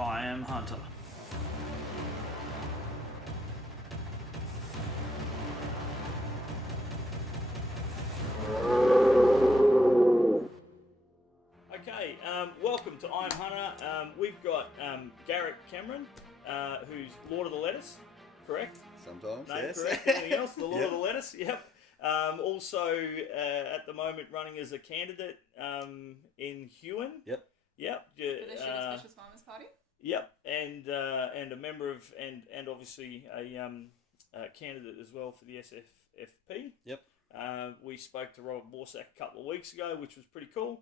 I am Hunter. Okay, welcome to I'm Hunter. We've got Garrick Cameron, who's Lord of the Lettuce, correct? Sometimes, No, yes. correct. Anything else? The Lord Yep. of the Lettuce, yep. Also, at the moment, running as a candidate in Huon. Yep. Yep. For the Sugar Specialist Farmers Party? Yep, and a member of and obviously a candidate as well for the SFFP. Yep. We spoke to Robert Borsak a couple of weeks ago, which was pretty cool.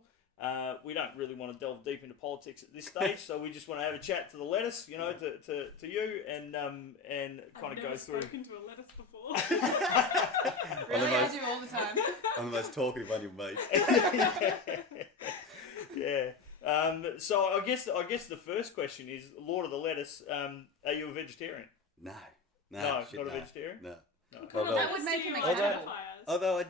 We don't really want to delve deep into politics at this stage, so we just want to have a chat to the lettuce, you know, to you, and kind of go through. I've never spoken to a lettuce before. Really, I do all the time. I'm the most talkative one you'll meet. Yeah. So I guess the first question is, Lord of the Lettuce, are you a vegetarian? No, Not shit, a no. vegetarian. No. No. That would make him acceptable. Although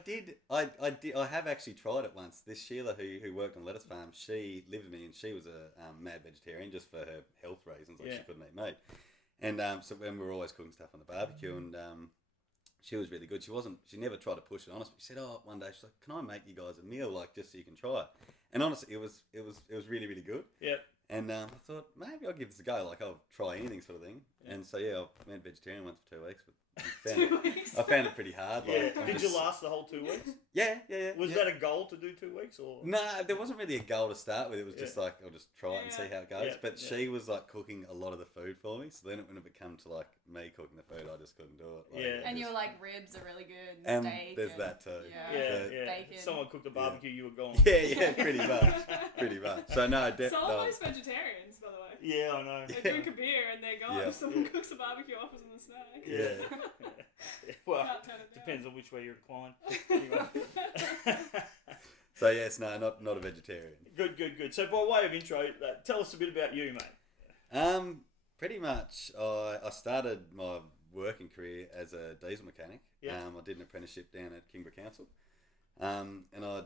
I have actually tried it once. This Sheila who worked on lettuce farm, she lived with me and she was a mad vegetarian just for her health reasons, like she couldn't eat meat. And so when we were always cooking stuff on the barbecue, and she was really good. She never tried to push it on us, but she said, "Oh, one day she's like, can I make you guys a meal, like just so you can try it?" And honestly, it was really, really good. Yeah. And I thought maybe I'll give this a go. Like I'll try anything, sort of thing. Yeah. And so I went vegetarian once for 2 weeks, but I found it pretty hard. Yeah. Did you last the whole 2 weeks? Yeah. Was that a goal to do 2 weeks, or? No, there wasn't really a goal to start with. It was just like I'll just try it and see how it goes. But she was like cooking a lot of the food for me. So then when it came to like me cooking the food, I just couldn't do it. Like, And you were like, ribs are really good. And steak. there's that too. Yeah. Bacon. Someone cooked a barbecue, you were gone. Yeah, pretty much. So no, So all those vegetarians, by the way. Yeah, I know. They drink a beer and they're gone. Yeah. If someone cooks a barbecue, offers them a snack. Yeah. Well, Can't turn it down. depends on which way you're inclined. Anyway. So yes, no, not a vegetarian. Good. So by way of intro, tell us a bit about you, mate. Pretty much, I started my working career as a diesel mechanic. Yeah. I did an apprenticeship down at Kingborough Council. And I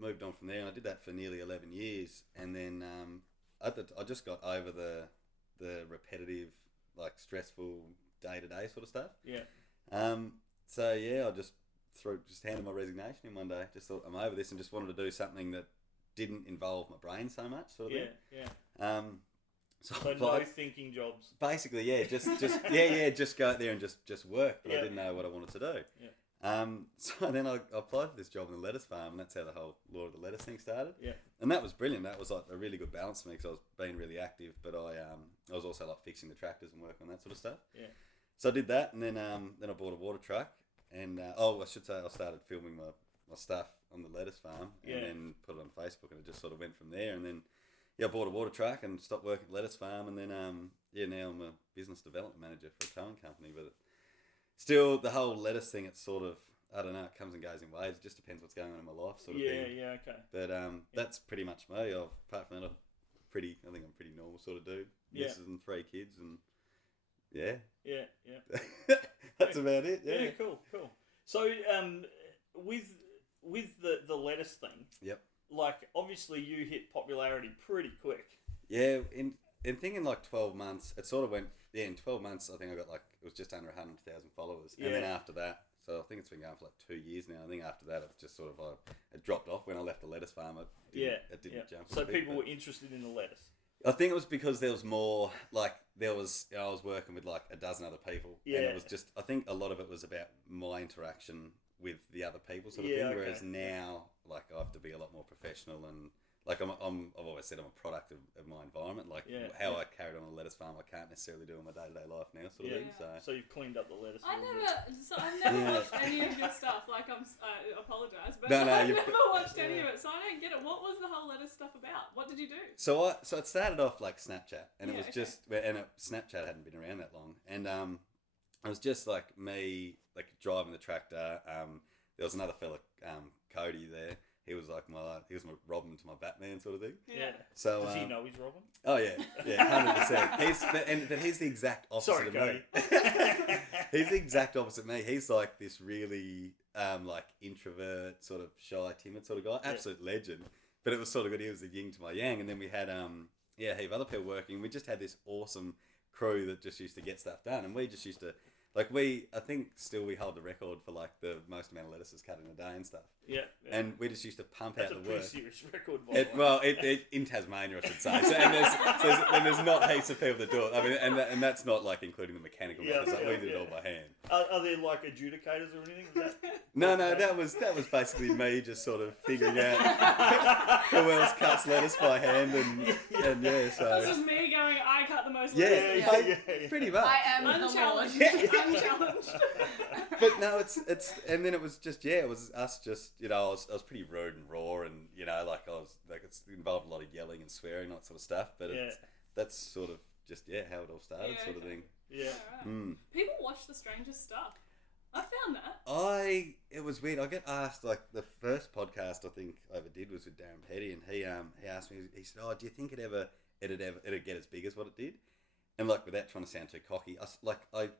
moved on from there, and I did that for nearly 11 years. And then I just got over the repetitive, like stressful day-to-day sort of stuff. Yeah. So yeah, I just handed my resignation in one day. Just thought I'm over this, and just wanted to do something that didn't involve my brain so much, sort of thing. Yeah. So no thinking jobs. Basically, yeah, just go out there and just work. But I didn't know what I wanted to do. Yeah. So then I applied for this job in the lettuce farm, and that's how the whole Lord of the Lettuce thing started. Yeah. And that was brilliant. That was like a really good balance for me because I was being really active, but I was also like fixing the tractors and working on that sort of stuff. Yeah. So I did that, and then I bought a water truck, and I should say I started filming my stuff on the lettuce farm, and then put it on Facebook, and it just sort of went from there. And then I bought a water truck and stopped working at the lettuce farm, and then now I'm a business development manager for a towing company. But still, the whole lettuce thing, it's sort of, I don't know, it comes and goes in waves. It just depends what's going on in my life, sort of thing. Yeah, okay. But that's pretty much me. Apart from that, I think I'm a pretty normal sort of dude. Missus and 3 kids, and yeah. That's about it. Yeah. Cool. So, with the lettuce thing. Yep. Like, obviously, you hit popularity pretty quick. Yeah. In thinking like 12 months, it sort of went. Yeah, in 12 months, I think I got it was just under 100,000 followers, and then after that. So I think it's been going for like 2 years now. I think after that, it just sort of it dropped off when I left the lettuce farm. It didn't jump. So people were interested in the lettuce. I think it was because there was more, like, I was working with like a dozen other people. Yeah. And it was just, I think a lot of it was about my interaction with the other people sort of thing. Okay. Whereas now, like, I have to be a lot more professional, and like I've always said I'm a product of my environment. Like how I carried on a lettuce farm, I can't necessarily do in my day-to-day life now sort of thing. So you've cleaned up the lettuce. I've never watched any of your stuff. Like, I apologise, but No, I've never watched any of it, so I don't get it. What was the whole lettuce stuff about? What did you do? So it started off like Snapchat, and it was Snapchat hadn't been around that long, and it was just like me like driving the tractor. There was another fella, Cody there. He was like my Robin to my Batman sort of thing. Yeah. So does he know he's Robin? Oh yeah, 100%. But he's the exact opposite of me. He's the exact opposite of me. He's like this really like introvert, sort of shy, timid sort of guy. Absolute legend. But it was sort of good. He was the yin to my yang. And then we had a heap of other people working. We just had this awesome crew that just used to get stuff done, and we just used to, I think still we hold the record for like the most amount of lettuces cut in a day and stuff. Yeah. And we just used to pump That's out a the pretty work. serious record, by the way. It in Tasmania, I should say. So, and there's not heaps of people that do it. I mean, and that's not like including the mechanical methods. Like, we did it all by hand. Are there like adjudicators or anything? Is that... No, that was basically me just sort of figuring out who else cuts lettuce by hand, and yeah, so. This is me going, I cut the most Yeah, lettuce. pretty much. I am the Unchallenged. Lord. Unchallenged. But no, it's and then it was just it was us just I was pretty rude and raw, and like I was like it's involved a lot of yelling and swearing and that sort of stuff. But that's sort of just how it all started, sort of thing. Yeah. Right. People watch the strangest stuff. I found that. It was weird. I get asked, like, the first podcast I think I ever did was with Darren Petty, and he asked me, he said, "Oh, do you think it'd get as big as what it did?" And like, without trying to sound too cocky,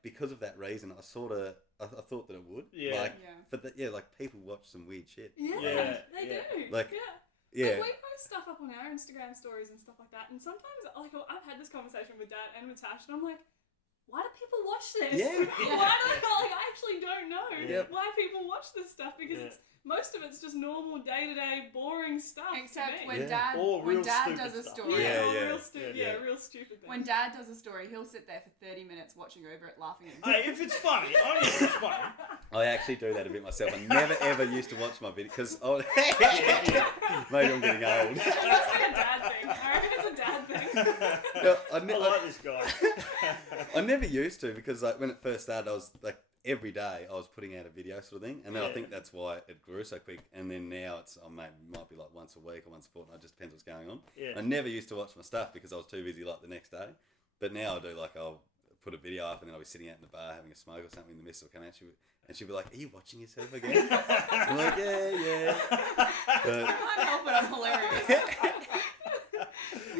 because of that reason, I thought that it would. Yeah. But like people watch some weird shit. Yeah, they do. Like, Like, we post stuff up on our Instagram stories and stuff like that, and sometimes, like, I've had this conversation with Dad and with Tash, and I'm like, why do people watch this? Yeah. Why do they, like, I actually don't know why people watch this stuff, because most of it's just normal day-to-day boring stuff. Except to me. when Dad does a story. Real stupid thing. When Dad does a story, he'll sit there for 30 minutes watching over it, laughing at Hey, if it's funny, only if it's funny. I actually do that a bit myself. I never ever used to watch my video because maybe I'm getting old. It must be a dad thing. I reckon it's a dad thing. No, I like this guy. I never used to, because like when it first started, I was like every day I was putting out a video sort of thing, and then I think that's why it grew so quick. And then now it's might be like once a week or once a fortnight. It just depends what's going on. Yeah. I never used to watch my stuff because I was too busy like the next day. But now I do, like I'll put a video up and then I'll be sitting out in the bar having a smoke or something. The missus will come out and she'll be like, "Are you watching yourself again?" I'm like, yeah. But, I can't help it, I'm hilarious.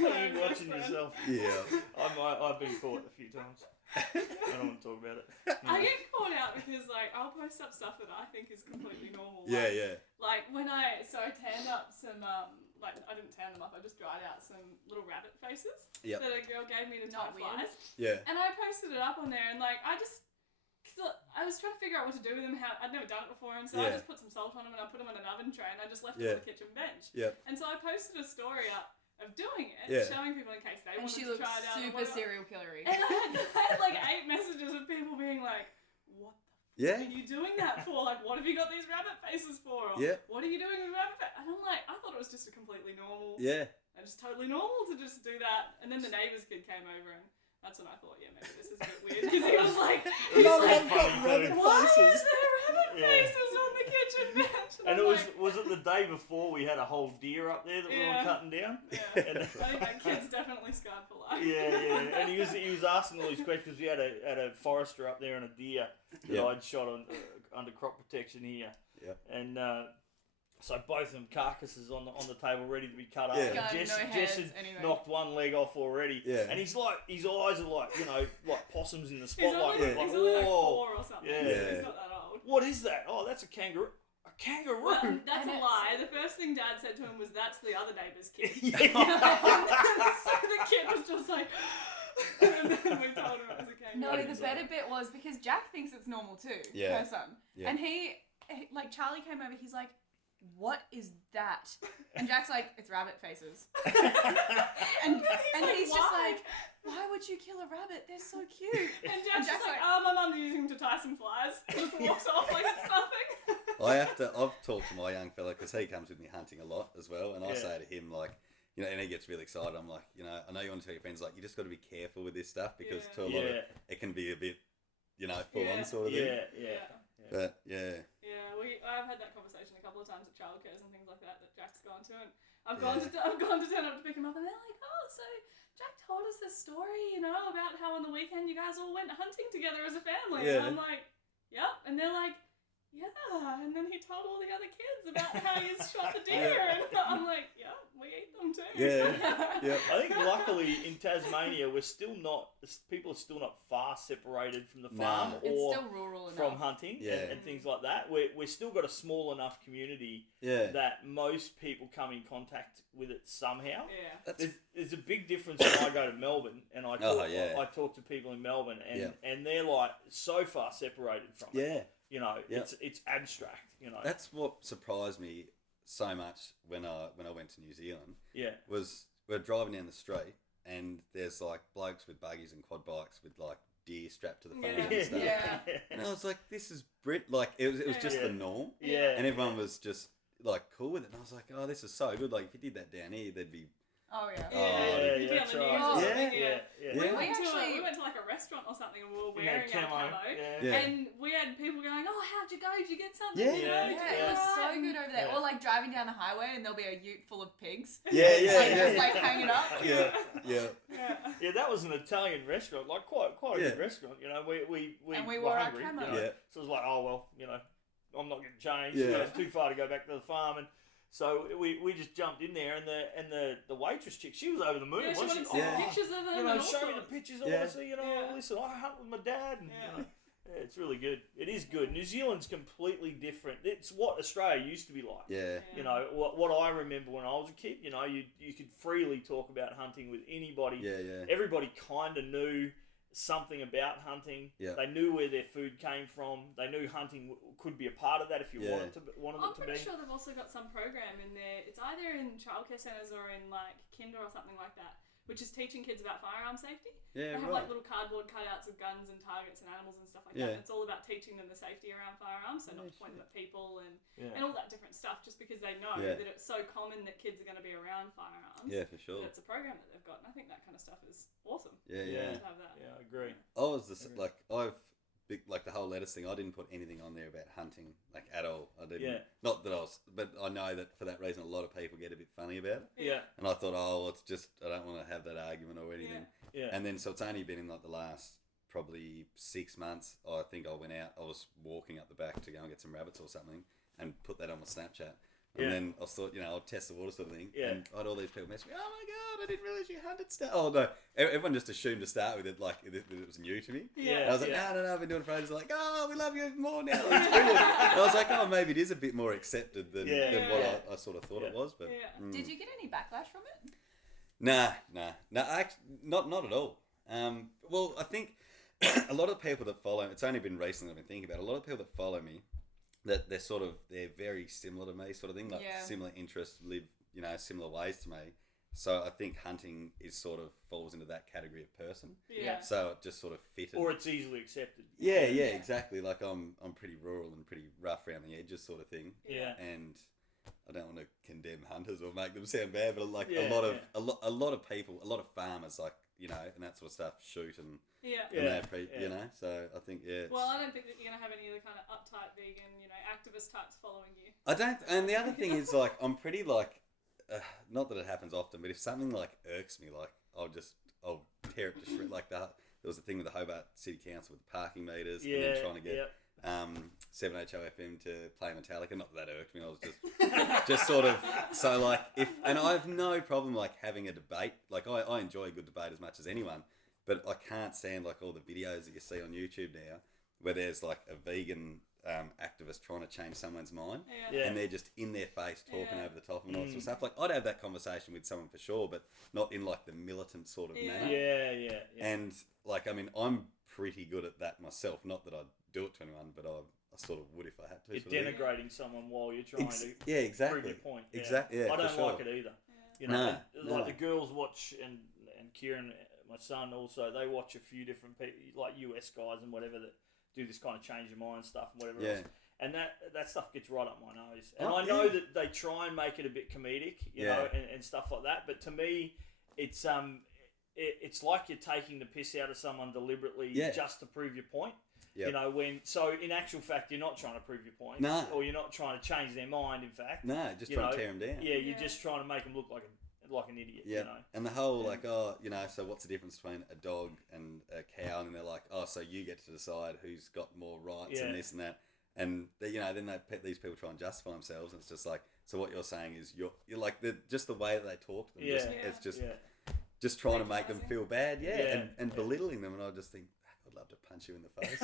Are you watching yourself? yeah. I've been caught a few times. I don't want to talk about it. I get caught out because, like, I'll post up stuff that I think is completely normal. Yeah. Like, when I tanned up some, like, I didn't tan them up, I just dried out some little rabbit faces that a girl gave me to tie flies. Yeah. And I posted it up on there, and, like, because I was trying to figure out what to do with them. I'd never done it before, and so I just put some salt on them, and I put them on an oven tray, and I just left it on the kitchen bench. Yeah. And so I posted a story up of doing it, showing people in case they And wanted she to looks try it out. super serial killery. And I had like 8 messages of people being like, "What the fuck are you doing that for? Like, what have you got these rabbit faces for? Or, what are you doing with rabbit faces?" And I'm like, I thought it was just a completely normal. Yeah. And just totally normal to just do that. And then the neighbour's kid came over, and that's when I thought, maybe this is a bit weird, because he was like, "Why is there rabbit faces on the kitchen bench?" And it was it the day before we had a whole deer up there that we were cutting down? Yeah. And I think that kid's definitely scarred for life. Yeah. And he was asking all these questions. We had a forester up there and a deer that I'd shot on under crop protection here. Yeah. And so both of them carcasses on the table ready to be cut up. Yeah. And Jess had knocked one leg off already. Yeah. And he's like, his eyes are like, like possums in the spotlight. He's only like 4 or something. Yeah. He's not that old. What is that? Oh, that's a kangaroo. A kangaroo? That's a lie. The first thing Dad said to him was, "That's the other neighbour's kid." So the kid was just like, and then we told him it was a kangaroo. No, the better bit was because Jack thinks it's normal too, her son. Yeah. And he, like, Charlie came over, he's like, "What is that?" And Jack's like, "It's rabbit faces." and he's just like, "Why would you kill a rabbit? They're so cute." And Jack's like, "Oh, my mum's using them to tie some flies." Just walks off like it's nothing. I've talked to my young fella, because he comes with me hunting a lot as well, and I say to him, like, and he gets really excited. I'm like, I know you want to tell your friends, like, you just got to be careful with this stuff, because to a lot of it can be a bit, full on sort of thing. But I've had that conversation a couple of times at childcares and things like that Jack's gone to, and I've gone to turn up to pick him up, and they're like, "Oh, so Jack told us this story, about how on the weekend you guys all went hunting together as a family." Yeah. And I'm like, "Yep," and they're like, "Yeah," and then he told all the other kids about how he's shot the deer, and I'm like, "Yeah, we eat them too." Yeah, yeah. I think luckily in Tasmania people are still not far separated from the farm It's or still rural enough. from hunting and things like that. We're still got a small enough community that most people come in contact with it somehow. Yeah. There's a big difference when I go to Melbourne and I talk to people in Melbourne and they're like so far separated from it. Yeah. You know, it's abstract, you know. That's what surprised me so much when I went to New Zealand. Yeah. Was we're driving down the street and there's like blokes with buggies and quad bikes with like deer strapped to the front and stuff. Yeah. And I was like, this is like it was just the norm. Yeah. And everyone was just like cool with it. And I was like, oh, this is so good. Like if you did that down here, there'd be Oh yeah. Yeah, that's on the right. news or something, We went to like a restaurant or something and we were wearing our camo. And we had people going, oh, how'd you go? Did you get something? Yeah, it was so good over there. Or like driving down the highway and there'll be a ute full of pigs. Just like hanging up. Yeah, that was an Italian restaurant, like quite a good restaurant. You know, we wore hungry, our camo. You know? So it was like, oh well, you know, I'm not getting changed. You know, it's too far to go back to the farm and. So we just jumped in there, and the waitress chick, she was over the moon. Yeah, she wanted pictures of them. You know, and show me all the pictures. I want to see. You know, listen, I hunt with my dad, and you know, it's really good. It is good. New Zealand's completely different. It's what Australia used to be like. You know, what I remember when I was a kid. You know, you could freely talk about hunting with anybody. Everybody kind of knew something about hunting. They knew where their food came from. They knew hunting could be a part of that if you wanted it to be. I'm pretty sure they've also got some program in there. It's either in childcare centres or in like kinder or something like that, which is teaching kids about firearm safety. They have like little cardboard cutouts of guns and targets and animals and stuff like that. It's all about teaching them the safety around firearms, so not to point them at people and all that different stuff, just because they know that it's so common that kids are going to be around firearms. Yeah, for sure. It's a program that they've got, and I think that kind of stuff is awesome. To have that. Yeah, I agree. I was like the whole lettuce thing. I didn't put anything on there about hunting, like at all. I didn't. Not that I was, but I know that for that reason, a lot of people get a bit funny about it. And I thought, oh, well, it's just I don't want to have that argument or anything. And then so it's only been in like the last probably 6 months. I think I went out. I was walking up the back to go and get some rabbits or something, and put that on my Snapchat. And then I thought, you know, I'll test the water sort of thing. And I had all these people message me, oh my God, I didn't realise you hunted stuff. Oh no, everyone just assumed to start with it like it was new to me. And I was like, no, I've been doing it for ages. Like, oh, we love you even more now. It's brilliant. And I was like, oh, maybe it is a bit more accepted than what I sort of thought it was. But Did you get any backlash from it? Nah, actually, not at all. Well, I think a lot of people that follow, it's only been recently I've been thinking about it, a lot of people that follow me, that they're very similar to me, sort of thing, like similar interests, live, you know, similar ways to me. So I think hunting is sort of falls into that category of person. So it just sort of fitted. Or it's easily accepted. Yeah, exactly. Like I'm pretty rural and pretty rough around the edges, sort of thing. And I don't want to condemn hunters or make them sound bad, but like a lot of people, a lot of farmers, like, you know, and that sort of stuff, shoot and you know. So I think well, I don't think that you're gonna have any of the kind of uptight vegan, you know, activist types following you. I don't. And the other thing is, like, I'm pretty like, not that it happens often, but if something like irks me, like I'll tear it to shreds. Like there was a thing with the Hobart City Council with the parking meters, and then trying to get 7HOFM to play Metallica. Not that irked me. I was just sort of so like and I have no problem like having a debate. Like I enjoy a good debate as much as anyone, but I can't stand like all the videos that you see on YouTube now where there's like a vegan activist trying to change someone's mind and they're just in their face talking over the top and all that sort of stuff. Like I'd have that conversation with someone for sure, but not in like the militant sort of manner. And like, I mean, I'm pretty good at that myself. Not that I'd do it to anyone, but I sort of would if I had to. You're denigrating someone while you're trying to exactly. prove your point. Exactly. I don't like it either. You know, like the girls watch and Kieran, my son, also they watch a few different people, like US guys and whatever that do this kind of change your mind stuff and whatever else. And that stuff gets right up my nose. And I know that they try and make it a bit comedic, you know, and stuff like that. But to me, it's like you're taking the piss out of someone deliberately just to prove your point. You know, so in actual fact, you're not trying to prove your point. No. Or you're not trying to change their mind, in fact. No, just trying to tear them down. Yeah, you're just trying to make them look like an idiot, you know. And the whole like, oh, you know, so what's the difference between a dog and a cow? And they're like, oh, so you get to decide who's got more rights and this and that. And they, you know, then these people try and justify themselves, and it's just like, So what you're saying is you're like just the way that they talk to them. Yeah. It's just trying to make them feel bad. And belittling them. And I just think, I'd love to punch you in the face.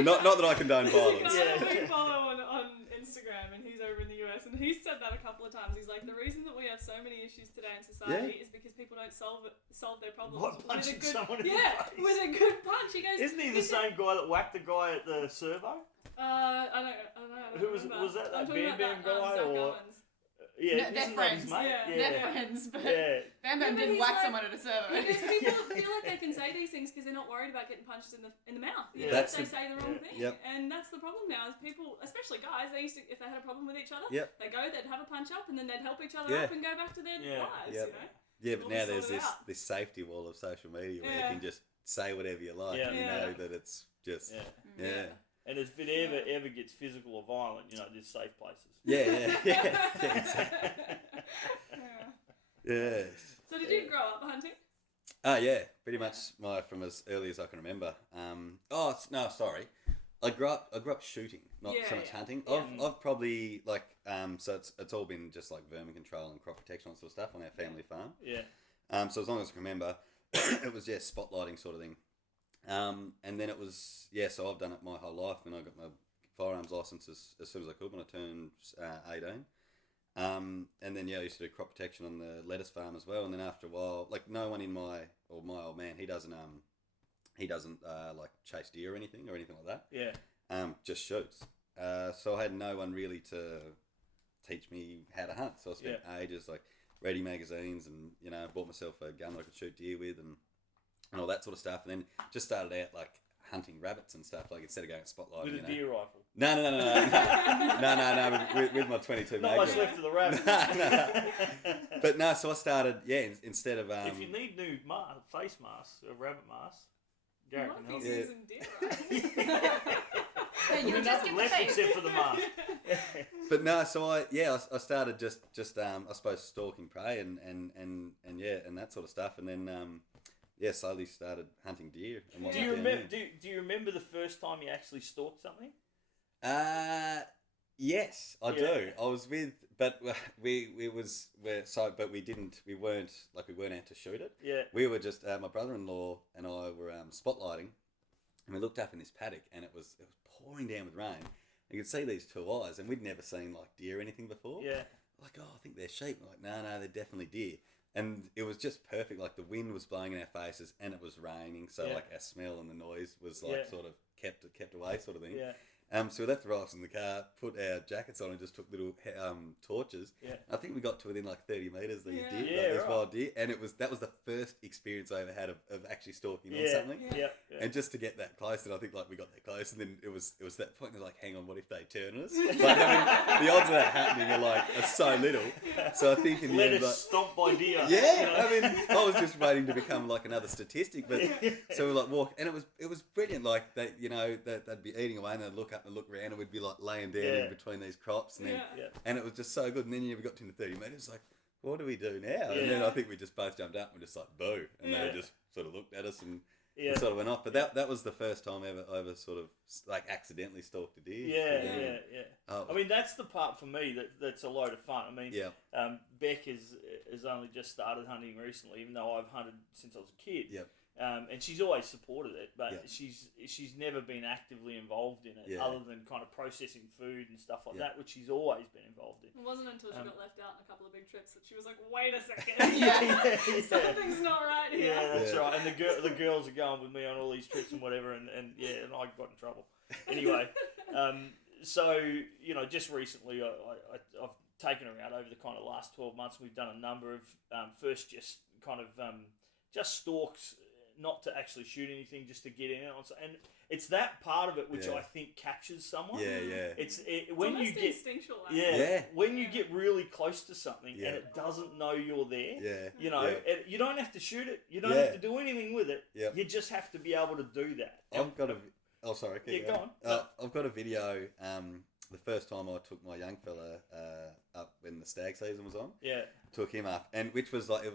not that I condone violence. There's a guy that we follow on Instagram, and he's over in the US, and he's said that a couple of times. He's like, the reason that we have so many issues today in society is because people don't solve their problems punching someone in the face? with a good punch. He goes, isn't he the same guy that whacked the guy at the servo? I don't know. Who was that? That Bam Bam guy Zach or? Owens. Yeah, they're friends. They're friends, but Bam Bam didn't whack someone at a servo. Because people feel like they can say these things because they're not worried about getting punched in the mouth. Yeah. They say the wrong thing, Yep. and that's the problem now. Is people, especially guys, they used to, if they had a problem with each other, Yep. they'd have a punch up, and then they'd help each other Yeah. up and go back to their lives. Yep. You know. Yeah, but All now sorted there's out. this safety wall of social media where you can just say whatever you like, and you know that it's just And if it ever gets physical or violent, there's safe places. Yeah, exactly. Yes. So did you grow up hunting? Yeah, pretty much from as early as I can remember. Sorry. I grew up shooting, not so much hunting. Yeah. I've probably so it's all been just like vermin control and crop protection sort of stuff on our family farm. Yeah. So as long as I can remember, it was spotlighting sort of thing. And then it was so I've done it my whole life, and I got my firearms license as soon as I could when I turned 18. And then I used to do crop protection on the lettuce farm as well. And then after a while, like no one in my old man, he doesn't like chase deer or anything like that. Yeah. Just shoots. So I had no one really to teach me how to hunt. So I spent ages like reading magazines and bought myself a gun that I could shoot deer with and all that sort of stuff. And then just started out like hunting rabbits and stuff, like instead of going spotlighting. With a deer rifle. No, with my 22 Not much left of the rabbit. No. But no, so I started, instead of... if you need new face masks, a rabbit mask, Garrick can help you. using deer eyes. You'll just nothing get the left face. except for the mask. But no, so I started just I suppose stalking prey and that sort of stuff, and then slowly started hunting deer. And Do you remember? Do you remember the first time you actually stalked something? Yes, I do. I was with, but we weren't out to shoot it. Yeah. We were just my brother-in-law and I were spotlighting, and we looked up in this paddock, and it was pouring down with rain. You could see these two eyes, and we'd never seen like deer or anything before. Yeah. Like, oh, I think they're sheep. We're like, no, they're definitely deer. And it was just perfect. Like the wind was blowing in our faces, and it was raining, so like our smell and the noise was like sort of kept away, sort of thing. Yeah. So we left the rifles in the car, put our jackets on, and just took little torches. Yeah. I think we got to within like 30 metres of these deer, Yeah, right. wild deer, and that was the first experience I ever had of actually stalking on something. Yeah. And just to get that close, and I think like we got that close, and then it was that point. They're like, hang on, what if they turn us? Like, I mean, the odds of that happening are so little. So I think in the Let end, us stomp by deer. yeah, I mean, I was just waiting to become like another statistic, but so we like walk, and it was brilliant. Like they'd be eating away, and they'd look up and look around, and we'd be like laying down in between these crops, and then and it was just so good. And then we got to the 30 metres, like, what do we do now? And then I think we just both jumped up and just like boo, and they just sort of looked at us and sort of went off. But that was the first time I ever sort of like accidentally stalked a deer. Yeah. Oh. I mean, that's the part for me that's a load of fun. I mean, Beck has only just started hunting recently, even though I've hunted since I was a kid. Yep. And she's always supported it, but she's never been actively involved in it, other than kind of processing food and stuff like that, which she's always been involved in. It wasn't until she got left out in a couple of big trips that she was like, wait a second, something's not right here. Yeah, that's right. And the girls are going with me on all these trips and whatever, and I got in trouble. Anyway, so just recently I've taken her out over the kind of last 12 months. We've done a number of first just kind of just stalks. Not to actually shoot anything, just to get in it, and it's that part of it which I think captures someone. It's when you get instinctual. When you get really close to something and it doesn't know you're there. You don't have to shoot it. You don't have to do anything with it. You just have to be able to do that. I've got sorry. Go on. I've got a video. The first time I took my young fella up when the stag season was on. Took him up, and which was like it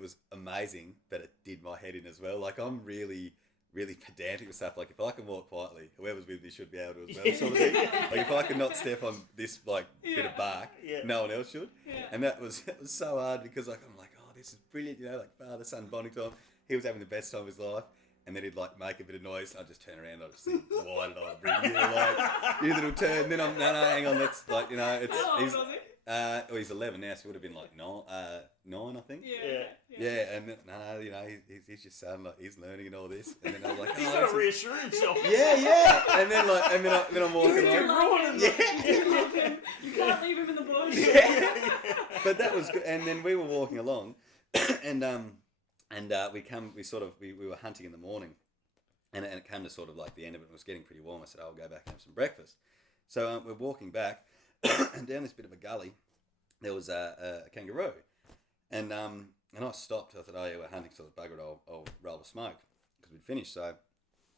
was amazing, but it did my head in as well. Like I'm really really pedantic and stuff. Like if I can walk quietly, whoever's with me should be able to as well, sort of thing. Like if I can not step on this like bit of bark, no one else should. Yeah. And it was so hard because like I'm like, oh, this is brilliant, you know, like father son bonding time. He was having the best time of his life. And then he'd like make a bit of noise. I'd just turn around. I'd just think, why did I bring you? Like, you little turd. And then I'm, no, hang on. That's like, you know, it's. How old was he? Well, he's 11 now, so he would have been like 9, I think. Yeah. And no, you know, he's your son. Like, he's learning and all this. And then I was like, He's got to reassure himself. Yeah. And then like, then I'm walking You're along. ruining him. You can't leave him in the bush. But that was good. And then we were walking along, and we were hunting in the morning, and it came to sort of like the end of it. It was getting pretty warm. I said, I'll go back and have some breakfast. So we're walking back, and down this bit of a gully, there was a kangaroo, and I stopped. I thought, oh yeah, we're hunting, so I buggered. I'll roll a smoke because we'd finished. So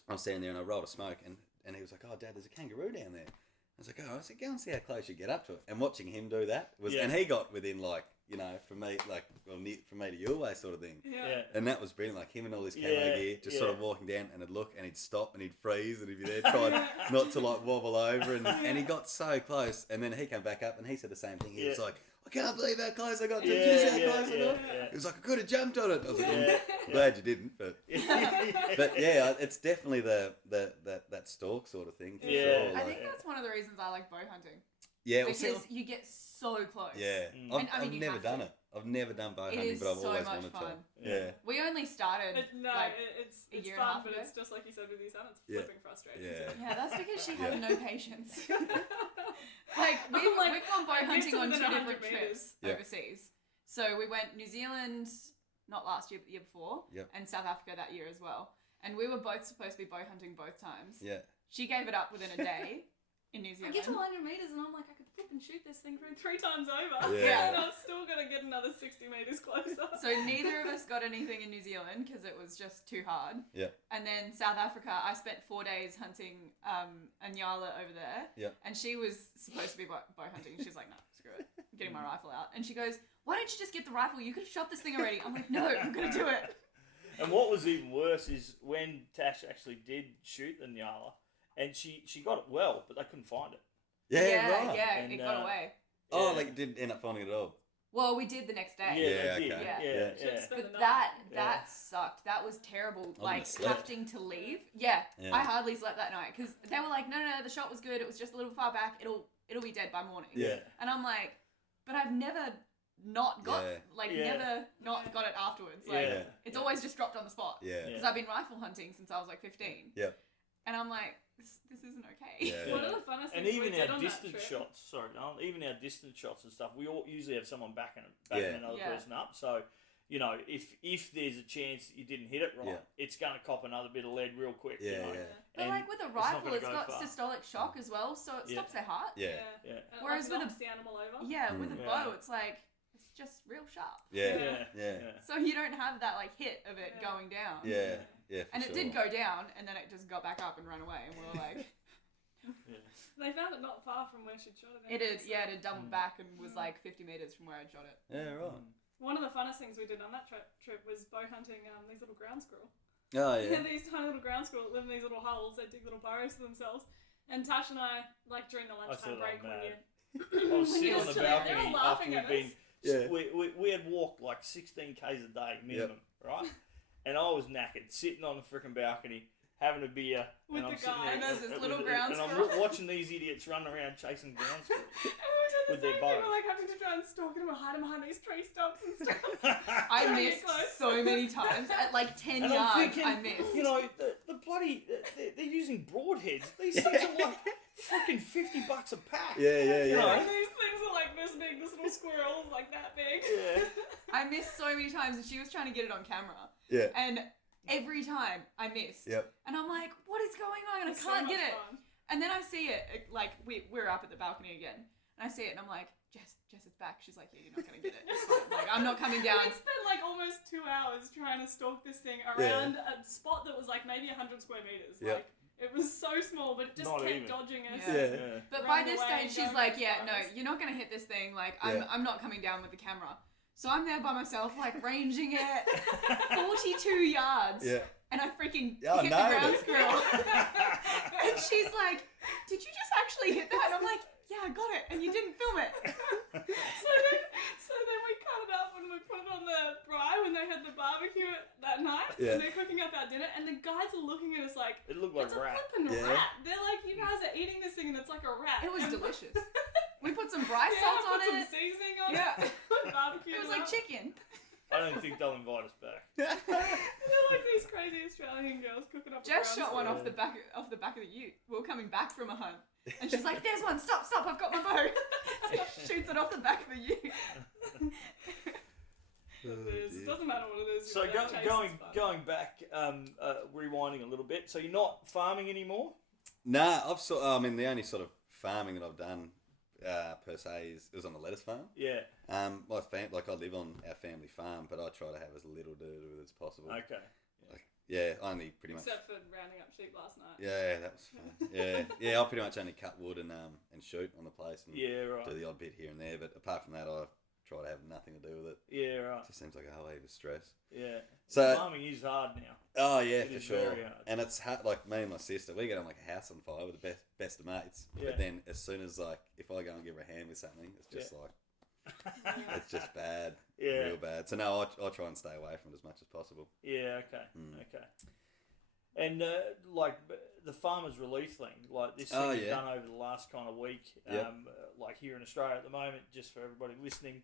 I was standing there and I rolled a smoke, and he was like, oh Dad, there's a kangaroo down there. I was like, oh, I said, go and see how close you get up to it. And watching him do that and he got within like, you know, from me, like, well, from me to your way sort of thing. Yeah. And that was brilliant. Like him and all his camo gear, just sort of walking down, and he'd look and he'd stop and he'd freeze and he'd be there trying not to like wobble over. And he got so close. And then he came back up and he said the same thing. He was like, I can't believe how close I got to it. Did you see how close I got? He was like, I could have jumped on it. I was like, I'm glad you didn't. But yeah, it's definitely that stalk sort of thing. For sure. I think that's one of the reasons I like bow hunting. Yeah, because you get so close. Yeah, I've never done it. I've never done bow hunting, but I've always wanted to. Yeah. We only started it's a year fun, and a half but ago. it's just like you said with your son, it's flipping frustrating. Yeah, that's because she had no patience. Like we've gone bow hunting on 2 different trips overseas. So we went New Zealand, not last year, but the year before, and South Africa that year as well. And we were both supposed to be bow hunting both times. Yeah. She gave it up within a day. In New Zealand. I get to 100 metres and I'm like, I could flip and shoot this thing through 3 times over. Yeah. And I'm still going to get another 60 metres closer. So neither of us got anything in New Zealand because it was just too hard. Yeah. And then South Africa, I spent 4 days hunting a nyala over there. Yeah. And she was supposed to be bow hunting. She's like, no, screw it. I'm getting my rifle out. And she goes, why don't you just get the rifle? You could have shot this thing already. I'm like, no, I'm going to do it. And what was even worse is when Tash actually did shoot the nyala, and she got it well, but they couldn't find it. Yeah, right. Yeah, it got away. Oh, like didn't end up finding it at all. Well, we did the next day. Yeah. But that sucked. That was terrible. Like having to leave. Yeah, I hardly slept that night because they were like, no, the shot was good. It was just a little far back. It'll be dead by morning. Yeah. And I'm like, but I've never not got never not got it afterwards. Like it's always just dropped on the spot. Yeah. Because I've been rifle hunting since I was like 15. Yeah. And I'm like, this isn't okay. Yeah. One of the funnest things and even we did our on distance that trip, shots, even our distance shots and stuff, we all usually have someone backing another person up. So, you know, if there's a chance that you didn't hit it right, it's going to cop another bit of lead real quick. Yeah, you know? But like with a rifle, it's got systolic shock as well, so it stops their heart. Yeah. And Whereas with the animal over. with a bow, it's like it's just real sharp. Yeah. So you don't have that like hit of it going down. Yeah. And it did go down, and then it just got back up and ran away, and we were like. They found it not far from where she'd shot it. It had doubled back and was like 50 metres from where I'd shot it. Yeah, right. One of the funnest things we did on that trip was bow hunting these little ground squirrel. Oh, yeah. These tiny little ground squirrel live in these little holes. They dig little burrows for themselves. And Tash and I, like during the lunchtime break one year, I was sitting on the balcony they were laughing after we'd been. We had walked like 16 k's a day minimum, right? And I was knackered, sitting on the freaking balcony, having a beer, with and I'm the sitting guy. And there's this little ground and squirrel. I'm watching these idiots running around chasing ground squirrels. With their bow. We were like having to try and stalk him and hide him behind these tree stumps and stuff. I missed so many times. At like 10 yards, thinking, I missed. You know, the bloody, they're using broadheads. These things are like freaking $50 a pack. Yeah. You know? And these things are like this big. This little squirrel is like that big. Yeah. I missed so many times, and she was trying to get it on camera. Yeah. And every time I missed. Yep. And I'm like, what is going on? And I can't get it. Fun. And then I see it, like we're up at the balcony again, and I see it, and I'm like, Jess, it's back. She's like, yeah, you're not gonna get it. It's fine. Like, I'm not coming down. We spent like almost 2 hours trying to stalk this thing around a spot that was like maybe 100 square meters. Yep. Like it was so small, but it just kept dodging us. Yeah. But by this stage, she's like, yeah, no, you're not gonna hit this thing. Like, I'm not coming down with the camera. So I'm there by myself, like ranging it, 42 yards. Yeah. and I freaking hit the ground squirrel. And she's like, did you just actually hit that? And I'm like, yeah, I got it, and you didn't film it. So then we cut it up and we put it on the braai when they had the barbecue that night. Yeah. And they're cooking up our dinner, and the guys are looking at us like, It looked like it's a rat. flippin' rat. They're like, you guys are eating this thing and it's like a rat. It was delicious. We put some braai salt on put some it. seasoning on Yeah. it. Barbecue. It was like chicken. I don't think they'll invite us back. They're like these crazy Australian girls cooking up. Jess a shot one ground off the back of the ute. We were coming back from a hunt, and she's like, "There's one! Stop! I've got my bow." Shoots it off the back of the ute. It doesn't matter what it is. So going back, rewinding a little bit. So you're not farming anymore? Nah, the only sort of farming that I've done per se is on the lettuce farm. Yeah. I live on our family farm, but I try to have as little to do with it as possible. Okay. I only pretty much. Except for rounding up sheep last night. Yeah, that was fun. Yeah, I pretty much only cut wood and shoot on the place and right. do the odd bit here and there. But apart from that, I try to have nothing to do with it. Yeah, right. It just seems like a whole heap of stress. Yeah. So farming is hard now. Oh yeah, It for is sure. very hard. And it's hard. Like me and my sister, we get on like a house on fire with the best of mates. Yeah. But then as soon as if I go and give her a hand with something, it's just it's just bad. Yeah. Real bad. So no, I try and stay away from it as much as possible. Yeah. Okay. Okay. And the farmers' relief thing, like this thing you've done over the last kind of week, like here in Australia at the moment, just for everybody listening,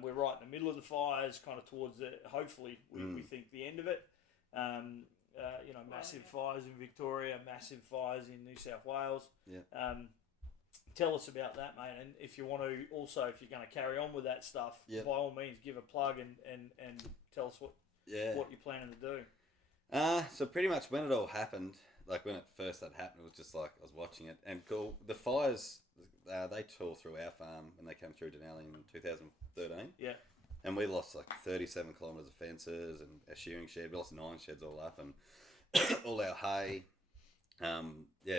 we're right in the middle of the fires, kind of towards hopefully we think the end of it. Massive fires in Victoria, massive fires in New South Wales. Yeah. Tell us about that, mate. And if you want to, also, if you're going to carry on with that stuff, by all means, give a plug and tell us what you're planning to do. So pretty much when it all happened, like when it first had happened, it was just like I was watching it. And cool, the fires, they tore through our farm when they came through Denali in 2013. Yeah. And we lost like 37 kilometres of fences and a shearing shed. We lost 9 sheds all up and all our hay.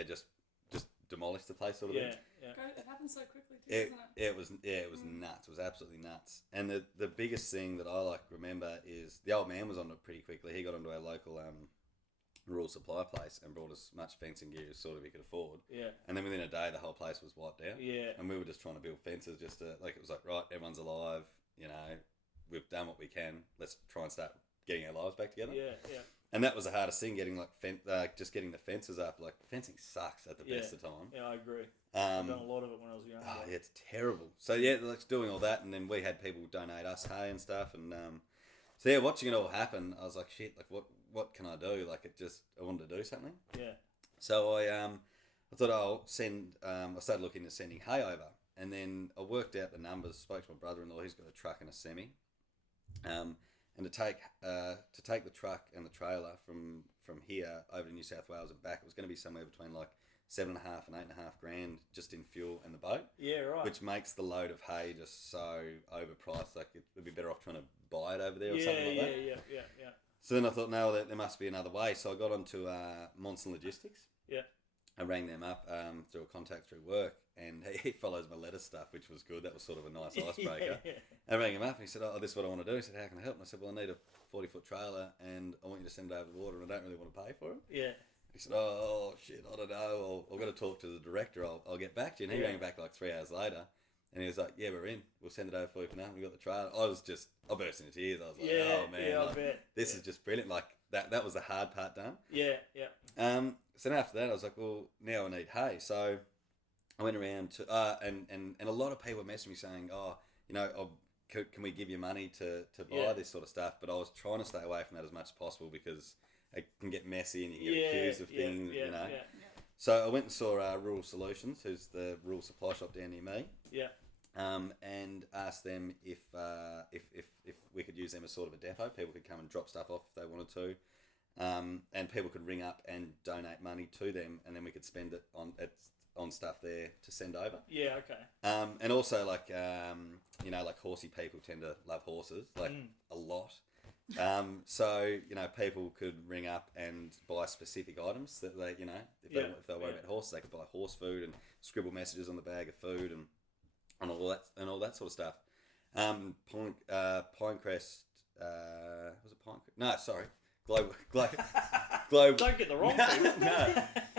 Just demolished the place sort of thing. It happened so quickly too, doesn't it? It was nuts. It was absolutely nuts. And the biggest thing that I remember is the old man was on it pretty quickly. He got onto our local rural supply place and brought us much fencing gear as sort of he could afford. Yeah. And then within a day, the whole place was wiped out. Yeah. And we were just trying to build fences just to, it was like, right, everyone's alive, we've done what we can. Let's try and start getting our lives back together. Yeah, yeah. And that was the hardest thing, getting just getting the fences up. Like fencing sucks at the best of time. Yeah, I agree. I've done a lot of it when I was younger. Oh, yeah, it's terrible. So yeah, doing all that, and then we had people donate us hay and stuff, and watching it all happen, I was like, shit, what can I do? I wanted to do something. Yeah. So I thought I'll send. I started looking at sending hay over, and then I worked out the numbers. Spoke to my brother-in-law. He's got a truck and a semi. And to take the truck and the trailer from here over to New South Wales and back, it was going to be somewhere between like $7,500 and $8,500 just in fuel and the boat. Yeah, right. Which makes the load of hay just so overpriced. Like it would be better off trying to buy it over there or something like that. Yeah. So then I thought, no, there must be another way. So I got onto Monson Logistics. Yeah. I rang them up through a contact through work, and he follows my lettuce stuff, which was good. That was sort of a nice icebreaker. I rang him up, and he said, this is what I want to do. He said, how can I help? And I said, well, I need a 40-foot trailer, and I want you to send it over the water, and I don't really want to pay for it. Yeah. He said, oh shit, I don't know. I've got to talk to the director. I'll get back to you. And he rang back like 3 hours later, and he was like, yeah, we're in. We'll send it over for you for now. We got the trailer. I burst into tears. I was like, oh man, this is just brilliant. Like that was the hard part done. Yeah, yeah. So then after that, I was like, well, now I need hay. So I went around to, and a lot of people messaged me saying, can we give you money to buy this sort of stuff? But I was trying to stay away from that as much as possible because it can get messy and you can get accused of things, Yeah. So I went and saw Rural Solutions, who's the rural supply shop down near me. Yeah. And asked them if we could use them as sort of a depot. People could come and drop stuff off if they wanted to. And people could ring up and donate money to them, and then we could spend it on stuff there to send over. Yeah, okay. And also like horsey people tend to love horses a lot. So people could ring up and buy specific items that they if they worry about horses, they could buy horse food and scribble messages on the bag of food and all that sort of stuff. Pinecrest was it Pinecrest? No, sorry. global. Don't get the wrong people.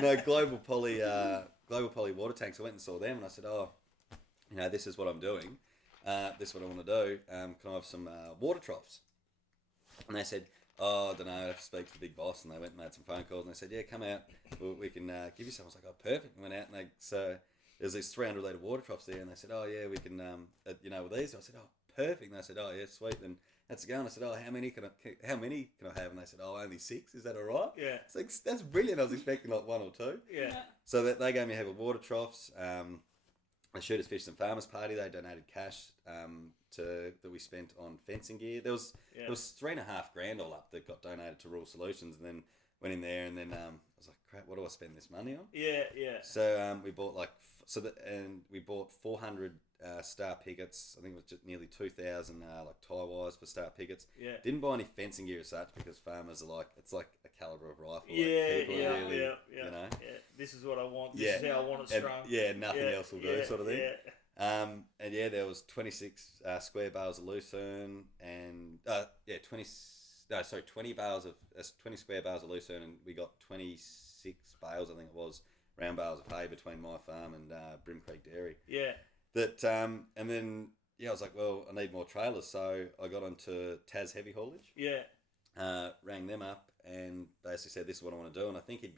No, global poly water tanks. I went and saw them, and I said, "Oh, this is what I'm doing. This is what I want to do. Can I have some water troughs?" And they said, "Oh, I don't know. I have to speak to the big boss." And they went and made some phone calls, and they said, "Yeah, come out. We can give you some." I was like, "Oh, perfect." And went out, and there's these 300 litre water troughs there, and they said, "Oh, yeah, we can, with these." And I said, "Oh, perfect." And they said, "Oh, yeah, sweet." And that's going. I said, "Oh, how many can I have?" And they said, "Oh, only 6. Is that all right?" Yeah. It's like, that's brilliant. I was expecting like 1 or 2. Yeah. So that they gave me a heap of water troughs. The Shooters, Fishers and Farmers Party, they donated cash that we spent on fencing gear. There was $3,500 all up that got donated to Rural Solutions, and then went in there, and then I was like, "Crap, what do I spend this money on?" Yeah, yeah. So we bought we bought 400 star pickets. I think it was just nearly 2,000 tie wires for star pickets. Yeah. Didn't buy any fencing gear as such because farmers are it's like a caliber of rifle. Yeah, people yeah, really, yeah. Yeah. This is what I want. This is how I want it strung. Nothing else will do, sort of thing. Yeah. And there was 26 square bales of lucerne and 20 bales of 20 square bales of lucerne, and we got 26 bales, I think it was, round bales of hay between my farm and Brim Creek Dairy. Yeah. That and then I was like, well, I need more trailers, so I got onto Tas Heavy Haulage. Yeah. Rang them up and basically said, "This is what I want to do." And I think he'd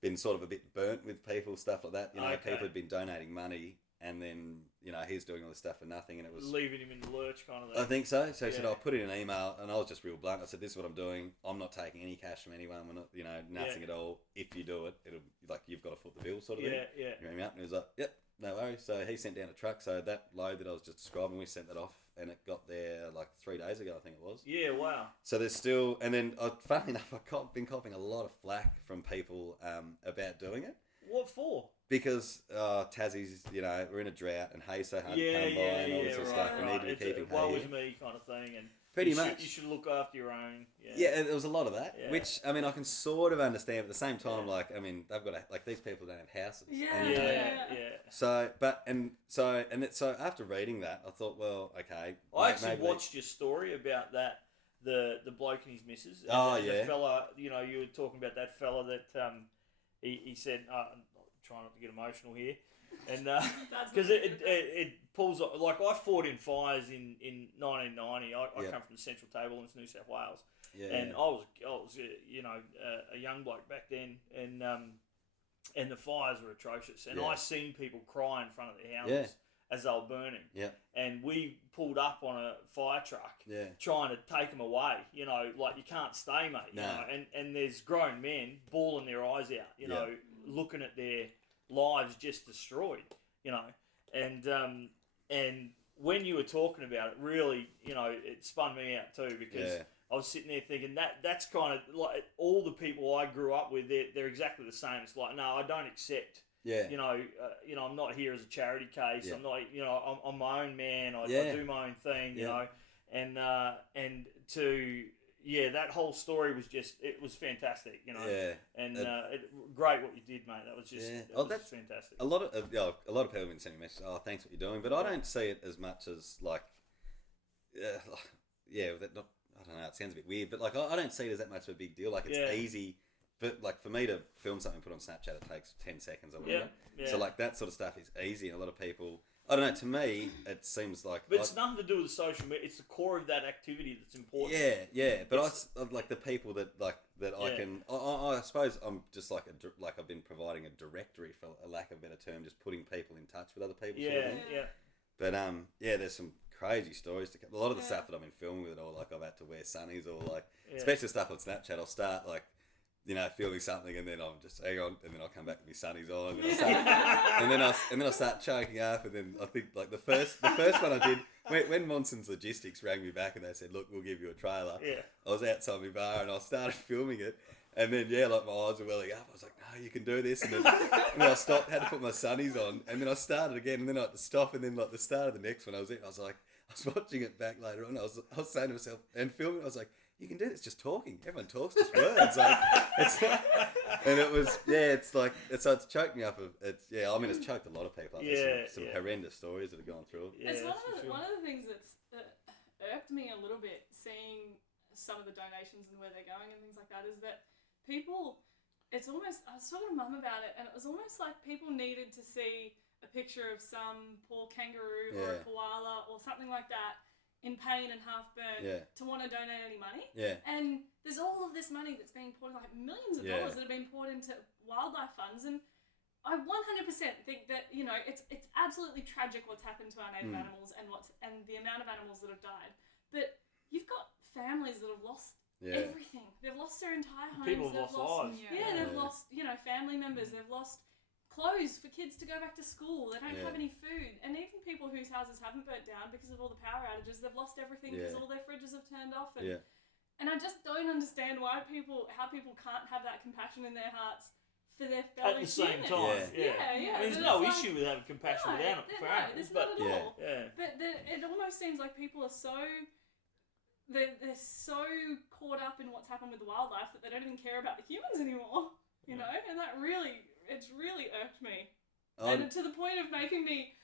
been sort of a bit burnt with people, stuff like that. People had been donating money, and then he's doing all this stuff for nothing, and it was leaving him in the lurch, kind of thing. I think so. So he said, "I'll put in an email," and I was just real blunt. I said, "This is what I'm doing. I'm not taking any cash from anyone. We're not, nothing at all. If you do it, it'll you've got to foot the bill, sort of thing." Yeah. You rang me up, and he was like, "Yep, no worries." So he sent down a truck. So that load that I was just describing, we sent that off, and it got there 3 days ago, I think it was. Yeah, wow. So there's still, and then funnily enough, I've been copping a lot of flack from people about doing it. What for? Because Tassie's, we're in a drought and hay's so hard to come by and all this sort of stuff. We need to be keeping hay. Woe is me kind of thing, and pretty much you should look after your own. Yeah, there was a lot of that, which I can sort of understand. But at the same time, they've got these people don't have houses. So after reading that, I thought, well, okay. I actually watched your story about that. The bloke and his missus. The fella, you were talking about that fella that he said, I'm trying not to get emotional here, and because it pulls up, I fought in fires in 1990. I come from the Central Tablelands, New South Wales, and I was a young bloke back then, and the fires were atrocious, and I seen people cry in front of their houses as they were burning. Yeah. And we pulled up on a fire truck trying to take them away. You can't stay, mate. No. And there's grown men bawling their eyes out, looking at their lives just destroyed, And when you were talking about it, really, it spun me out too, because I was sitting there thinking that's kind of like all the people I grew up with, they're exactly the same. It's like, no, I don't accept. Yeah. I'm not here as a charity case. Yeah. I'm not. I'm my own man. I do my own thing. And that whole story was it was fantastic. And great what you did, mate. That was just that's fantastic. A lot of people have been sending me messages. Oh, thanks what you're doing, but I don't see it as much as I don't know. It sounds a bit weird, but I don't see it as that much of a big deal. It's easy. But for me to film something and put on Snapchat, it takes 10 seconds or whatever. Yeah. So that sort of stuff is easy, and a lot of people, I don't know, to me, it seems like... But it's nothing to do with the social media, it's the core of that activity that's important. Yeah, but I like the people that I can... I suppose I'm just I've been providing a directory, for a lack of a better term, just putting people in touch with other people. Yeah. But there's some crazy stories to come. A lot of the stuff that I've been filming with it all, I've had to wear sunnies, or especially stuff on Snapchat, I'll start filming something, and then I'm just hang on, and then I'll come back with my sunnies on, and then I'll start choking up, and then I think the first one I did when Monson's Logistics rang me back and they said, "Look, we'll give you a trailer." Yeah. I was outside my bar and I started filming it, and then my eyes were welling up. I was like, "No, you can do this," and then I stopped, had to put my sunnies on, and then I started again, and then I had to stop, and then the start of the next one I was watching it back later on. I was saying to myself and filming, I was like, you can do this just talking. Everyone talks just words. And it was, it's choked me up. It's choked a lot of people up. There's some horrendous stories that have gone through it. It's one of the things that's irked me a little bit, seeing some of the donations and where they're going and things like that is that people, it's almost, I was talking to Mum about it, and it was almost like people needed to see a picture of some poor kangaroo or a koala or something like that in pain and half burnt to want to donate any money. Yeah. And there's all of this money that's being poured, like millions of dollars that have been poured into wildlife funds, and I 100% think that, you know, it's absolutely tragic what's happened to our native animals and the amount of animals that have died. But you've got families that have lost everything. They've lost their entire homes. People have lost lives. They've lost, you know, family members. They've lost clothes for kids to go back to school. They don't have any food. And even people whose houses haven't burnt down because of all the power outages, they've lost everything because all their fridges have turned off. And I just don't understand how people can't have that compassion in their hearts for their fellow humans. At the same time. There's no issue with having compassion for animals. There's not at all. But it almost seems like people are so... They're so caught up in what's happened with the wildlife that they don't even care about the humans anymore, you know? And that it's really irked me. And to the point of making me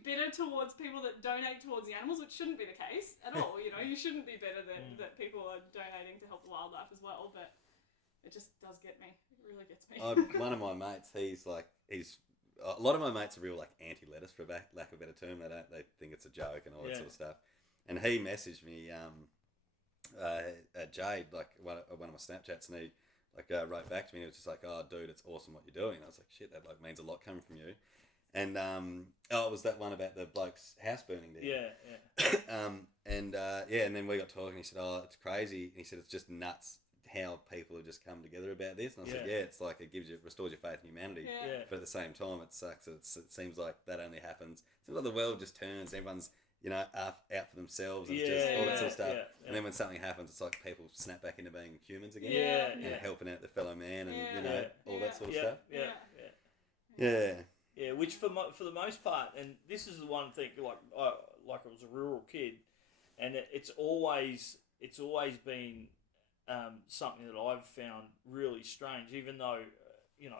bitter towards people that donate towards the animals, which shouldn't be the case at all, you know? You shouldn't be bitter that people are donating to help the wildlife as well, but it just does get me. It really gets me. One of my mates, a lot of my mates are real like anti-lettuce, for lack of a better term. They think it's a joke and all that sort of stuff. And he messaged me, Jade, like one of my Snapchats, and he wrote back to me. And he was just like, "Oh, dude, it's awesome what you're doing." And I was like, "Shit, that like means a lot coming from you." And it was that one about the bloke's house burning down. And then we got talking. He said, "Oh, it's crazy." And he said, "It's just nuts how people have just come together about this." And I said, it's like it restores your faith in humanity. But at the same time, it sucks. It seems like that only happens. It seems like the world just turns. Everyone's, you know, out for themselves and just all that sort of stuff. And then when something happens, it's like people snap back into being humans again and helping out their fellow man and you know all that sort of stuff. Yeah, which for the most part, and this is the one thing, like I was a rural kid, and it's always been something that I've found really strange, even though you know,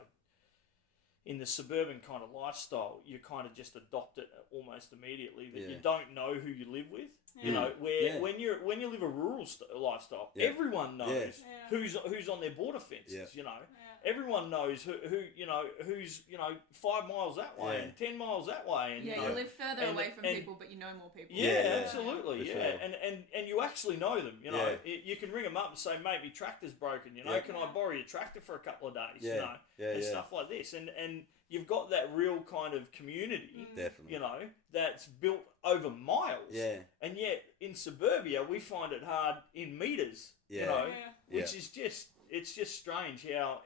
in the suburban kind of lifestyle, you kind of just adopt it almost immediately. That you don't know who you live with. You know, when you live a rural lifestyle, everyone knows who's on their border fences. You know, everyone knows who's 5 miles that way and 10 miles that way. And, you live further away from people, but you know more people. Yeah, absolutely. Sure. And you actually know them. You know, Yeah. you can ring them up and say, "Mate, my tractor's broken. You know, can I borrow your tractor for a couple of days?" You know, and stuff like this. And you've got that real kind of community, Definitely. you know, that's built over miles. Yeah. And yet in suburbia, we find it hard in meters, you know, which is just, it's just strange how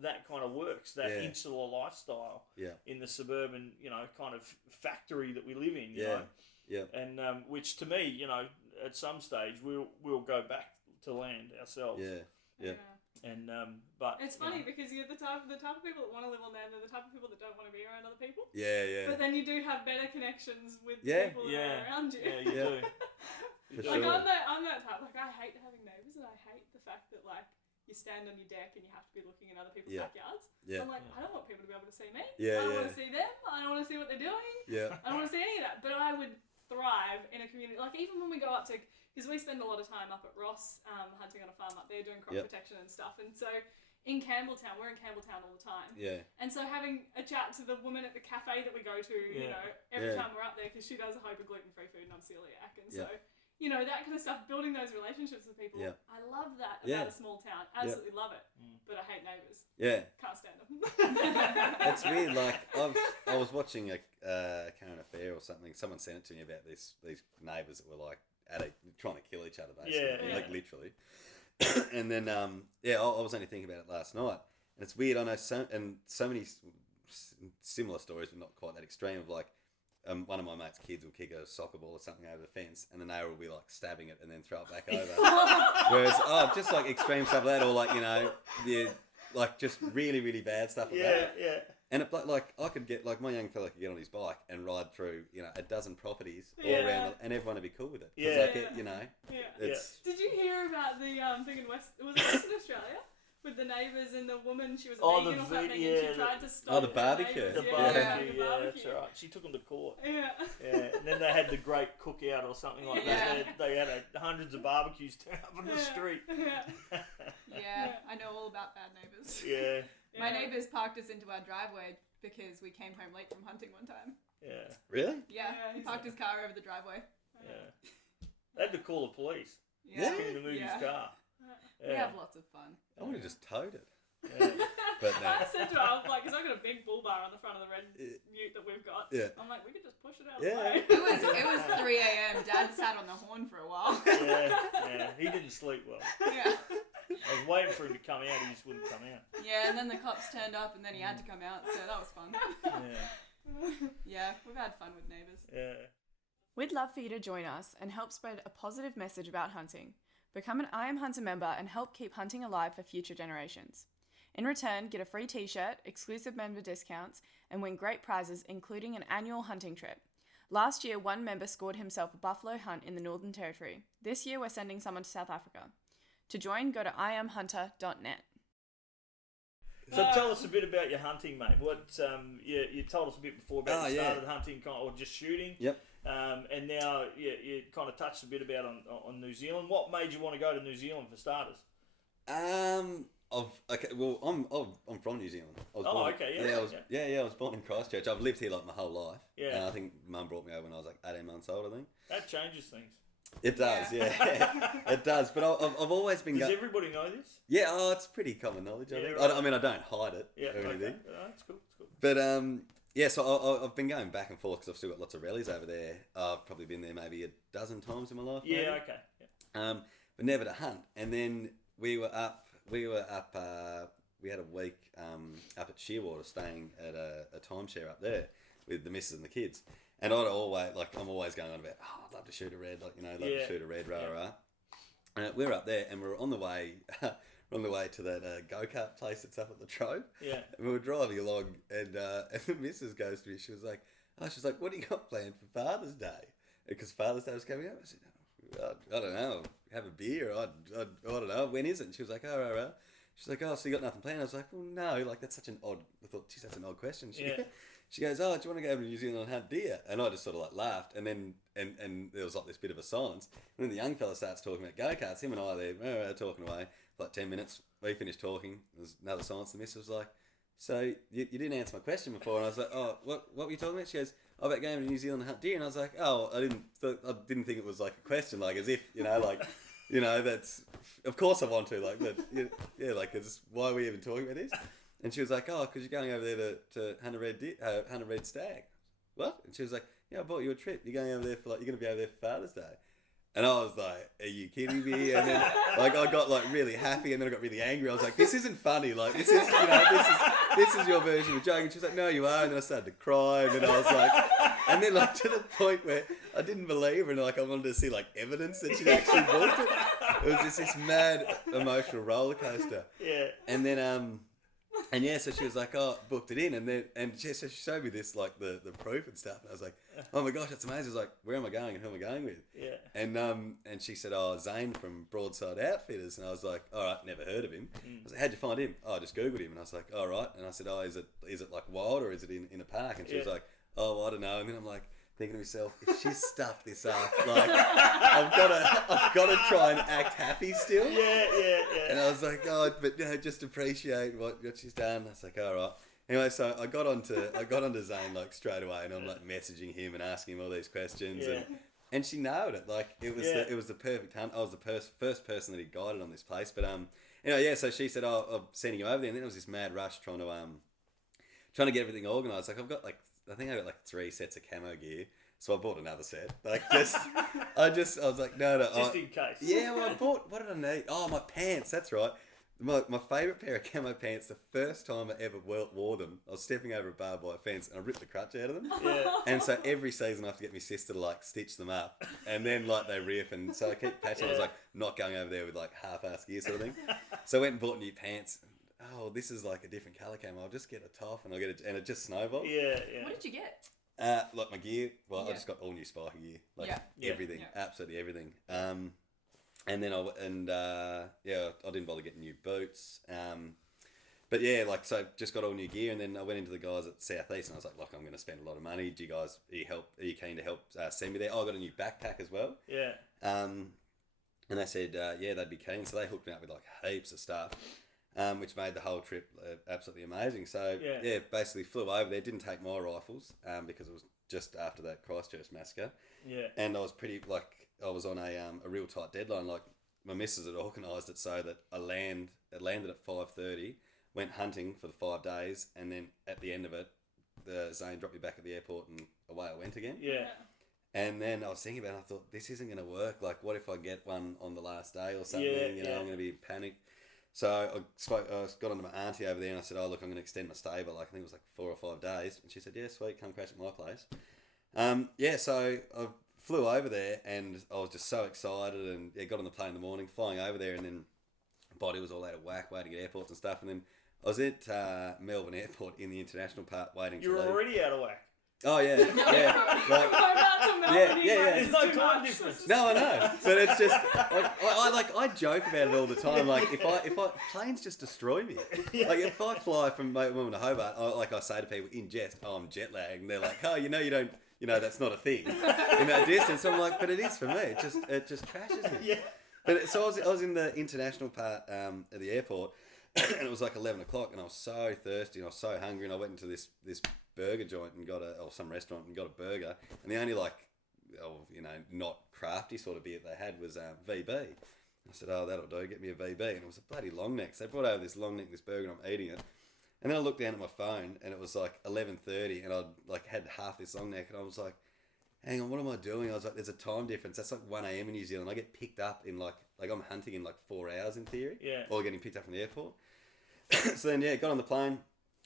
that kind of works, that insular lifestyle in the suburban, you know, kind of factory that we live in, you know. Yeah. And which to me, you know, at some stage we'll go back to land ourselves. Yeah. And but it's funny because you're the type of people that want to live on land, and the type of people that don't want to be around other people. Yeah. But then you do have better connections with the people that are around you. Yeah, you do. Like I'm that type. Like I hate having neighbours, and I hate the fact that like you stand on your deck and you have to be looking in other people's backyards. I'm like, I don't want people to be able to see me. I don't want to see them. I don't want to see what they're doing. I don't want to see any of that. But I would thrive in a community. Like even when we go up to, because we spend a lot of time up at Ross, hunting on a farm up there, doing crop protection and stuff. And so in Campbelltown, we're in Campbelltown all the time. And so having a chat to the woman at the cafe that we go to, you know, every time we're up there, because she does a hope of gluten-free food and I'm celiac. And so, you know, that kind of stuff, building those relationships with people. I love that about a small town. Absolutely love it. But I hate neighbours. Can't stand them. That's weird. Like I was watching a current affair or something. Someone sent it to me about these neighbours that were like trying to kill each other, basically, like literally. And then I was only thinking about it last night, and it's weird. I know so many similar stories, but not quite that extreme. Of like, one of my mates' kids will kick a soccer ball or something over the fence, and the neighbour will be like stabbing it and then throw it back over. Whereas, just like extreme stuff like that, or like, you know, like just really, really bad stuff like that. And it, like I could get, like my young fella could get on his bike and ride through, you know, a dozen properties all around, and everyone would be cool with it. You know. It's... Did you hear about the thing in Western Australia? With the neighbours and the woman, she was a vegan or something, and she tried to stop the barbecue. The barbecue, that's right. She took them to court. And then they had the great cookout or something like that. They had hundreds of barbecues turn up on the street. Yeah, I know all about bad neighbours. Yeah. My neighbours parked us into our driveway because we came home late from hunting one time. Yeah. Really? Yeah, he parked his car over the driveway. Yeah. They had to call the police. Yeah. To move his car. We have lots of fun. I would have just towed it. Yeah. But no. I said to her, I'm like, because I've got a big bull bar on the front of the red ute that we've got. Yeah. I'm like, we could just push it out of the Yeah. way. It was 3 a.m. Dad sat on the horn for a while. Yeah. He didn't sleep well. Yeah. I was waiting for him to come out. He just wouldn't come out. Yeah, and then the cops turned up, and then he had to come out. So that was fun. Yeah. Yeah, we've had fun with neighbours. Yeah. We'd love for you to join us and help spread a positive message about hunting. Become an I Am Hunter member and help keep hunting alive for future generations. In return, get a free t-shirt, exclusive member discounts, and win great prizes including an annual hunting trip. Last year, one member scored himself a buffalo hunt in the Northern Territory. This year, we're sending someone to South Africa. To join, go to iamhunter.net. So tell us a bit about your hunting, mate. What you told us a bit before about you started hunting or just shooting. Yep. And now you kind of touched a bit about on New Zealand. What made you want to go to New Zealand for starters? I'm from New Zealand. I was born in Christchurch. I've lived here like my whole life. Yeah. And I think Mum brought me over when I was like 18 months old, I think. That changes things. It does, yeah. It does. But I've always been... Does everybody know this? Yeah, it's pretty common knowledge, I think. Right. I mean, I don't hide it or anything. Okay. That's cool. But, so I've been going back and forth because I've still got lots of rallies over there. I've probably been there maybe a dozen times in my life. Yeah, maybe. Okay. Yeah. But never to hunt. And then we had a week up at Shearwater staying at a timeshare up there with the missus and the kids. And I'm always going on about, I'd love to shoot a red, to shoot a red, rah. We're up there and we're on the way to that go-kart place that's up at the Trove. Yeah. And we were driving along and the missus goes to me, she was like, what do you got planned for Father's Day? Because Father's Day was coming up. I said, I don't know, have a beer, I don't know, when is it? And she was like, right. She's like, so you got nothing planned? I was like, well, no, that's such an odd, I thought, geez, that's an odd question. She goes, do you want to go over to New Zealand and hunt deer? And I just sort of laughed, and then and there was this bit of a silence. And then the young fella starts talking about go-karts. Him and I are there, talking away for 10 minutes. We finished talking. There's another silence. The missus was like, so you didn't answer my question before. And I was like, what were you talking about? She goes, about going to New Zealand and hunt deer. And I was like, I didn't think it was like a question, as if, that's, of course I want to, it's, why are we even talking about this? And she was like, because you're going over there to hunt a red stag. What? And she was like, I bought you a trip. You're going over there you're going to be over there for Father's Day. And I was like, are you kidding me? And then I got really happy, and then I got really angry. I was like, this isn't funny. This is this is your version of a joke. And she was like, no, you are. And then I started to cry, and then I was like, and then to the point where I didn't believe her, and I wanted to see evidence that she'd actually booked it. It was just this mad emotional roller coaster. Yeah. And then so she was like, booked it in, and she showed me this the proof and stuff, and I was like, oh my gosh, that's amazing. I was like, where am I going and who am I going with? Yeah. And she said, Zane from Broadside Outfitters, and I was like, all right, never heard of him. I was like, how'd you find him? I just googled him, and I was like, all right. And I said, is it wild or is it in a park? And she was like, I don't know. And then I'm like, thinking to myself, if she's stuffed this up, I've got to try and act happy still. Yeah. And I was like, but just appreciate what she's done. I was like, all right. Anyway, so I got onto Zane straight away, and I'm messaging him and asking him all these questions, and she nailed it. It was the perfect hunt. I was the first person that he guided on this place. But anyway, so she said, I'm sending you over there, and then it was this mad rush trying to get everything organised. I got 3 sets of camo gear. So I bought another set. I was like, no. Just in case. Yeah, well, I bought, what did I need? Oh, my pants, that's right. My favourite pair of camo pants, the first time I ever wore them, I was stepping over a barbed wire fence and I ripped the crutch out of them. Yeah. And so every season I have to get my sister to stitch them up. And then they rip, and so I keep patching. I was not going over there with half-ass gear sort of thing. So I went and bought new pants. This is a different colour camo. I'll just get a top and and it just snowballed. Yeah. What did you get? My gear. Well, I just got all new spiker gear. Everything, absolutely everything. And then I didn't bother getting new boots. But yeah, like, so just got all new gear, and then I went into the guys at Southeast, and I was like, look, I'm going to spend a lot of money. Do you guys, are you keen to help send me there? Oh, I got a new backpack as well. Yeah. And they said, yeah, they'd be keen. So they hooked me up with like heaps of stuff, which made the whole trip absolutely amazing. So yeah, basically flew over there. Didn't take my rifles because it was just after that Christchurch massacre. Yeah. And I was I was on a real tight deadline. Like, my missus had organised it so that it landed at 5:30. Went hunting for the 5 days, and then at the end of it, the Zane dropped me back at the airport, and away I went again. Yeah. And then I was thinking about it, and I thought, this isn't going to work. Like, what if I get one on the last day or something? Yeah, I'm going to be in panic. So I got onto my auntie over there, and I said, oh, look, I'm going to extend my stay, but like, I think it was like 4 or 5 days. And she said, yeah, sweet, come crash at my place. So I flew over there, and I was just so excited, and got on the plane in the morning, flying over there, and then body was all out of whack, waiting at airports and stuff, and then I was at Melbourne Airport in the international part waiting to leave. You're already out of whack. Oh, yeah. Like, There's no time difference. No, I know. But it's just, like, I joke about it all the time. Like, if I planes just destroy me. Like, if I fly from Melbourne to Hobart, I say to people in jest, oh, I'm jet lagged. And they're like, oh, you don't, that's not a thing in that distance. I'm like, but it is for me. It just trashes me. Yeah. But so I was in the international part at the airport, and it was like 11 o'clock, and I was so thirsty, and I was so hungry, and I went into this burger joint and some restaurant and got a burger, and the only not crafty sort of beer they had was VB. I said, oh, that'll do, get me a VB, and it was a bloody long neck. So they brought over this long neck, this burger, and I'm eating it, and then I looked down at my phone, and it was like 11:30, and I'd like had half this long neck, and I was like, hang on, what am I doing? I was like, there's a time difference. That's like 1 a.m. in New Zealand. I get picked up in like I'm hunting in like 4 hours in theory. Yeah. Or getting picked up from the airport. So then, got on the plane,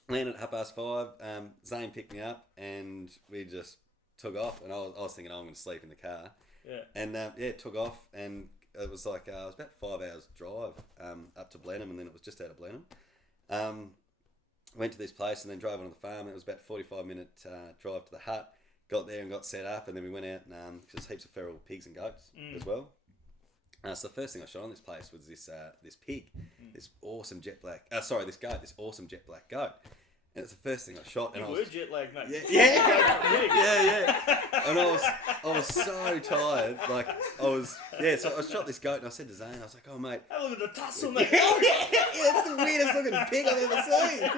landed at 5:30. Zane picked me up, and we just took off. And I was thinking, I'm going to sleep in the car. Yeah. And took off, and it was like, it was about 5 hours drive up to Blenheim, and then it was just out of Blenheim. Went to this place and then drove on the farm, and it was about 45-minute drive to the hut. Got there and got set up, and then we went out and because heaps of feral pigs and goats as well. So the first thing I shot on this place was this pig, this awesome jet black. This awesome jet black goat. And it's the first thing I shot. And you were jet lagged, mate. Yeah. And I was so tired. Like so I shot this goat, and I said to Zane, I was like, oh mate, have a look at the tussle, mate. It's the weirdest looking pig I've ever seen.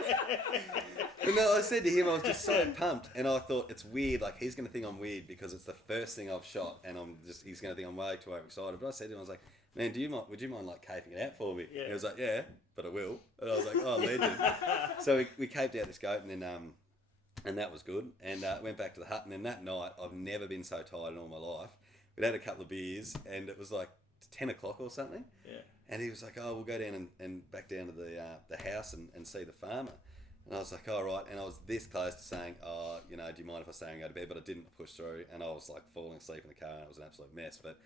And I said to him, I was just so pumped, and I thought it's weird. Like, he's going to think I'm weird because it's the first thing I've shot, and he's going to think I'm way too overexcited. But I said to him, I was like, man, would you mind like caping it out for me? Yeah. And he was like, yeah, but I will. And I was like, oh, legend. So we caped out this goat, and then and that was good. And went back to the hut, and then that night, I've never been so tired in all my life. We'd had a couple of beers, and it was like 10 o'clock or something. Yeah. And he was like, oh, we'll go down and back down to the house and see the farmer. And I was like, all right. And I was this close to saying, oh, do you mind if I stay and go to bed? But I didn't push through, and I was like falling asleep in the car, and it was an absolute mess. But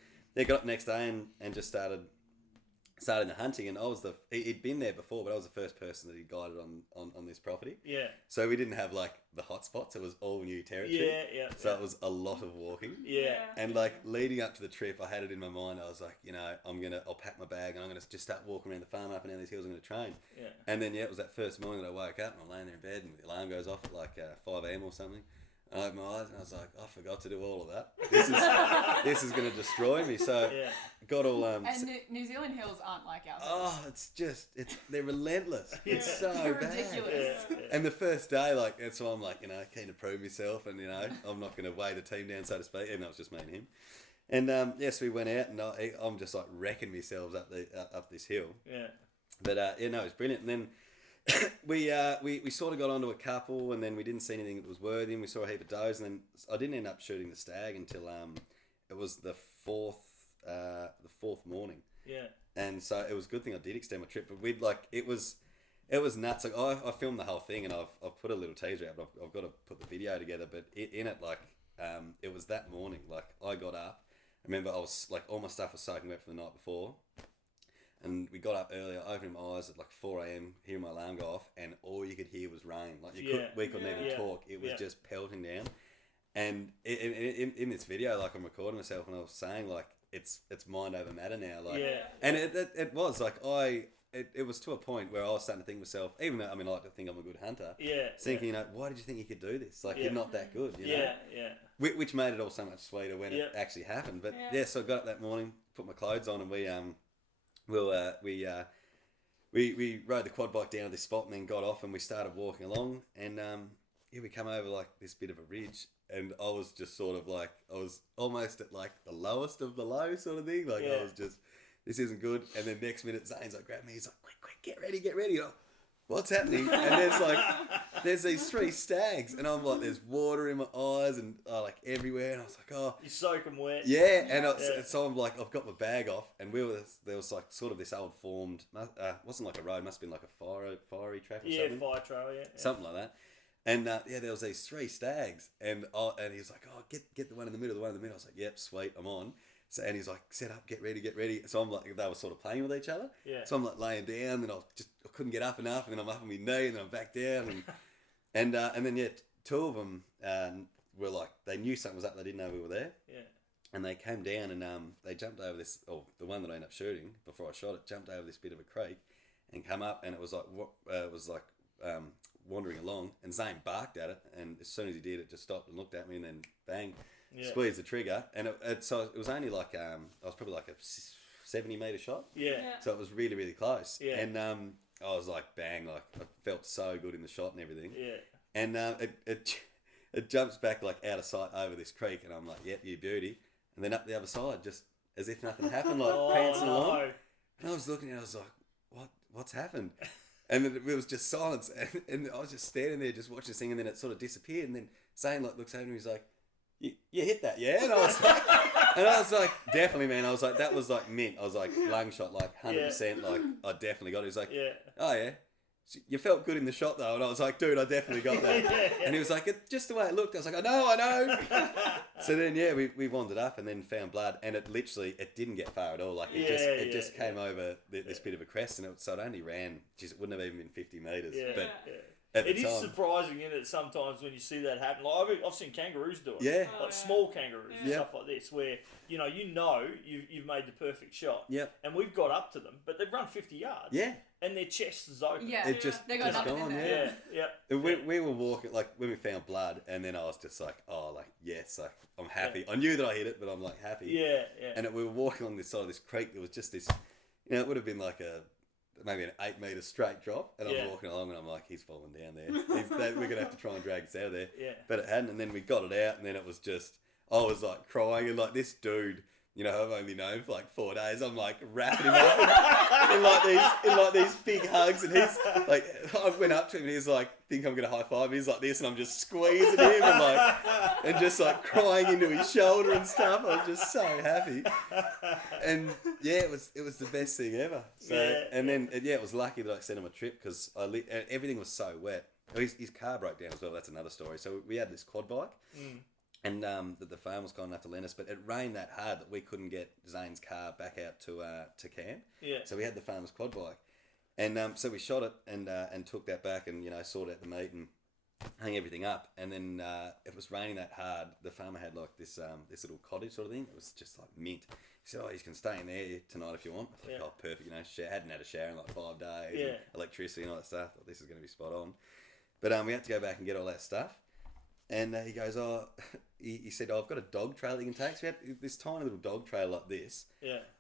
got up the next day and just started the hunting, and he'd been there before, but I was the first person that he guided on this property. Yeah. So we didn't have like the hot spots; it was all new territory. Yeah. So it was a lot of walking. Yeah. And like leading up to the trip, I had it in my mind. I was like, I'll pack my bag and I'm gonna just start walking around the farm up and down these hills. I'm gonna train. Yeah. And then it was that first morning that I woke up and I'm laying there in bed and the alarm goes off at like 5 a.m. or something. I opened my eyes and I was like, I forgot to do all of that. This is going to destroy me. So got all... and New Zealand hills aren't like ours. Oh, they're relentless. Yeah. It's so bad. Ridiculous. Yeah. And the first day, like, that's why I'm like, keen to prove myself and, I'm not going to weigh the team down, so to speak, even though it was just me and him. And, yes, we went out and I'm just like wrecking myself up this hill. Yeah. But, it was brilliant. And then... we sort of got onto a couple, and then we didn't see anything that was worthy, and we saw a heap of does, and then I didn't end up shooting the stag until it was the fourth morning. Yeah. And so it was a good thing I did extend my trip, but it was nuts. Like I filmed the whole thing, and I've put a little teaser out, but I've got to put the video together. But in it, it was that morning. Like I got up. I remember I was like all my stuff was soaking wet from the night before. And we got up earlier, opened my eyes at like 4 a.m, hearing my alarm go off, and all you could hear was rain. Like we couldn't even talk. It was just pelting down. And in this video, like I'm recording myself, and I was saying like it's mind over matter now. Like, and it was like it was to a point where I was starting to think to myself, even though I like to think I'm a good hunter. Yeah. Thinking, why did you think you could do this? Like, you're not that good. You know? Yeah. Which made it all so much sweeter when it actually happened. But so I got up that morning, put my clothes on, and we rode the quad bike down to this spot and then got off and we started walking along and we come over like this bit of a ridge and I was just sort of like, I was almost at like the lowest of the low sort of thing. Like I was just, this isn't good. And then next minute Zane's like, grab me. He's like, quick, get ready. Oh, what's happening? And there's these 3 stags and I'm like, there's water in my eyes and like everywhere. And I was like, oh. You're soaking wet. Yeah. And so I'm like, I've got my bag off and there was like sort of this old formed, wasn't like a road, must have been like a fiery track or something. Yeah, fire trail, yeah. Something like that. And there was these 3 stags and he was like, oh, get the one in the middle, I was like, yep, sweet, I'm on. So, and he's like, set up, get ready. So I'm like, they were sort of playing with each other. Yeah. So I'm like laying down and I couldn't get up enough and then I'm up on my knee and then I'm back down and then 2 of them were like, they knew something was up, they didn't know we were there. Yeah. And they came down and they jumped over this, the one that I ended up shooting before I shot it, jumped over this bit of a creek and come up and it was like, wandering along and Zane barked at it and as soon as he did it just stopped and looked at me and then bang, squeezed the trigger and so it was only like I was probably like a 70 metre shot, so it was really, really close, and I was like bang, like I felt so good in the shot and everything, and it jumps back like out of sight over this creek and I'm like, yep, you beauty, and then up the other side just as if nothing happened, like prancing along, and I was looking and I was like, what's happened? And then it was just silence, and I was just standing there, just watching this thing, and then it sort of disappeared. And then Zane like looks over and he's like, "You hit that, yeah?" And I was like, "Definitely, man." I was like, "That was like mint." I was like, "Lung shot, like 100%." Like I definitely got it. He's like, "Oh yeah, you felt good in the shot though," and I was like, "Dude, I definitely got that." And he was like, "It's just the way it looked." I was like, "I know." So then we wandered up and then found blood, and it didn't get far at all. Like it just came over this bit of a crest, and so it only ran. Geez, it wouldn't have even been 50 meters. But it is surprising, isn't it? Sometimes when you see that happen, like I've seen kangaroos do it. Like small kangaroos and stuff like this, where you know you've made the perfect shot. And we've got up to them, but they've run 50 yards. And their chest is open. They got nothing in there. We were walking, like when we found blood, and then I was just like, oh, like yes, like I'm happy. I knew that I hit it, but I'm like happy. And we were walking along this side of this creek. There was just this, it would have been like maybe an 8 metre straight drop, and I'm walking along and I'm like, he's falling down there. We're gonna have to try and drag us out of there. But it hadn't, and then we got it out, and then it was just, I was like crying, and like this dude, I've only known for like 4 days. I'm like wrapping him up in like these big hugs, and he's like, I went up to him and he's like, think I'm gonna high five. He's like this, and I'm just squeezing him and just like crying into his shoulder and stuff. I was just so happy, and it was the best thing ever. So and then it was lucky that I sent him a trip because everything was so wet. His car broke down as well. That's another story. So we had this quad bike. And the farm was kind enough to lend us, but it rained that hard that we couldn't get Zane's car back out to camp. So we had the farmer's quad bike, and so we shot it and took that back and sorted out the meat and hung everything up. And then it was raining that hard. The farmer had like this little cottage sort of thing. It was just like mint. He said, "Oh, you can stay in there tonight if you want." I was like, "Oh, perfect." Hadn't had a shower in like 5 days. And electricity and all that stuff. Thought, this is going to be spot on. But we had to go back and get all that stuff. And he goes, he said, I've got a dog trail that you can take. So we had this tiny little dog trail like this.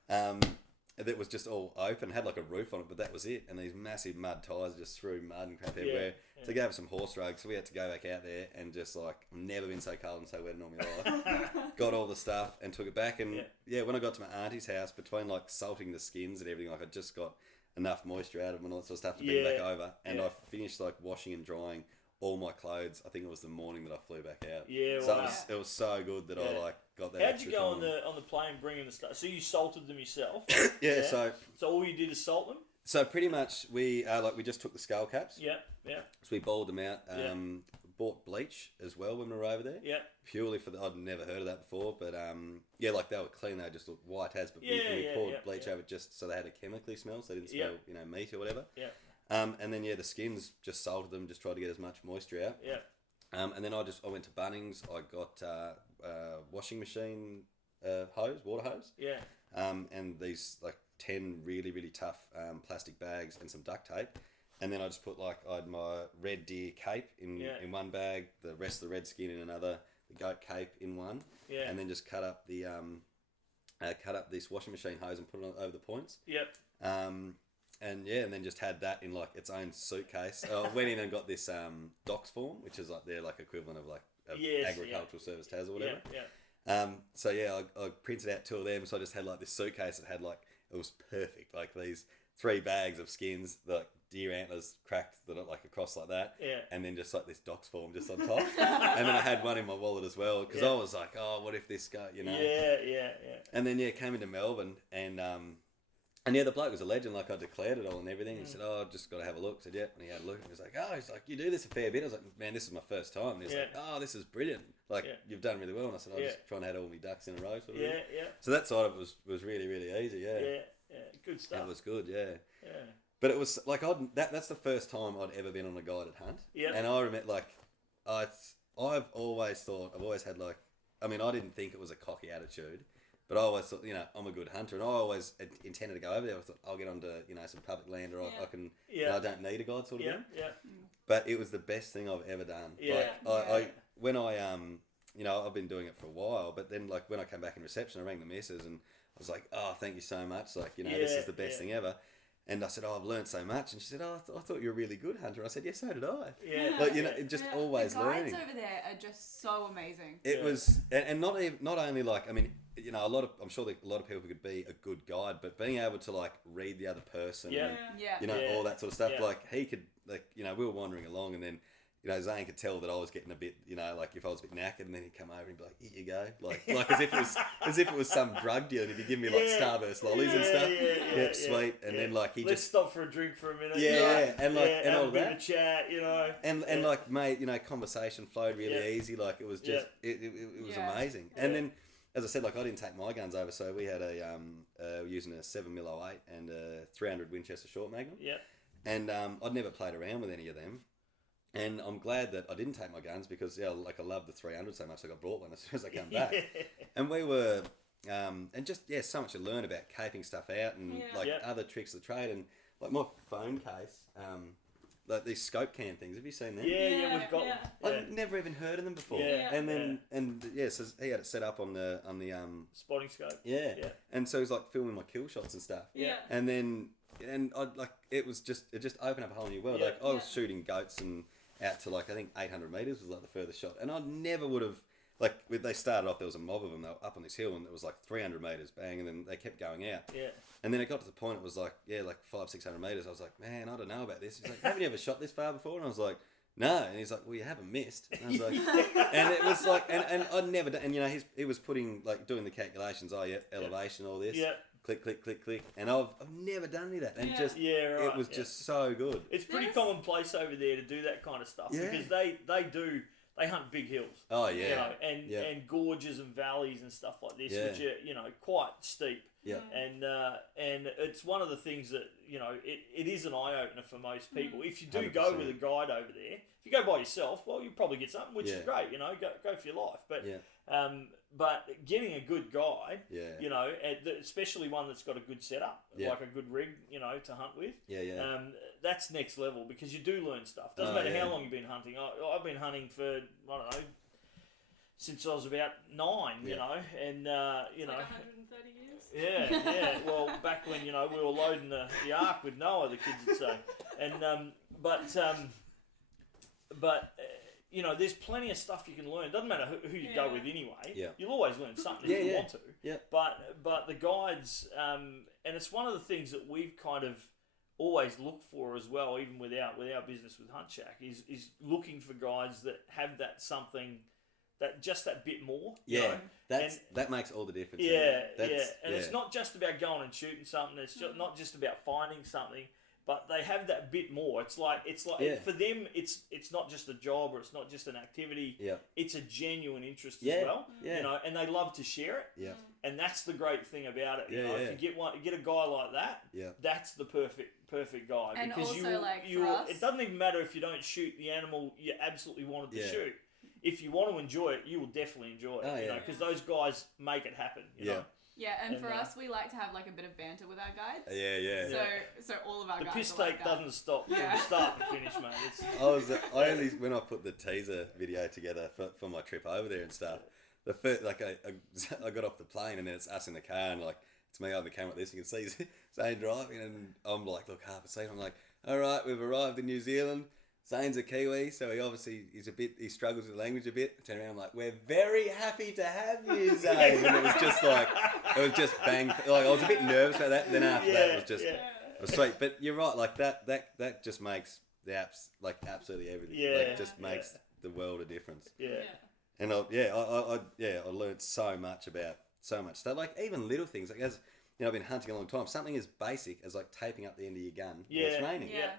That was just all open, had like a roof on it, but that was it. And these massive mud tyres just threw mud and crap everywhere. So they gave us some horse rugs. So we had to go back out there and just like, I've never been so cold and so wet in all my life. Got all the stuff and took it back. And when I got to my auntie's house, between like salting the skins and everything, like I just got enough moisture out of them and all that sort of stuff to bring back over. And I finished like washing and drying all my clothes. I think it was the morning that I flew back out. So it was so good that I like got that. How'd you go on the plane bringing the stuff? So you salted them yourself? So all you did is salt them? So pretty much we just took the skull caps. So we boiled them out. Bought bleach as well when we were over there. Purely for I'd never heard of that before, but like they were clean. They just looked white as, but we poured bleach over just so they had a chemically smell, so they didn't smell meat or whatever. And then the skins, just salted them, just tried to get as much moisture out. And then I went to Bunnings. I got washing machine water hose. And these like 10 really, really tough plastic bags and some duct tape. And then I just put I had my red deer cape in one bag, the rest of the red skin in another, the goat cape in one, and then just cut up the this washing machine hose and put it over the points. And then just had that in its own suitcase. I went in and got this docs form, which is their equivalent of agricultural service TAS or whatever. I printed out 2 of them, so I just had this suitcase that had it was perfect, these 3 bags of skins, deer antlers cracked across like that, and then just this docs form just on top, and then I had one in my wallet as well because I was like, oh, what if this guy, and then came into Melbourne and the bloke was a legend, I declared it all and everything. He said, oh, I've just got to have a look. I said, yeah, and he had a look and he was like, oh, you do this a fair bit. I was like, man, this is my first time. And he was like, oh, this is brilliant, you've done really well. And I said, I was just trying to have all my ducks in a row sort of thing. So that side of it was really, really easy. Good stuff. It was good. But it was that's the first time I'd ever been on a guided hunt. And I remember I've always had I didn't think it was a cocky attitude, but I always thought, I'm a good hunter, and I always intended to go over there. I thought I'll get onto some public land, or I can I don't need a guide sort of thing. But it was the best thing I've ever done. When I've been doing it for a while, but then when I came back in reception, I rang the missus and I was like, oh, thank you so much. This is the best thing ever. And I said, oh, I've learned so much. And she said, oh, I thought you were a really good hunter. I said, yeah, so did I. Always the learning. guides over there are just so amazing. It was, and not only I'm sure that a lot of people could be a good guide, but being able to read the other person, all that sort of stuff. He could, we were wandering along, and then Zane could tell that I was getting a bit, if I was a bit knackered, and then he'd come over and be like, here you go. As if it was some drug deal, and he'd give me Starburst lollies and stuff. Sweet. And then let's stop for a drink for a minute. And all a bit of chat, And mate, conversation flowed really easy. It was just, it was amazing. And then, as I said, I didn't take my guns over, so we had using a 7mm08 and a 300 Winchester short magnum. And I'd never played around with any of them. And I'm glad that I didn't take my guns because, I love the 300 so much, I brought one as soon as I came back. And we were, and just, so much to learn about caping stuff out and, other tricks of the trade. And, my phone case, these scope cam things, have you seen them? We've got them. I've never even heard of them before. And then, so he had it set up on the spotting scope. And so he was, filming my kill shots and stuff. And then, it just opened up a whole new world. I was shooting goats and out to I think 800 metres was the furthest shot, and I never would have when they started off, there was a mob of them. They were up on this hill, and it was 300 metres, bang, and then they kept going out. And then it got to the point it was 500-600 metres. I was like, man, I don't know about this. He's like, haven't you ever shot this far before? And I was like, no. And he's like, well, you haven't missed. And I was like, and it was and I'd never done. And he was putting doing the calculations. Elevation, all this. Click, click, click, click, and I've never done any of that, and it was just so good. It's pretty commonplace over there to do that kind of stuff because they hunt big hills. Oh yeah, and gorges and valleys and stuff like this, which are quite steep. And it's one of the things that it is an eye opener for most people. If you do 100%. Go with a guide over there, if you go by yourself, well, you probably get something, which is great. Go for your life, but getting a good guide, especially one that's got a good setup, like a good rig, to hunt with, that's next level because you do learn stuff. Doesn't matter how long you've been hunting. I've been hunting for, I don't know, since I was about 9, and 130 years. Well, back when we were loading the ark with Noah, the kids would say, and there's plenty of stuff you can learn. Doesn't matter who you go with anyway. You'll always learn something if you want to. But the guides, and it's one of the things that we've kind of always looked for as well, even with our business with Hunt Shack, is looking for guides that have that something. Just that bit more. That makes all the difference. And it's not just about going and shooting something. It's not just about finding something, but they have that bit more. It's like for them, it's not just a job or it's not just an activity. It's a genuine interest as well. And they love to share it. And that's the great thing about it. If you get a guy like that, that's the perfect guy. And because also, for us, it doesn't even matter if you don't shoot the animal you absolutely wanted to shoot. If you want to enjoy it, you will definitely enjoy it. Because those guys make it happen. You know? Yeah, and for us, we like to have like a bit of banter with our guides. Yeah. So all of our the guides piss are take like that. doesn't stop from start to finish, mate. I only when I put the teaser video together for my trip over there and stuff. The first, like I got off the plane and then it's us in the car and like it's me on the camera. This you can see Zane driving and I'm like, look, half a seat. I'm like, all right, we've arrived in New Zealand. Zane's a Kiwi, so he struggles with the language a bit. I turn around, I'm like, we're very happy to have you, Zane. And it was just bang. Like I was a bit nervous about that. Then after that, it was just it was sweet. But you're right, like that just makes the apps like absolutely everything. Like just makes the world a difference. And I learned so much about so much stuff. Like even little things, like as you know, I've been hunting a long time. Something as basic as like taping up the end of your gun when it's raining. Yeah.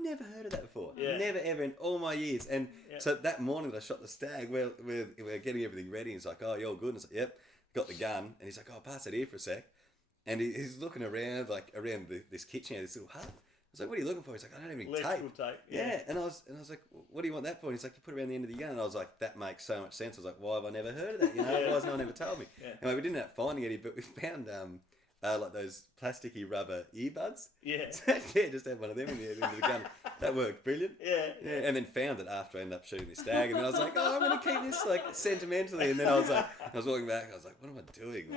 Never heard of that before. Never ever in all my years. And so that morning that I shot the stag, we're getting everything ready. He's like, oh, you're good. And I was like, yep. Got the gun. And he's like, oh, pass it here for a sec. And he's looking around this kitchen, this little hut. I was like, what are you looking for? He's like, I don't have any tape. Yeah. And I was like, what do you want that for? And he's like, you put it around the end of the gun. And I was like, that makes so much sense. I was like, why have I never heard of that? You know, otherwise no one ever told me. And we didn't end up finding any, but we found like those plasticky rubber earbuds. So, just had one of them in the end of the gun. That worked brilliant. And then found it after I ended up shooting the stag. And then I was like, oh, I'm going to keep this like sentimentally. And then I was walking back. I was like, what am I doing?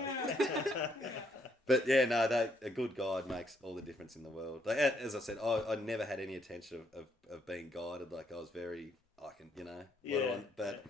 But yeah, no, a good guide makes all the difference in the world. Like, as I said, I never had any intention of being guided. Like I was very, but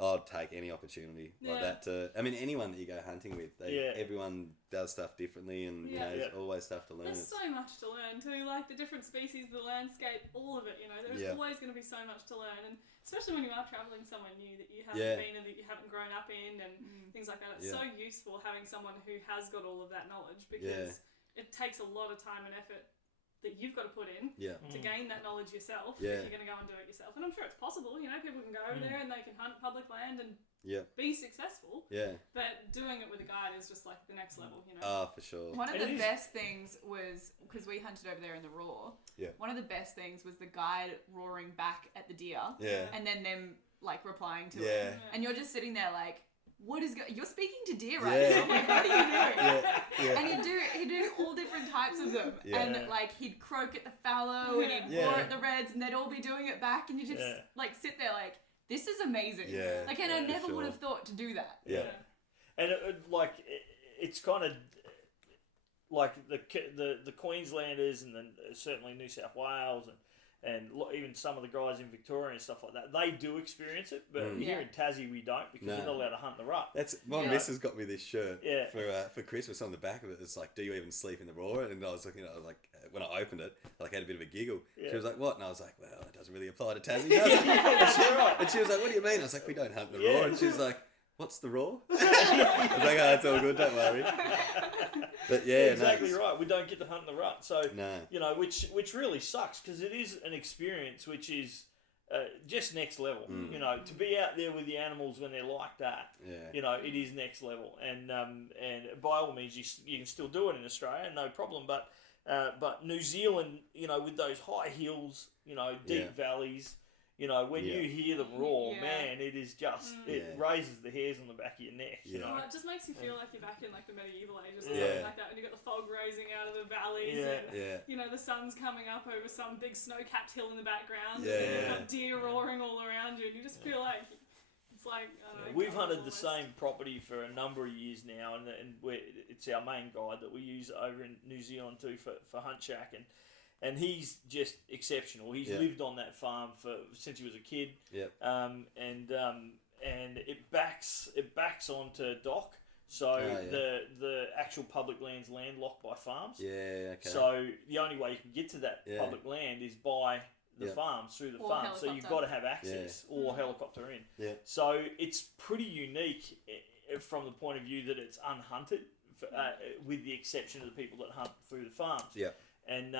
I'd take any opportunity like that to. I mean, anyone that you go hunting with, everyone does stuff differently, and you know, there's always stuff to learn. There's so much to learn too, like the different species, the landscape, all of it. You know, there's always going to be so much to learn, and especially when you are traveling somewhere new that you haven't been and that you haven't grown up in, and things like that. It's so useful having someone who has got all of that knowledge because it takes a lot of time and effort that you've got to put in to gain that knowledge yourself if you're going to go and do it yourself. And I'm sure it's possible, you know, people can go over there and they can hunt public land and be successful. But doing it with a guide is just like the next level, you know. Oh, for sure. One of the best things was, because we hunted over there in the raw, one of the best things was the guide roaring back at the deer and then them like replying to it. And you're just sitting there like, you're speaking to deer right now. Like, what are you doing? And he'd do all different types of them. And like he'd croak at the fallow and he'd roar at the reds and they'd all be doing it back and you just like sit there like, this is amazing. Like, and I never would have thought to do that. And it's kind of like the Queenslanders and then certainly New South Wales and even some of the guys in Victoria and stuff like that, they do experience it, but here in Tassie we don't because we're not allowed to hunt the rut. That's my missus got me this shirt for Christmas. On the back of it, it's like, "Do you even sleep in the raw?" And I was looking, like when I opened it, like had a bit of a giggle. She was like, "What?" And I was like, "Well, it doesn't really apply to Tassie, does it?" And she was like, "What do you mean?" I was like, "We don't hunt the raw." And she was like, "What's the raw?" I was like, "Oh, it's all good, don't worry." But exactly right. We don't get to hunt in the rut, so you know, which really sucks because it is an experience which is just next level. You know, to be out there with the animals when they're like that, you know, it is next level. And by all means, you can still do it in Australia, no problem. But New Zealand, you know, with those high hills, you know, deep valleys. You know, when you hear them roar, man, it is just, it raises the hairs on the back of your neck, you know. It just makes you feel like you're back in like the medieval ages or something like that, when you've got the fog raising out of the valleys and, you know, the sun's coming up over some big snow-capped hill in the background and you've got deer roaring all around you and you just feel like, it's like, I don't know. We've hunted the same property for a number of years now and it's our main guide that we use over in New Zealand too for Hunt Shack and he's just exceptional. He's lived on that farm since he was a kid. And it backs onto dock. So the actual public land's landlocked by farms. So the only way you can get to that public land is by the farms through the farm. So you've got to have access or helicopter in. So it's pretty unique from the point of view that it's unhunted, with the exception of the people that hunt through the farms. And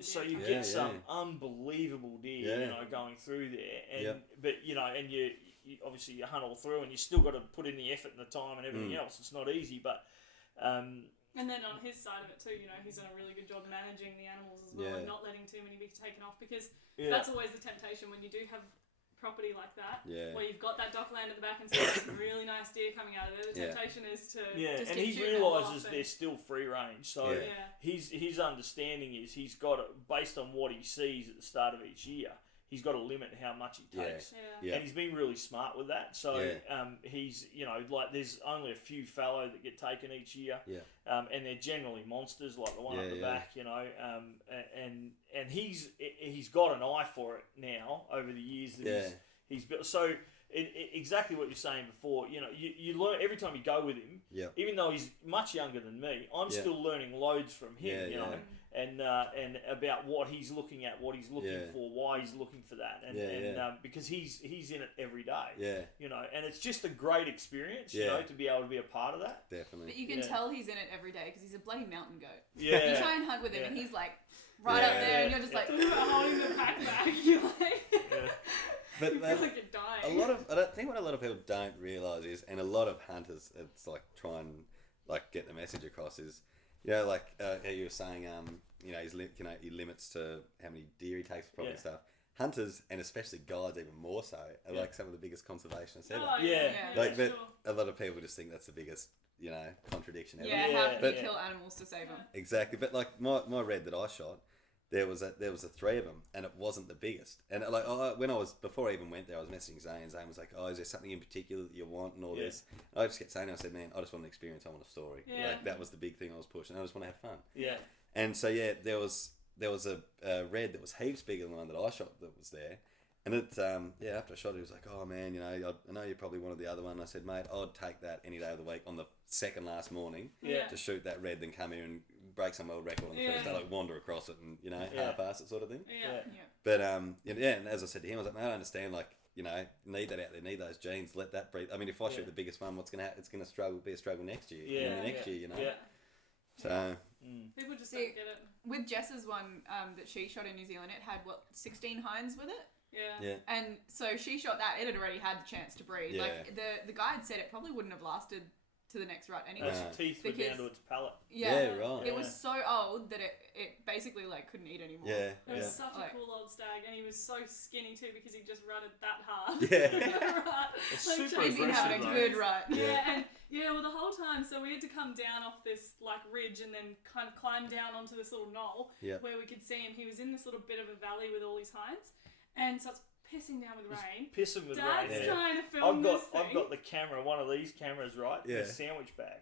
so you get some unbelievable deer, you know, going through there. But you know, and you obviously you hunt all through, and you still got to put in the effort and the time and everything else. It's not easy, but. And then on his side of it too, you know, he's done a really good job managing the animals as well and not letting too many be taken off because that's always the temptation when you do have property like that, Yeah. where you've got that dockland at the back and so there's some really nice deer coming out of it, the temptation is to just and keep he shooting them off realises and- they're still free range. So Yeah. his understanding is he's got it based on what he sees at the start of each year. He's got to limit how much he takes. Yeah. And he's been really smart with that. So he's, like there's only a few fallow that get taken each year. Yeah. And they're generally monsters, like the one at the back, and he's got an eye for it now over the years that he's built. So exactly what you're saying before, you learn every time you go with him. Yeah. Even though he's much younger than me, I'm still learning loads from him. And about what he's looking at, what he's looking for, why he's looking for that, and because he's in it every day. And it's just a great experience, to be able to be a part of that. Definitely. But you can tell he's in it every day because he's a bloody mountain goat. Yeah. You try and hunt with him and he's like right up there, and you're just like holding the pack back. You're like, But you feel like you're dying. I think what a lot of people don't realise is, and a lot of hunters, it's like try and like get the message across is, like how you were saying, he limits to how many deer he takes probably stuff. Hunters, and especially guides even more so, are like some of the biggest conservationists ever. Sure. A lot of people just think that's the biggest, contradiction ever. how can you kill animals to save them? Exactly, but like my red that I shot, there was a three of them, and it wasn't the biggest. And like before I even went there, I was messaging Zane, and Zane was like, "Oh, is there something in particular that you want?" and all this. And I just kept saying, I said, "Man, I just want an experience. I want a story." Like that was the big thing I was pushing. I just want to have fun. Yeah. And so there was a red that was heaps bigger than the one that I shot that was there. And it, after I shot it, he was like, "Oh man, I know you probably wanted the other one." And I said, "Mate, I'd take that any day of the week on the second last morning to shoot that red, then come here and break some world record on the first day, like wander across it and half-ass it sort of thing." But and as I said to him, I was like, "Mate, I understand, like, need that out there, need those genes, let that breathe. I mean, if I shoot the biggest one, what's gonna happen? It's gonna be a struggle next year, and the next year, So people just don't get it. With Jess's one that she shot in New Zealand, it had 16 hinds with it. Yeah. And so she shot that. It had already had the chance to breed. Yeah. Like the guide said, it probably wouldn't have lasted to the next rut anyway. Its teeth were down to its palate. Yeah, right. It was so old that it basically like couldn't eat anymore. Yeah. It was such a cool old stag, and he was so skinny too because he just rutted that hard. It's super He'd been having a good rut. Well, the whole time, so we had to come down off this like ridge and then kind of climb down onto this little knoll where we could see him. He was in this little bit of a valley with all his hinds, and so it's pissing down with rain. Pissing with Dad's rain. trying to film this thing. I've got the camera, one of these cameras, right? In a sandwich bag.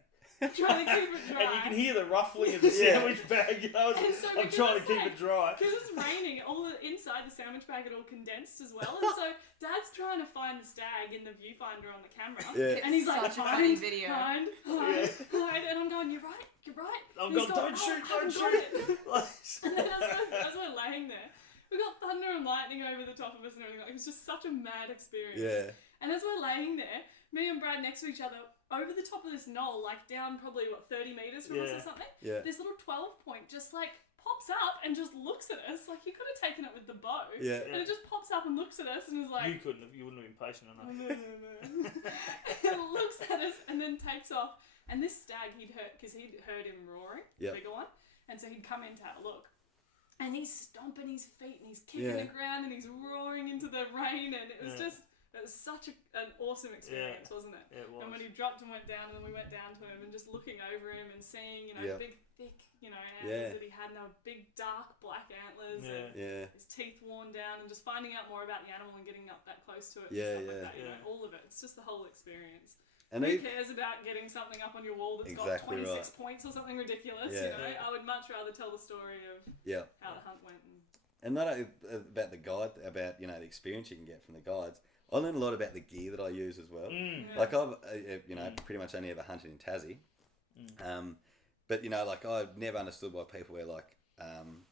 Trying to keep it dry. And you can hear the ruffling of the sandwich bag. I'm trying to keep it dry. Because it's raining, inside the sandwich bag it all condensed as well. And so Dad's trying to find the stag in the viewfinder on the camera. Yeah. And he's like, such a funny video. Hide. And I'm going, you're right. I'm going, don't shoot. And then as we're laying there, we got thunder and lightning over the top of us and everything. It was just such a mad experience. Yeah. And as we're laying there, me and Brad next to each other, over the top of this knoll, like down probably 30 metres from us or something, this little 12 point just like pops up and just looks at us. Like you could have taken it with the bow. Yeah. And it just pops up and looks at us and is like, You wouldn't have been patient enough. No. It looks at us and then takes off. And this stag he'd heard him roaring, the bigger one. And so he'd come in to have a look. And he's stomping his feet and he's kicking the ground and he's roaring into the rain, and it was such an awesome experience, wasn't it? It was. And when he dropped and went down, and then we went down to him and just looking over him and seeing, big, thick, antlers that he had, and they were big, dark, black antlers, and his teeth worn down, and just finding out more about the animal and getting up that close to it and stuff like that, all of it. It's just the whole experience. And who cares about getting something up on your wall that's got 26 points or something ridiculous? I would much rather tell the story of how the hunt went. And not only about the guide, about the experience you can get from the guides. I learned a lot about the gear that I use as well. Like I've pretty much only ever hunted in Tassie, but like I've never understood why people wear like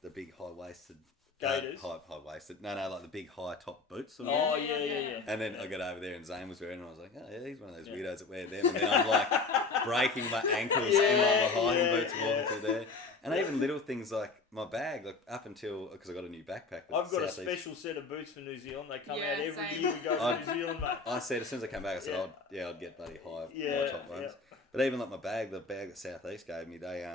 the big high waisted. Gaiters? High waisted. No, like the big high top boots. Sort of. Yeah. And then I got over there and Zane was wearing it, and I was like, oh yeah, he's one of those weirdos that wear them. And then I'm like breaking my ankles in like my hiking boots walking through there. And even little things like my bag, like up until, because I got a new backpack. I've got a special set of boots for New Zealand. They come out every year we go to New Zealand, mate. I said, as soon as I came back, I said, I'd get bloody high top ones. But even like my bag, the bag that Southeast gave me, they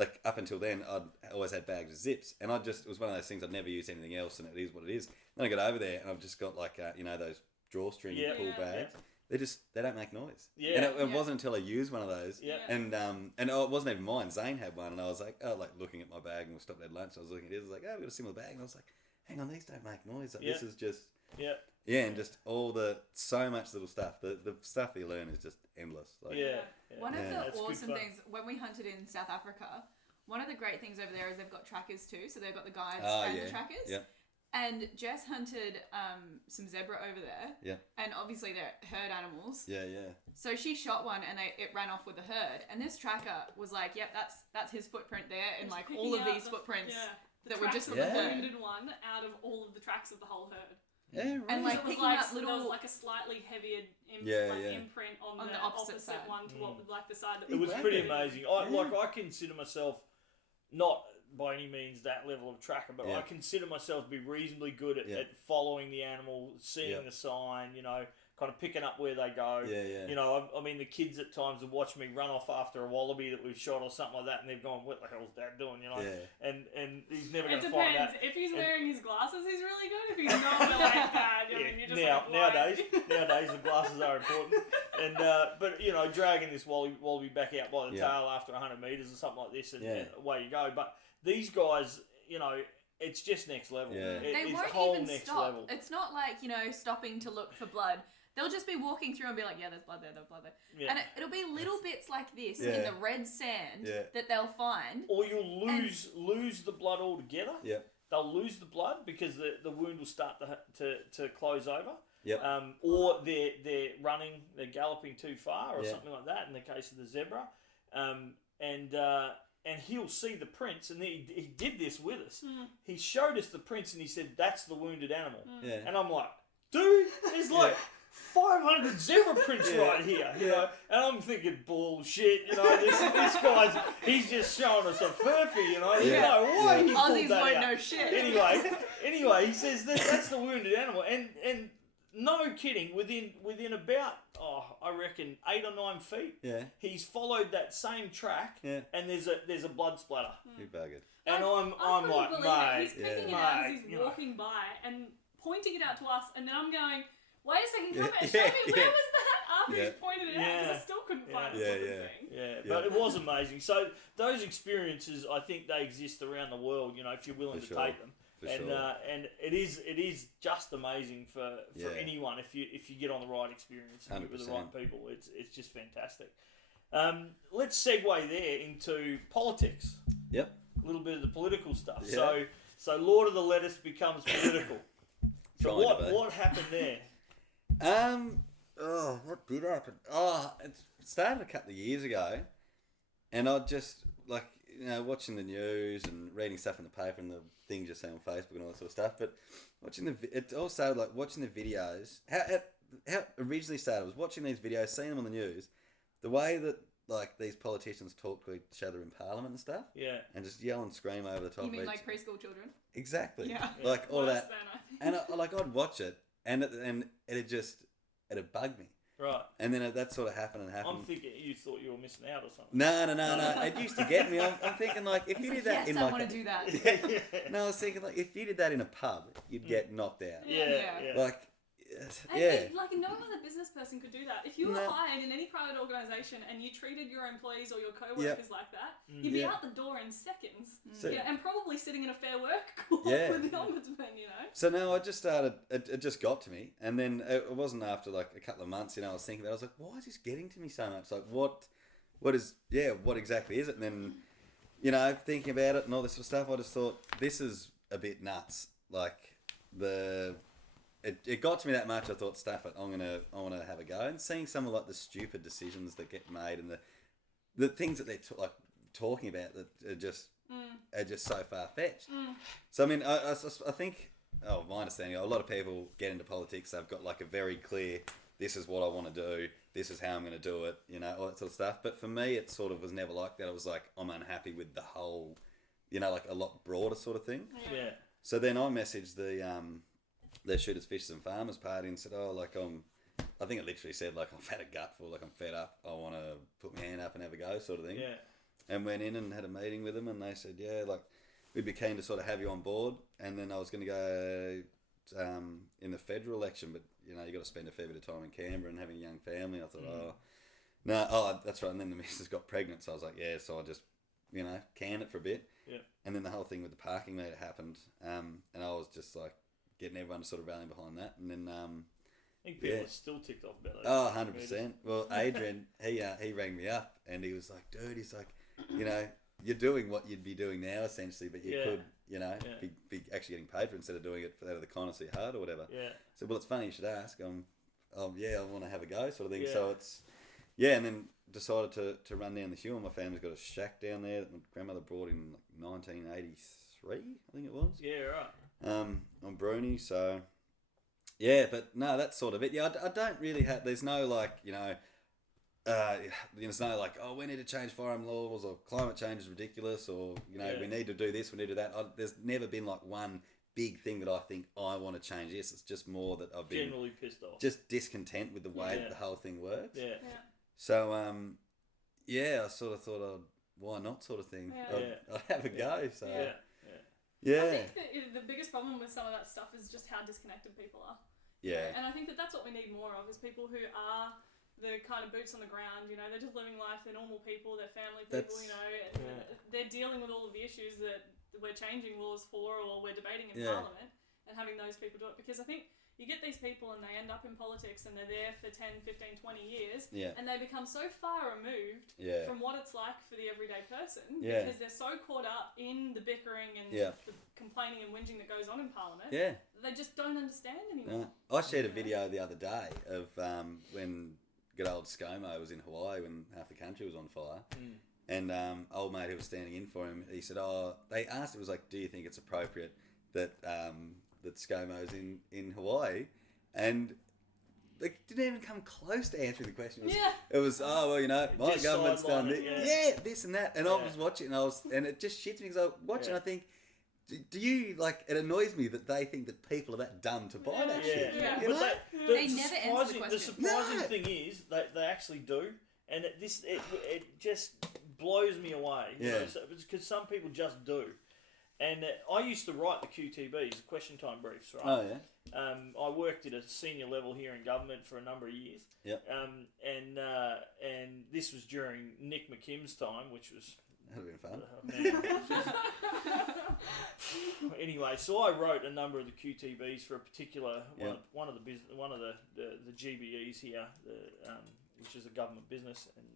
like up until then, I always had bags of zips, and it was one of those things I'd never used anything else, and it is what it is. Then I got over there, and I've just got like those drawstring pull bags. They don't make noise. Yeah. And it wasn't until I used one of those. Yeah. And it wasn't even mine. Zane had one, and I was like, looking at my bag, and we stopped at lunch. I was looking at his. I was like, oh, we got a similar bag, and I was like, hang on, these don't make noise. Like, this is just. Yeah. Yeah, and just so much little stuff. The stuff you learn is just endless. Like, One of the awesome things when we hunted in South Africa, one of the great things over there is they've got trackers too. So they've got the guides and the trackers. Yeah. And Jess hunted some zebra over there. Yeah. And obviously they're herd animals. Yeah, yeah. So she shot one and it ran off with the herd. And this tracker was like, yep, that's his footprint there, and like all of these footprints that were just from the herd. Wounded one out of all of the tracks of the whole herd. Yeah, right. And like picking up little, there was like a slightly heavier imprint on the opposite side. One to what like the side that it was pretty amazing. I consider myself not by any means that level of tracker, but I consider myself to be reasonably good at following the animal, seeing the sign, kind of picking up where they go. Yeah, yeah. I mean, the kids at times have watched me run off after a wallaby that we've shot or something like that, and they've gone, "What the hell's Dad doing?" Yeah. And he's never going to find out. If he's wearing his glasses, he's really good. If he's not, like that, I mean, you're just nowadays the glasses are important. And but dragging this wallaby back out by the tail after 100 meters or something like this, and away you go. But these guys, it's just next level. Yeah. They won't even stop. Level. It's not like, stopping to look for blood. They'll just be walking through and be like, yeah, there's blood there, there's blood there. Yeah. And it'll be little bits like this in the red sand that they'll find. Or you'll lose the blood altogether. Yeah. They'll lose the blood because the wound will start to close over. Yep. Or they're running, they're galloping too far or something like that in the case of the zebra. And he'll see the prints, and he did this with us. Mm. He showed us the prints, and he said, that's the wounded animal. Mm. Yeah. And I'm like, dude, there's like 500 zebra prints right here, And I'm thinking, bullshit, this guy's, he's just showing us a furphy, There's no way he pulled that won't out. know shit. Anyway, he says that's the wounded animal, and no kidding, within about, I reckon 8 or 9 feet. Yeah. He's followed that same track. Yeah. And there's a blood splatter. You buggered. And I'm like, mate. He's picking it out as he's walking by and pointing it out to us, and then I'm going, wait a second, come and show me, where was that after he's pointed it out? Because I still couldn't find the thing. Yeah, but it was amazing. So those experiences, I think they exist around the world, if you're willing to take them. And it is just amazing for anyone if you get on the right experience and get with the right people. It's just fantastic. Let's segue there into politics. Yep. A little bit of the political stuff. Yeah. So Lord of the Lettuce becomes political. So what happened there? What did happen? It started a couple of years ago, and I just watching the news and reading stuff in the paper and the things you see on Facebook and all that sort of stuff. But it all started like watching the videos. How it originally started was watching these videos, seeing them on the news, the way that like these politicians talk to each other in Parliament and stuff. Yeah. And just yell and scream over the top. You mean like preschool children? Exactly. Yeah. Like all that. And I'd watch it, and it bugged me. Right. And then that sort of happened. I'm thinking you thought you were missing out or something. No. It used to get me. I'm thinking like if you did that in I want to do that. No, I was thinking like if you did that in a pub, you'd get knocked out. Yeah. Like. Like no other business person could do that. If you were hired in any private organisation and you treated your employees or your co-workers like that, you'd be out the door in seconds. And probably sitting in a fair work court with the ombudsman, So now I just started, it just got to me. And then it wasn't after like a couple of months, I was thinking about it. I was like, why is this getting to me so much? Like what exactly is it? And then, thinking about it and all this sort of stuff, I just thought, this is a bit nuts. Like It got to me that much. I thought, stuff it. I want to have a go. And seeing some of like the stupid decisions that get made and the things that they're talking about that are just so far fetched. So I mean, I think, my understanding, a lot of people get into politics. They've got like a very clear, this is what I want to do. This is how I'm going to do it. All that sort of stuff. But for me, it sort of was never like that. I was like, I'm unhappy with the whole, like a lot broader sort of thing. Yeah. So then I messaged the Shooters, Fishers and Farmers party and said, I think it literally said, like, I've had a gutful, like, I'm fed up, I want to put my hand up and have a go, sort of thing. Yeah. and went in and had a meeting with them, and they said, yeah, like, we'd be keen to sort of have you on board. And then I was going to go in the federal election, but, you know, you got to spend a fair bit of time in Canberra and having a young family. I thought, that's right. And then the missus got pregnant, so I was like, yeah, so I just, you know, canned it for a bit. Yeah. And then the whole thing with the parking meter happened, and I was just like getting everyone to sort of rally behind that. And then I think people are still ticked off about it. Oh, 100%. Well, Adrian, he rang me up and he was like, dude, he's like, you know, you're doing what you'd be doing now essentially, but you could, you know, be actually getting paid for it instead of doing it out of the kindness of your heart or whatever. Yeah. So, well, it's funny you should ask. I want to have a go sort of thing. Yeah. So it's, and then decided to run down the hill, and my family's got a shack down there that my grandmother brought in like 1983, I think it was. Yeah, right. On Bruni, so... Yeah, but no, that's sort of it. Yeah, I don't really have... There's no, like, you know... there's no, like, oh, we need to change firearm laws, or climate change is ridiculous, or, you know, we need to do this, we need to do that. There's never been, like, one big thing that I think I want to change this. It's just more that I've been... Generally pissed off. Just discontent with the way that the whole thing works. Yeah. So, I sort of thought, why not sort of thing. I'd have a go, so... Yeah. I think the biggest problem with some of that stuff is just how disconnected people are. Yeah. And I think that's what we need more of, is people who are the kind of boots on the ground, you know, they're just living life, they're normal people, they're family people, you know, and they're dealing with all of the issues that we're changing laws for, or we're debating in Parliament, and having those people do it. Because I think you get these people and they end up in politics and they're there for 10, 15, 20 years, and they become so far removed from what it's like for the everyday person, because they're so caught up in the bickering and the complaining and whinging that goes on in Parliament, they just don't understand anymore. I shared a video the other day of when good old ScoMo was in Hawaii when half the country was on fire. And old mate who was standing in for him, he said, they asked, it was like, do you think it's appropriate that that ScoMo's in Hawaii? And they didn't even come close to answering the question. It was you know, my government's done this, this and that. And I was watching, and it just shits me because I watch and I think, do you, like, it annoys me that they think that people are that dumb to buy that shit. Yeah. You know? They never answer the question. The surprising thing is they actually do, and it just blows me away. You know, because some people just do. And I used to write the QTBs, the question time briefs, right? Oh, yeah. I worked at a senior level here in government for a number of years. Yeah. And this was during Nick McKim's time, which was... That would have been fun. Anyway, so I wrote a number of the QTBs for a particular one of the GBEs here, which is a government business, and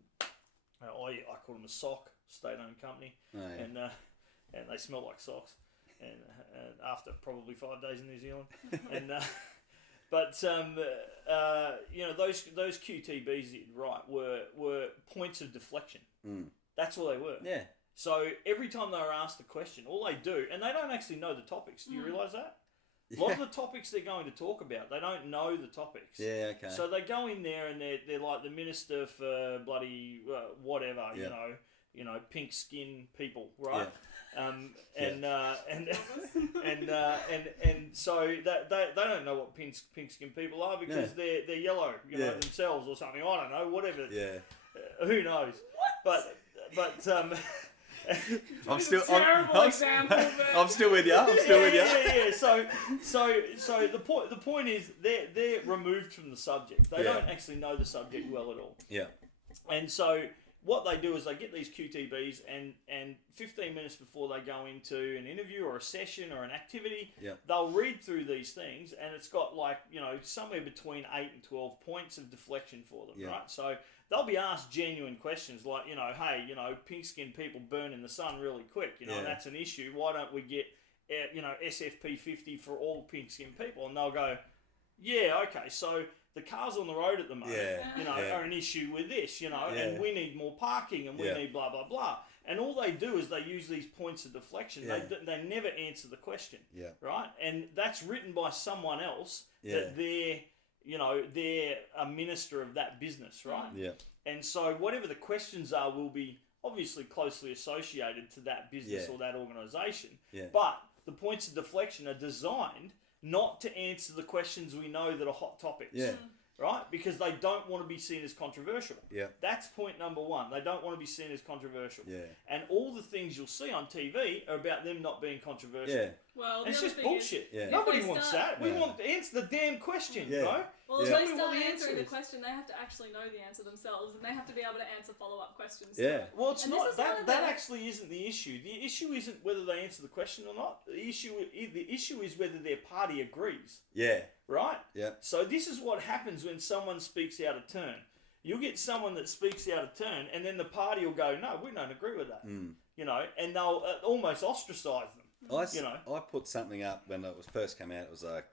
I call them a SOC, state-owned company, and they smell like socks, and after probably 5 days in New Zealand, and you know, those QTBs that you'd write were points of deflection. That's all they were. Yeah. So every time they were asked a question, all they do, and they don't actually know the topics. Do you realise that? A lot of the topics they're going to talk about, they don't know the topics. Yeah, okay. So they go in there and they're like the minister for bloody whatever, you know, pink skin people, right? Yeah. And so they don't know what pink skin people are because they're yellow, you know, themselves or something. I don't know, whatever. Yeah. Who knows? What? But I'm still example. I'm still with you. Yeah. So the point is they're removed from the subject. They don't actually know the subject well at all. Yeah. And so what they do is they get these QTBs and 15 minutes before they go into an interview or a session or an activity, they'll read through these things, and it's got, like, you know, somewhere between 8 and 12 points of deflection for them, right? So they'll be asked genuine questions like, you know, hey, you know, pink-skinned people burn in the sun really quick, you know, and that's an issue. Why don't we get, you know, SFP 50 for all pink-skinned people? And they'll go, yeah, okay, so the cars on the road at the moment, you know, are an issue with this, you know, and we need more parking and we need blah, blah, blah. And all they do is they use these points of deflection. They never answer the question, right? And that's written by someone else that they're a minister of that business, right? Yeah. And so whatever the questions are will be obviously closely associated to that business or that organisation. Yeah. But the points of deflection are designed not to answer the questions we know that are hot topics. Yeah. right? Because they don't want to be seen as controversial. Yeah. That's point number one. They don't want to be seen as controversial. Yeah. And all the things you'll see on TV are about them not being controversial. Yeah. Well, And it's just bullshit. Nobody wants that. We want to answer the damn question, bro. Well, Tell if me they what start the answer answering the is. question, they have to actually know the answer themselves, and they have to be able to answer follow-up questions. Yeah. Well, it's And not this is one that. of That the- actually isn't the issue. The issue isn't whether they answer the question or not. The issue is whether their party agrees. Yeah. Right? Yeah. So this is what happens when someone speaks out of turn. You'll get someone that speaks out of turn, and then the party will go, "No, we don't agree with that." You know, and they'll almost ostracize them. I put something up when it was first came out. It was like,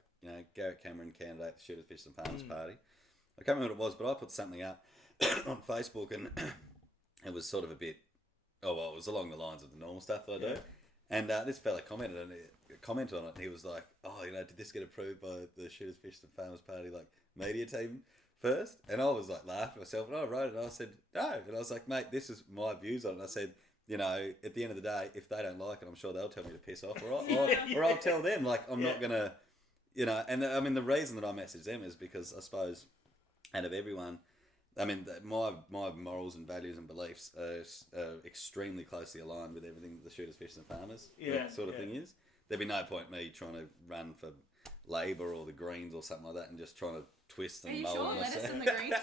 Garrick Cameron candidate for Shooters, Fish and Farmers Party. I can't remember what it was, but I put something up on Facebook, and it was sort of it was along the lines of the normal stuff that I do. And this fella commented on it, and he was like, "Oh, did this get approved by the Shooters, Fish and Farmers Party media team first?" And I was like laughing to myself, and I wrote it, and I said, "No," and I was like, "Mate, this is my views on it." And I said, at the end of the day, if they don't like it, I'm sure they'll tell me to piss off, or I'll tell them, I'm not gonna, And I mean, the reason that I message them is because I suppose, out of everyone, I mean, my morals and values and beliefs are extremely closely aligned with everything that the Shooters, Fishers and Farmers sort of thing is. There'd be no point me trying to run for Labor or the Greens or something like that and just trying to twist and mould myself. Lettuce and the Greens?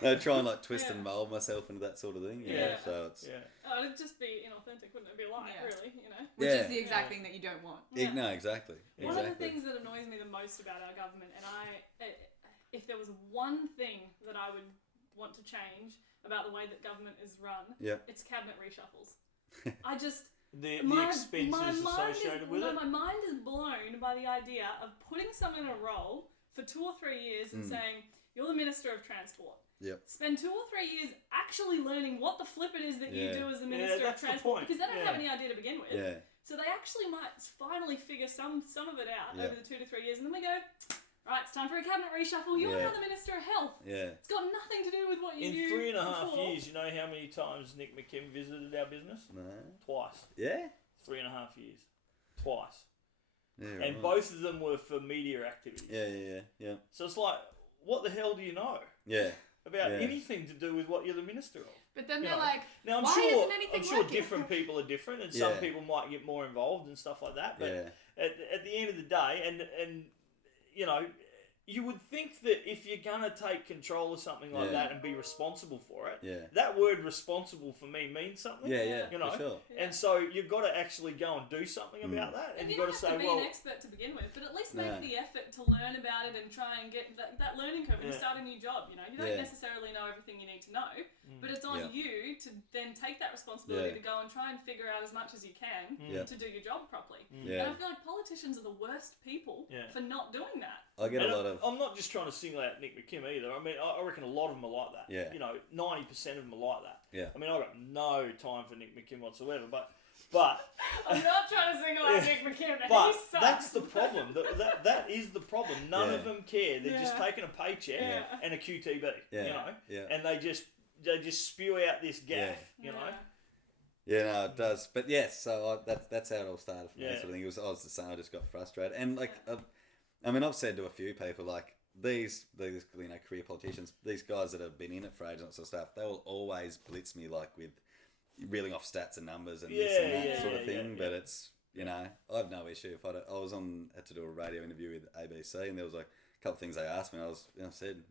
No, try and twist and mould myself into that sort of thing. So it's it'd just be inauthentic, wouldn't it? Be like, really, Which is the exact thing that you don't want. No, exactly. One of the things that annoys me the most about our government, and if there was one thing that I would want to change about the way that government is run, it's cabinet reshuffles. I just... The expenses associated with it? My mind is blown by the idea of putting someone in a role for 2 or 3 years and saying, "You're the Minister of Transport." Spend 2 or 3 years actually learning what the flip it is that you do as the Minister of Transport, because they don't have any idea to begin with. So they actually might finally figure some of it out over the 2 to 3 years, and then we go, "Right, it's time for a cabinet reshuffle. You're now the Minister of Health." It's got nothing to do with what you do. In 3.5 before. years, you know how many times Nick McKim visited our business? No. Twice. 3.5 years. Twice. And both of them were for media activities. Yeah. So it's like, what the hell do you know? About anything to do with what you're the minister of? But then they're like, now why isn't anything I'm sure like different people are different, and some people might get more involved and stuff like that. But at the end of the day, and you would think that if you're gonna take control of something like that and be responsible for it, that word "responsible" for me means something. For sure. And so you've got to actually go and do something about that, and you you've got to say, don't have to be well, an expert to begin with, but at least make the effort to learn about it and try and get that learning curve when you start a new job. You don't necessarily know everything you need to know, but it's on you to then take that responsibility to go and try and figure out as much as you can to do your job properly. And I feel like politicians are the worst people for not doing that. I get a lot of... I'm not just trying to single out Nick McKim either. I mean, I reckon a lot of them are like that. 90% of them are like that. I mean, I've got no time for Nick McKim whatsoever, but I'm not trying to single out Nick McKim, but he sucks. that's the problem. That is the problem. None of them care. They're just taking a paycheck and a QTB, and they just spew out this gaff, you know. Yeah, no, it does. But yes, so that's how it all started for me. Sort of thing. I was the same. I just got frustrated, and I mean, I've said to a few people these career politicians, these guys that have been in it for ages and sort of stuff, they will always blitz me with reeling off stats and numbers and this and that sort of thing. But it's I have no issue if I had to do a radio interview with ABC, and there was a couple of things they asked me. And I said,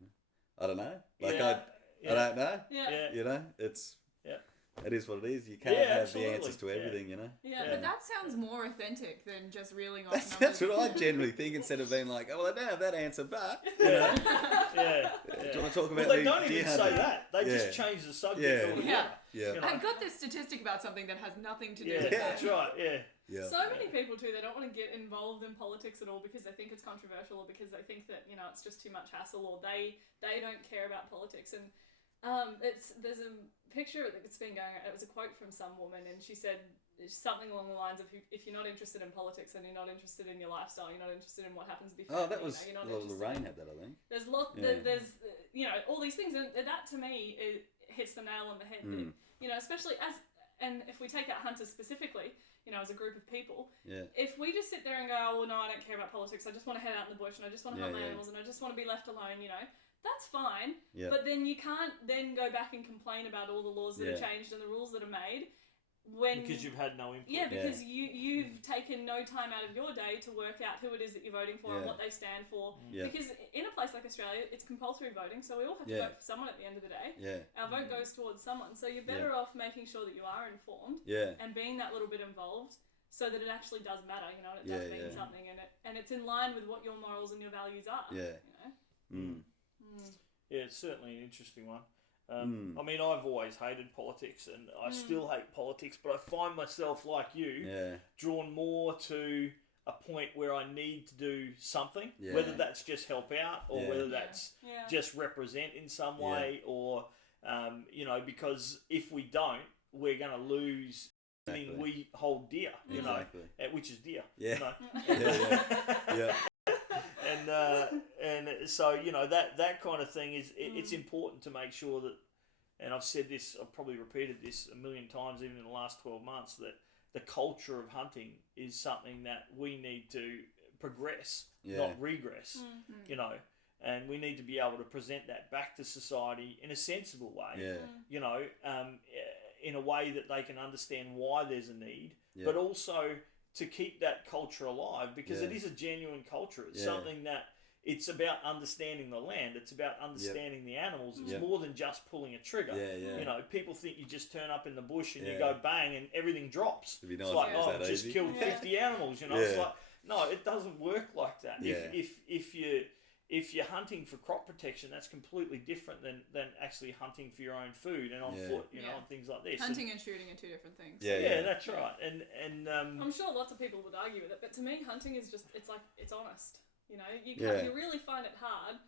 I don't know. I don't know. It's. It is what it is. You can't have the answers to everything, But that sounds more authentic than just reeling off numbers. That's what I generally think, instead of being like, "Oh, well, I don't have that answer, but Do you want to talk about? Well, they don't even say that. They just change the subject altogether. I've got this statistic about something that has nothing to do with that. That's right. So many people too, they don't want to get involved in politics at all because they think it's controversial, or because they think that it's just too much hassle, or they don't care about politics. And there's a picture that's been going. It was a quote from some woman, and she said something along the lines of, "If you're not interested in politics, then you're not interested in your lifestyle. You're not interested in what happens before." Oh, that was Lorraine had that, I think. There's there's all these things, and that to me it hits the nail on the head. That, especially and if we take out hunters specifically, as a group of people, if we just sit there and go, "Oh, well, no, I don't care about politics. I just want to head out in the bush and I just want to hunt my animals and I just want to be left alone," that's fine. Yeah. But then you can't then go back and complain about all the laws that are changed and the rules that are made. Because you've had no input. Yeah, because you've taken no time out of your day to work out who it is that you're voting for and what they stand for. Yeah. Because in a place like Australia, it's compulsory voting, so we all have to vote for someone at the end of the day. Yeah. Our vote goes towards someone, so you're better off making sure that you are informed and being that little bit involved so that it actually does matter, you know, and it does mean something, and it's in line with what your morals and your values are. Yeah. You know? Yeah, it's certainly an interesting one. I mean, I've always hated politics, and I still hate politics, but I find myself, like you, drawn more to a point where I need to do something, whether that's just help out or whether that's just represent in some way, or, you know, because if we don't, we're going to lose something we hold dear, you know, which is dear. You know? And so, you know, that kind of thing is, it's important to make sure that, and I've said this, I've probably repeated this a million times even in the last 12 months, that the culture of hunting is something that we need to progress, not regress, you know, and we need to be able to present that back to society in a sensible way, you know, in a way that they can understand why there's a need, but also to keep that culture alive, because it is a genuine culture. It's something that it's about understanding the land. It's about understanding the animals. It's more than just pulling a trigger. You know, people think you just turn up in the bush and you go bang and everything drops. It'd be nice it's like, if it was that just easy. killed 50 animals. You know, it's like, no, it doesn't work like that. If you're hunting for crop protection, that's completely different than actually hunting for your own food and on foot, you know, and things like this. Hunting and shooting are two different things. Yeah, that's right. And I'm sure lots of people would argue with it, but to me, hunting is just, it's like, it's honest. You know, you really find it hard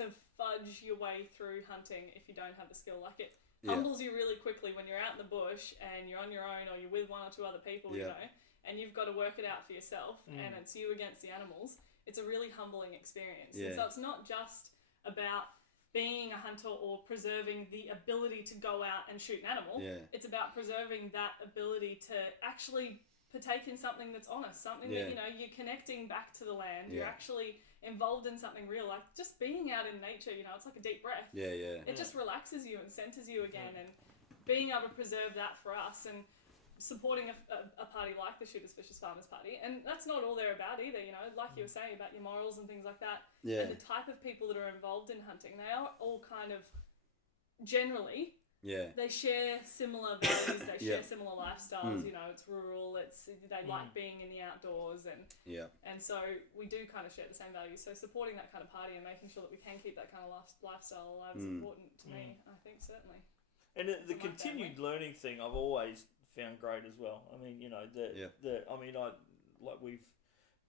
to fudge your way through hunting if you don't have the skill. Like, it humbles you really quickly when you're out in the bush and you're on your own, or you're with one or two other people, you know, and you've got to work it out for yourself, and it's you against the animals. It's a really humbling experience. And so it's not just about being a hunter or preserving the ability to go out and shoot an animal. It's about preserving that ability to actually partake in something that's honest, something that, you know, you're connecting back to the land, you're actually involved in something real, like just being out in nature, you know, it's like a deep breath. It just relaxes you and centers you again, and being able to preserve that for us, and supporting a party like the Shooters, Fishers, Farmers Party. And that's not all they're about either, you know, like you were saying about your morals and things like that, and the type of people that are involved in hunting. They are all kind of, generally, they share similar values, they share similar lifestyles, you know, it's rural, they like being in the outdoors, and so we do kind of share the same values. So supporting that kind of party and making sure that we can keep that kind of lifestyle alive is important to me, I think, certainly. And the continued learning thing I've always found great as well. I mean, you know, we've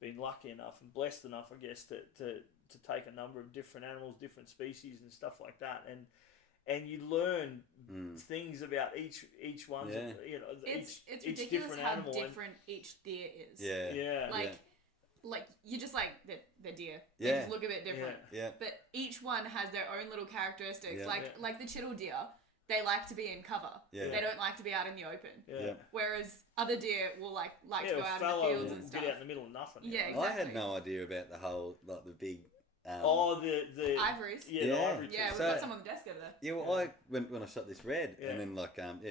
been lucky enough and blessed enough, I guess, to take a number of different animals, different species and stuff like that, and you learn things about each one. You know, it's each ridiculous different how animal different each deer is. Like you just like they're deer. They just look a bit different. But each one has their own little characteristics. Like the chital deer, they like to be in cover. They don't like to be out in the open. Whereas other deer will like to go out in the fields and stuff. Get out in the middle of nothing. Exactly. I had no idea about the whole, like, the big... the ivories. The ivory. Yeah, we've got some on the desk over there. Yeah, well, I when I shot this red, and then we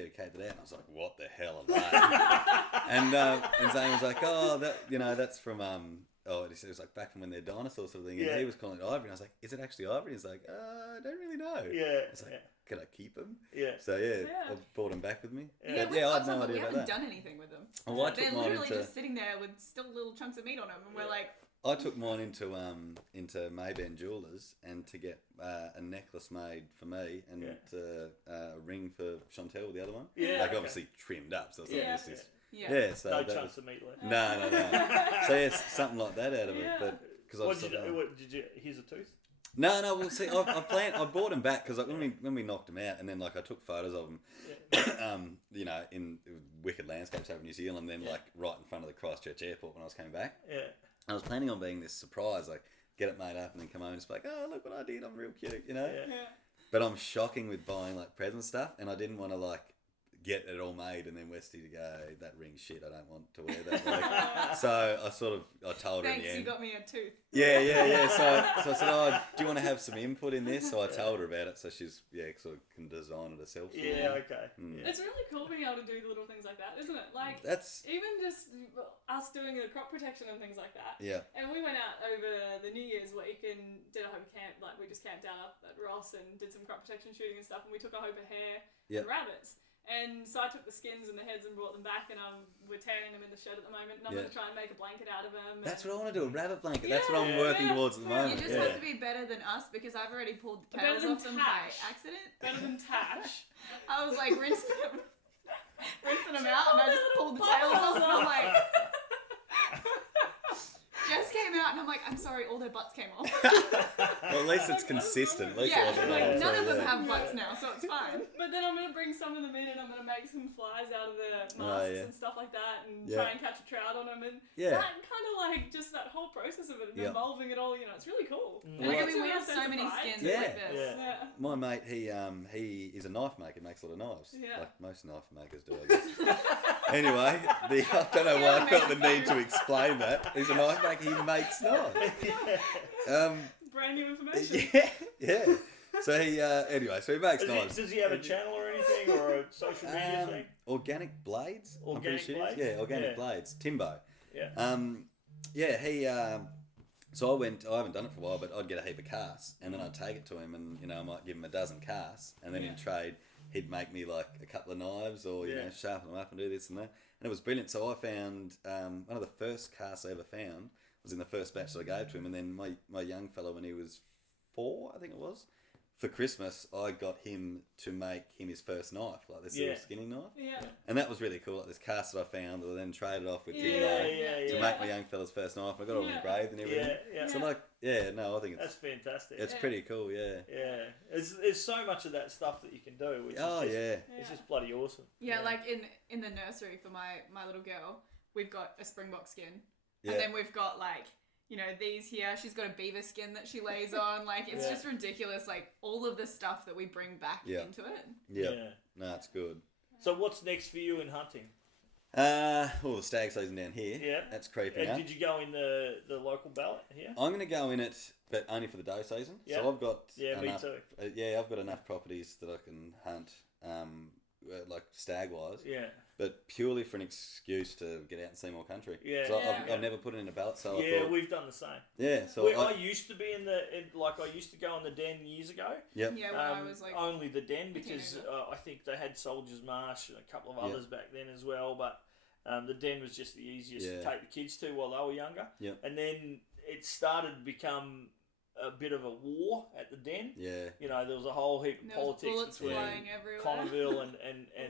caved it out, and I was like, "What the hell are they?" and Zane was like, "Oh, that's from it was like back from when they're dinosaurs sort of thing." And he was calling it ivory, and I was like, "Is it actually ivory?" He's like, "I don't really know." I was like, "Can I keep them?" So I brought them back with me. I had no idea about that. We haven't done anything with them. Well, they're literally just sitting there with still little chunks of meat on them, and we're like. I took mine into Maybank Jewelers and to get a necklace made for me and a ring for Chantel, the other one. Obviously trimmed up, so it's like this. So no chunks of meat left. No. So something like that out of it. But because did you? Here's a tooth. No. Well, see, I bought them back because when we knocked them out, and then I took photos of them, in wicked landscapes over New Zealand, then right in front of the Christchurch airport when I was coming back. I was planning on being this surprise, like get it made up and then come home and just be like, oh, look what I did, I'm real cute, you know? But I'm shocking with buying like present stuff, and I didn't want to like get it all made, and then Westy to go, that ring's shit, I don't want to wear that. Like, so I told her in the end. You got me a tooth. Yeah. So I said, oh, do you want to have some input in this? So I told her about it, so she's sort of can design it herself. Yeah, okay. Yeah. It's really cool being able to do little things like that, isn't it? Like That's even just us doing the crop protection and things like that. yeah. And we went out over the New Year's week and did a home camp. Like we just camped out up at Ross and did some crop protection shooting and stuff. And we took a hope of hare and rabbits. And so I took the skins and the heads and brought them back, and we're tearing them in the shed at the moment. And I'm going to try and make a blanket out of them. That's what I want to do, a rabbit blanket. That's what I'm working towards at the moment. You just have to be better than us because I've already pulled the tails off them by accident. Better than Tash. I was like rinsing them out, and I just pulled the tails off, and I'm like. Jess came out and I'm like, I'm sorry, all their butts came off. Well, at least it's consistent. At least none of them have butts now, so it's fine. But then I'm going to bring some of them in and I'm going to make some flies out of the masks and stuff like that and try and catch a trout on them. And that kind of like just that whole process of it and involving it all, it's really cool. We have so many skins like this. Yeah. My mate, he is a knife maker, makes a lot of knives. Yeah. Like most knife makers do, I guess. Anyway, I don't know why I felt the need to explain that. He's a knife maker, he makes knives. Brand new information. Yeah. So he, so he makes knives. Does he have a channel or anything, or a social media thing? Organic Blades? Organic Blades? Yeah, Organic Blades. Timbo. Yeah. He, so I haven't done it for a while, but I'd get a heap of casts, and then I'd take it to him, and, I might give him a dozen casts, and then in trade, he'd make me like a couple of knives or, sharpen them up and do this and that. And it was brilliant. So I found, one of the first casts I ever found was in the first batch that I gave to him. And then my young fellow, when he was 4, I think it was, for Christmas, I got him to make him his first knife, like this little skinning knife. Yeah. And that was really cool. Like this cast that I found, I then traded off with him to make my young fella's first knife. I got it all engraved and everything. Yeah. So I think that's fantastic. It's pretty cool. Yeah. Yeah. There's so much of that stuff that you can do. Which it's just bloody awesome. Yeah, like in the nursery for my little girl, we've got a springbok skin, and then we've got like. These here, she's got a beaver skin that she lays on. Like, it's just ridiculous. Like, all of the stuff that we bring back into it. Yeah. No, it's good. So what's next for you in hunting? The stag season down here. Yeah. That's creeping up. Did you go in the local ballot here? I'm going to go in it, but only for the doe season. Yeah. So I've got enough, me too. I've got enough properties that I can hunt, like stag-wise. Yeah. But purely for an excuse to get out and see more country. Yeah. So I've never put it in a ballot, so I thought... we've done the same. Yeah, so... I used to be I used to go in the den years ago. Yep. Yeah, when I was like... Only the den, because I think they had Soldiers Marsh and a couple of others back then as well, but the den was just the easiest to take the kids to while they were younger. Yep. And then it started to become... a bit of a war at the den. Yeah. There was a whole heap of politics between Connerville and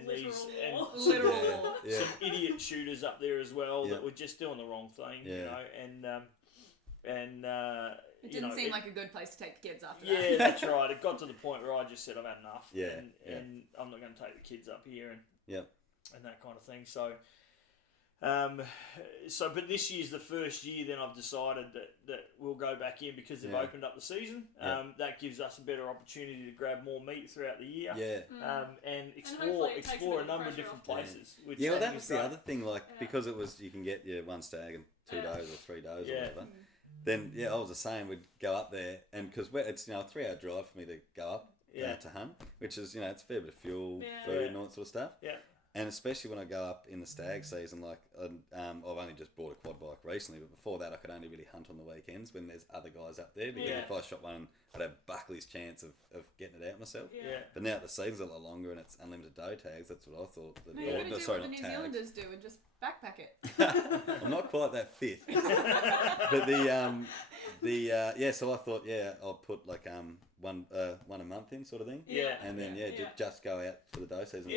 these some idiot shooters up there as well that were just doing the wrong thing. It didn't seem like a good place to take the kids after that. Yeah, that's right. It got to the point where I just said I've had enough. And I'm not going to take the kids up here and that kind of thing. But this year's the first year then I've decided that we'll go back in because they've opened up the season. That gives us a better opportunity to grab more meat throughout the year. And explore a number of different places. Well, that was the other thing, because it was, you can get one stag and 2 does or 3 does or whatever. Then, I was the same, we'd go up there, and because it's, a 3-hour drive for me to go up to hunt, which is, it's a fair bit of fuel, food and all that sort of stuff. Yeah. And especially when I go up in the stag season, I've only just bought a quad bike recently, but before that I could only really hunt on the weekends when there's other guys up there, because if I shot one, I'd have Buckley's chance of getting it out myself. Yeah. But now the season's a lot longer and it's unlimited doe tags, that's what I thought. You're going to do what the New Zealanders do and just backpack it. I'm not quite that fit. But so I thought, I'll put one a month in, sort of thing. Yeah. And then just go out for the doe season.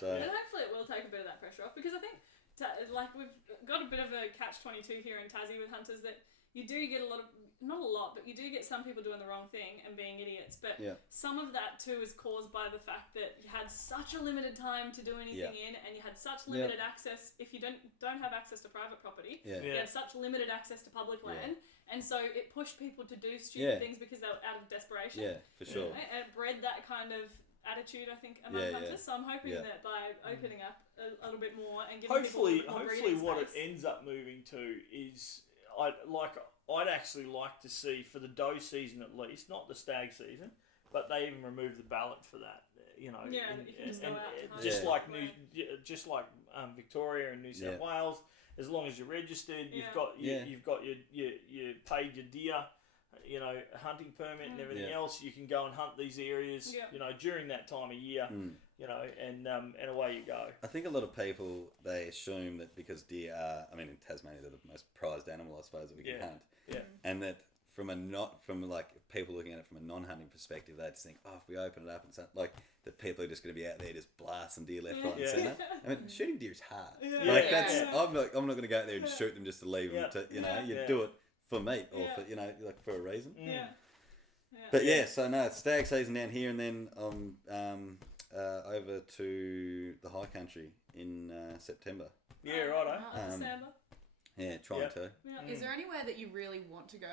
So and hopefully it will take a bit of that pressure off, because I think we've got a bit of a catch-22 here in Tassie with hunters, that you do get not a lot, but you do get some people doing the wrong thing and being idiots. But some of that too is caused by the fact that you had such a limited time to do anything in, and you had such limited access. If you don't have access to private property, you had such limited access to public land, and so it pushed people to do stupid things because they were out of desperation. Yeah, for sure. And it bred that kind of attitude, I think, among hunters. So I'm hoping that by opening up a little bit more and giving hopefully people more what it space. ends up moving to is I'd actually like to see for the doe season at least, not the stag season, but they even remove the ballot for that. You know, just like Victoria and New South Wales, as long as you're registered, you've got you paid your deer, you know, hunting permit and everything else, you can go and hunt these areas, you know, during that time of year, you know, and away you go. I think a lot of people, they assume that because deer are, I mean, in Tasmania, they're the most prized animal, I suppose, that we can hunt. Yeah. And that from like people looking at it from a non-hunting perspective, they'd think, oh, if we open it up and something, like that people are just going to be out there just blasting deer left, right, and centre. I mean, shooting deer is hard. Like I'm not going to go out there and shoot them just to leave them. To, you know, you do it for meat or for, you know, like for a reason. But so no, it's stag season down here, and then over to the high country in September. Yeah, righto. December. Yeah, trying to. Is there anywhere that you really want to go?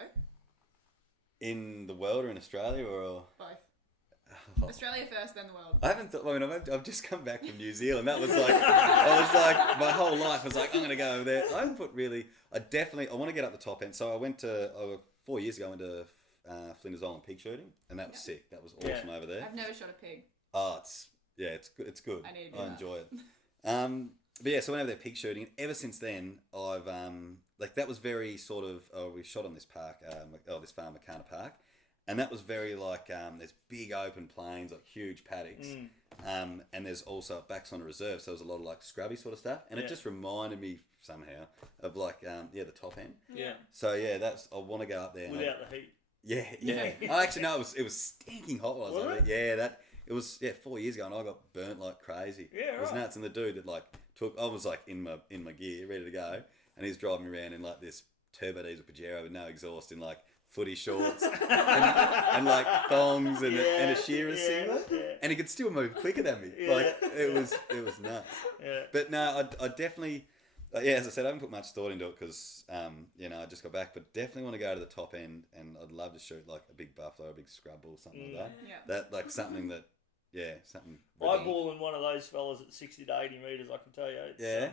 In the world or in Australia or both? Australia first, then the world. I haven't thought. I mean, I've just come back from New Zealand. That was like, I was like, my whole life was like, I'm going to go over there. I haven't put really. I want to get up the top end. So I went to 4 years ago. I went to Flinders Island pig shooting, and that was sick. That was awesome over there. I've never shot a pig. Oh, it's good. It's good. I enjoy it. But yeah, so I went over there pig shooting, and ever since then, I've like that was very sort of. We shot on this park, this farm, Makana Park, and that was very like there's big open plains, like huge paddocks, and there's also backs on a reserve, so there's a lot of like scrubby sort of stuff, and it just reminded me somehow of like the top end. Yeah. So I want to go up there without the heat. Yeah. I actually know it was stinking hot while I was over there. Yeah, it was 4 years ago, and I got burnt like crazy. Yeah, It was nuts, and the dude that like I was like in my gear, ready to go, and he's driving me around in like this turbo diesel Pajero with no exhaust, in like footy shorts and like thongs and a shearer singlet, and he could still move quicker than me. Like it was nuts. But no, I definitely. As I said, I haven't put much thought into it because, I just got back. But definitely want to go to the top end, and I'd love to shoot like a big buffalo, a big scrub bull, something like that. That like something that, something. Eyeballing one of those fellas at 60 to 80 metres, I can tell you.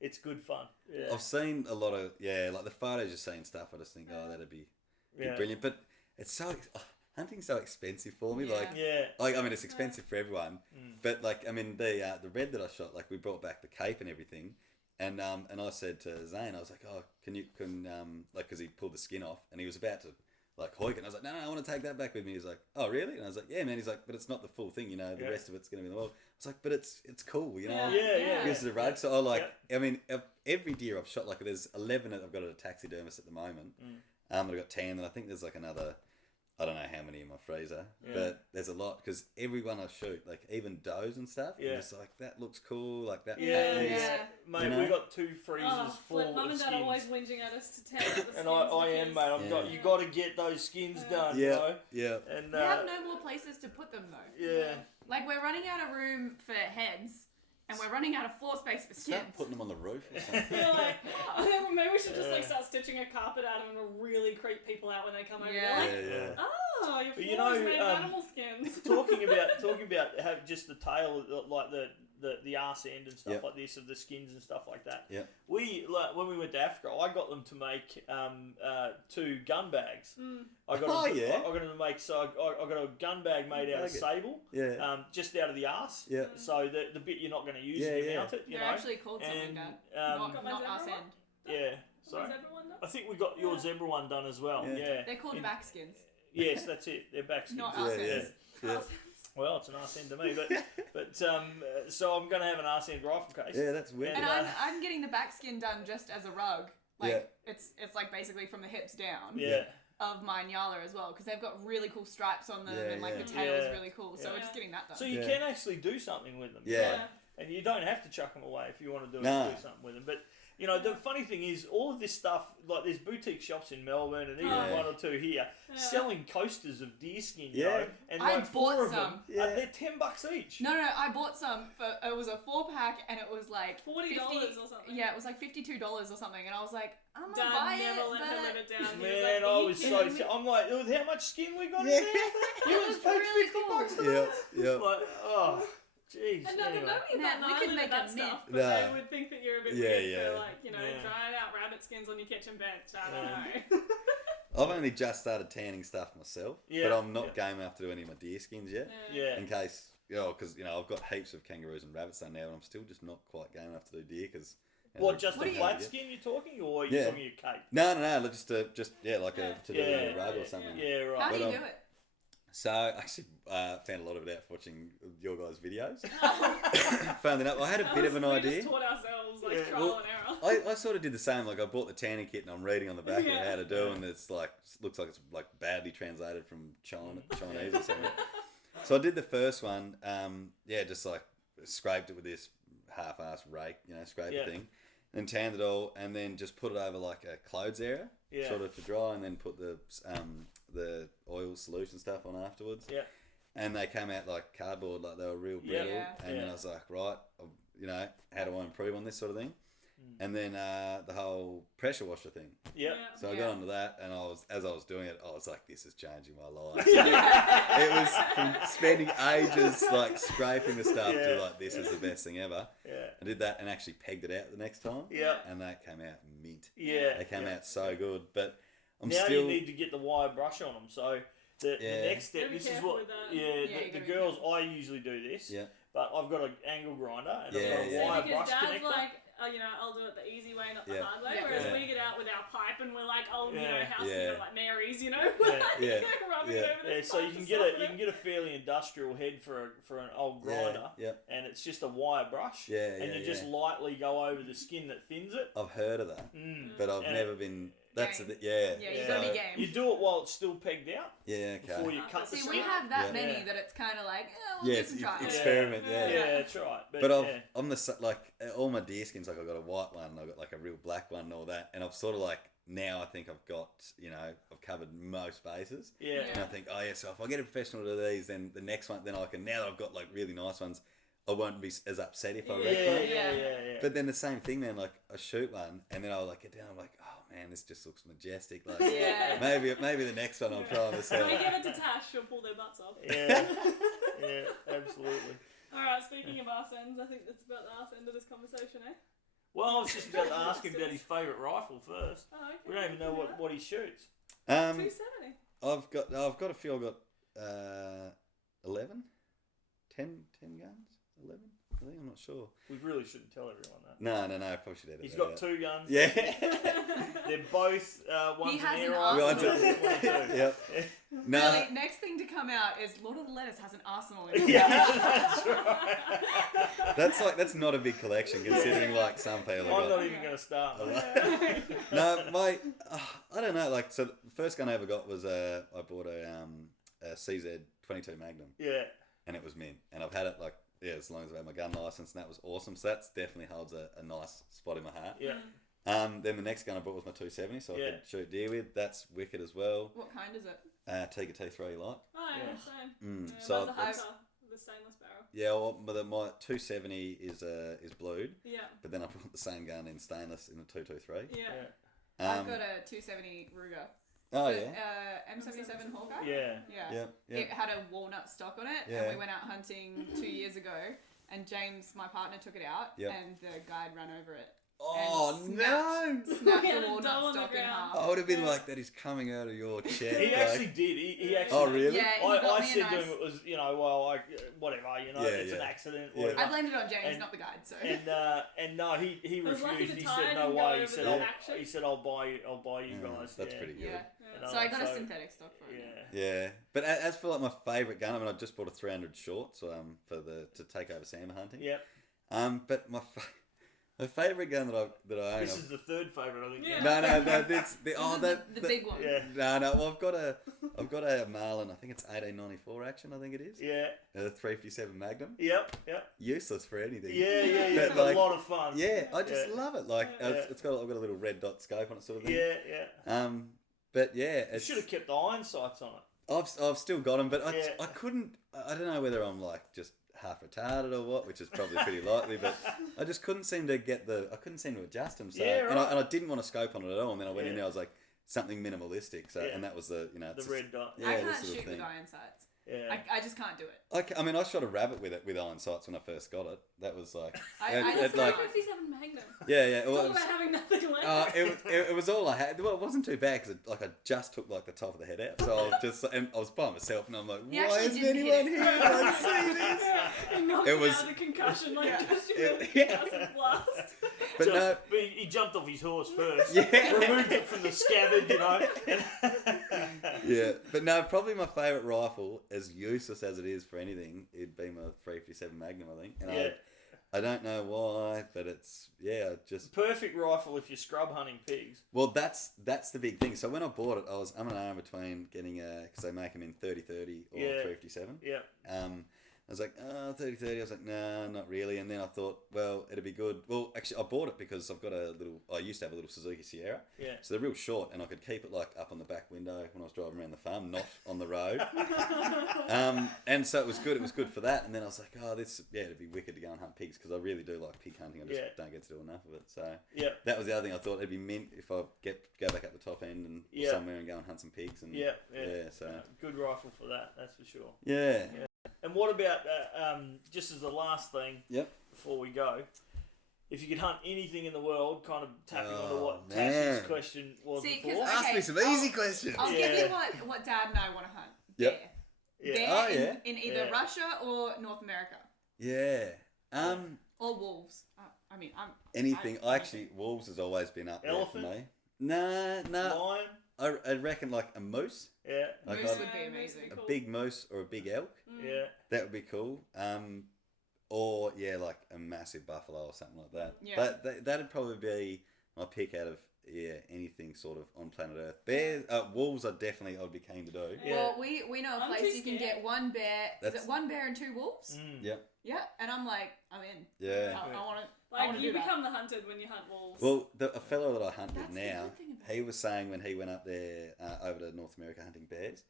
It's good fun. Yeah. I've seen a lot of like the photos you're seeing stuff. I just think, that'd be brilliant. But it's so hunting's so expensive for me. Like I mean, it's expensive for everyone. But like I mean, the red that I shot, like we brought back the cape and everything. And I said to Zane, I was like, oh, can because he pulled the skin off, and he was about to like hoik it, and I was like, no, I want to take that back with me. He's like, oh, really? And I was like, yeah, man. He's like, but it's not the full thing, you know. The rest of it's going to be in the world. I was like, but it's cool, you know. This is a rug. So I mean, every deer I've shot, like there's 11 that I've got at a taxidermist at the moment. I've got 10, and I think there's like another. I don't know how many in my freezer, but there's a lot because everyone I shoot, like even does and stuff, it's like that looks cool, like that. Mate, you know? We got 2 freezers full of Mum and Dad skins. are always whinging at us to tear out the skins. And I am, mate. You got to get those skins done. You know? And we have no more places to put them though. Yeah. Like we're running out of room for heads. And we're running out of floor space for skins. Start putting them on the roof or something. You're like, maybe we should just like start stitching a carpet out of them and really creep people out when they come over. They're like, oh, your floor is made of animal skins. talking about have just the tail, like the arse end and stuff like this of the skins and stuff like that. Yeah. We when we went to Africa, I got them to make 2 gun bags. I got them to make I got a gun bag made out of sable. Yeah. Just out of the arse. Yeah. So the bit you're not going to use to mount it. They're actually called something not arse end. Yeah. So I think we got your zebra one done as well. Yeah. They're called back skins. Yes, that's it. They're back skins. Not arse ends. Yeah. Well, it's an arse end to me, but so I'm going to have an arse end rifle case. Yeah, that's weird. And I'm getting the back skin done just as a rug. Like it's like basically from the hips down. Yeah. Of my Nyala as well, because they've got really cool stripes on them and like the tail is really cool. So we're just getting that done. So you can actually do something with them. Yeah. Right? And you don't have to chuck them away if you want to do something with them. But You know, the funny thing is, all of this stuff, like there's boutique shops in Melbourne and even one or two here, selling coasters of deer skin, you know, and I like bought 4 of some. them, they're $10 each. No, I bought some it was a 4-pack and it was like $40 or something. Yeah, it was like $52 or something, and I was like, I'm gonna Dad buy never it. let her live it down. Man, I was so. I'm like, how much skin we got in there? You was was paid really $50 for Yeah, that. yeah. Like, oh, jeez. And nobody Man, we could make that a stuff, myth. but they would think that you're a bit weird for like, drying out rabbit skins on your kitchen bench. I don't know. I've only just started tanning stuff myself, but I'm not game enough to do any of my deer skins yet. Yeah. In case, because I've got heaps of kangaroos and rabbits done now, and I'm still just not quite game enough to do deer because. What, just a flat skin you're talking, or are you talking your cape? No, just to do a rug or something. Yeah, right. How do you do it? So I actually found a lot of it out watching your guys' videos. Found it up. I had a bit of an idea. We just taught ourselves trial and error. I sort of did the same. Like I bought the tanning kit and I'm reading on the back of it how to do, and it's like looks like it's like badly translated from Chinese or something. So I did the first one. Just like scraped it with this half-ass rake, scrape the thing. And tanned it all, and then just put it over like a clothes area, sort of to dry, and then put the oil solution stuff on afterwards. Yeah. And they came out like cardboard, like they were real brittle. Yeah. And then I was like, right, how do I improve on this sort of thing? And then the whole pressure washer thing. Yeah. So I got onto that, and as I was doing it, I was like, this is changing my life. It was from spending ages like scraping the stuff to like, this is the best thing ever. Yeah. I did that and actually pegged it out the next time. Yeah. And that came out mint. Yeah. They came out so good, but now you need to get the wire brush on them. So the next step, this is what the girls. I usually do this. Yeah. But I've got an angle grinder and I've got a wire brush connector. Like, I'll do it the easy way, not the hard way. Whereas we get out with our pipe and we're like, like Mary's, rubbing it over the so you can get a fairly industrial head for an old grinder, and it's just a wire brush, and you just lightly go over the skin that thins it. I've heard of that, but I've never been. That's you gotta be game. You do it while it's still pegged out. Yeah, okay. Before you cut the skin. We have that many that it's kind of like, we'll do some trials. Experiment. Yeah, that's right. But I'm all my deer skins. Like I've got a white one, and I've got like a real black one, and all that. And I've sort of like now I think I've got I've covered most bases. Yeah. And I think so if I get a professional to these, then the next one, then I can. Now that I've got like really nice ones, I won't be as upset if I wreck one. Yeah. But then the same thing, man. Like I shoot one, and then I'll like get down. I'm like, oh man, this just looks majestic. Like maybe the next one I'll try myself. When I give it to Tash, she'll pull their butts off. Yeah, absolutely. All right, speaking of arse ends, I think that's about the arse end of this conversation, eh? Well, I was just about to ask him about his favourite rifle first. Oh, okay. We don't even know what he shoots. 270. I've got a few. I've got 11, 10 guns. 11? I think I'm not sure. We really shouldn't tell everyone that. No, I probably should edit. He's got 2 guns. Yeah. They're both one's an air arsenal. rifle. Yep. No. Really, next thing to come out is Lord of the Lettuce has an arsenal in it. Yeah, that's right. That's not a big collection considering like some people. I'm not even going to start. No, I don't know. Like, so the first gun I ever got was I bought a CZ 22 Magnum. Yeah. And it was mint, and I've had it like. Yeah, as long as I had my gun license, and that was awesome. So that definitely holds a nice spot in my heart. Yeah. Then the next gun I bought was my 270, so I could shoot deer with. That's wicked as well. What kind is it? Tiger T3 light. Oh, yeah, same. So the Hunter, the stainless barrel. Yeah, well, my 270 is blued. Yeah. But then I put the same gun in stainless in the 223. Yeah. I've got a 270 Ruger. Oh, yeah. M77 Hawkeye? Yeah. It had a walnut stock on it, and we went out hunting 2 years ago, and James, my partner, took it out, and the guide ran over it. Oh, snapped the walnut stock in half. I would have been like, that is coming out of your chest. He actually did. He actually. Oh, really? Yeah, I said to him it was, whatever, it's an accident. Whatever. I blamed it on James, not the guide. So. And no, he refused. He said no way. He said I'll buy you guys. That's pretty good. Yeah. So I got a synthetic stock for it. Yeah. But as for like my favourite gun, I mean, I just bought a 300 short, so to take over salmon hunting. Yep. But my favourite gun that I own. This is the third favourite, I think. Yeah. No, that's the the big one. Yeah. No. Well, I've got I've got a Marlin, I think it's 1894 action, I think it is. Yeah. A 357 Magnum. Yep. Useless for anything. Yeah. But, a lot of fun. Yeah, I just love it. Like, I've got a little red dot scope on it sort of thing. Yeah. But yeah. You should have kept the iron sights on it. I've still got them, but I couldn't, I don't know whether I'm like just half retarded or what, which is probably pretty likely, but I just couldn't seem to adjust them. So, and I didn't want to scope on it at all. And then I went in there, I was like, something minimalistic. So, and that was the red dot. I can't shoot with iron sights. Yeah. I just can't do it. I mean, I shot a rabbit with iron sights when I first got it. That was like... It's like 57 Magnum. Yeah. Well, it's all about having nothing left. It was all I had. Well, it wasn't too bad because I just took like the top of the head out. So I was just... And I was by myself and I'm like, why isn't anyone here? I see this. It was... out of the concussion, just blast. But he jumped off his horse first. Removed it from the scabbard, Yeah, but no, probably my favourite rifle, as useless as it is for anything, it'd be my 357 Magnum, I think. And I don't know why, but it's just perfect rifle if you're scrub hunting pigs. Well, that's the big thing. So when I bought it, I was I'm and ahhing between getting because they make them in 30-30 or 357. Yeah. I was like, 30-30. I was like, nah, not really. And then I thought, well, it'd be good. Well, actually, I bought it because I used to have a little Suzuki Sierra. Yeah. So they're real short, and I could keep it like up on the back window when I was driving around the farm, not on the road. And so it was good. It was good for that. And then I was like, it'd be wicked to go and hunt pigs because I really do like pig hunting. I just don't get to do enough of it. So that was the other thing I thought it'd be mint if I go back up the top end and somewhere and go and hunt some pigs. And so good rifle for that. That's for sure. Yeah. And what about, just as the last thing before we go, if you could hunt anything in the world, kind of tapping onto what Tash's question was before. Ask me some easy questions. I'll give you what Dad and I want to hunt. Bear in either Russia or North America. Yeah. Or wolves. Anything. Wolves has always been up Elephant? there for me. Nah. Lion? I reckon like a moose. Yeah. Like moose would be amazing. A big moose or a big elk. Yeah. That would be cool. Or like a massive buffalo or something like that. Yeah. That'd probably be my pick out of anything sort of on planet Earth. Bears, wolves I would be keen to do. Yeah. Well, we know a place you can get one bear. Is it one bear and two wolves? Yep. Yeah, and I'm like, I'm in. Yeah. I want to. Like you become the hunted when you hunt wolves. Well, a fellow that I hunt with That's the now, good thing about he was saying when he went up there over to North America hunting bears,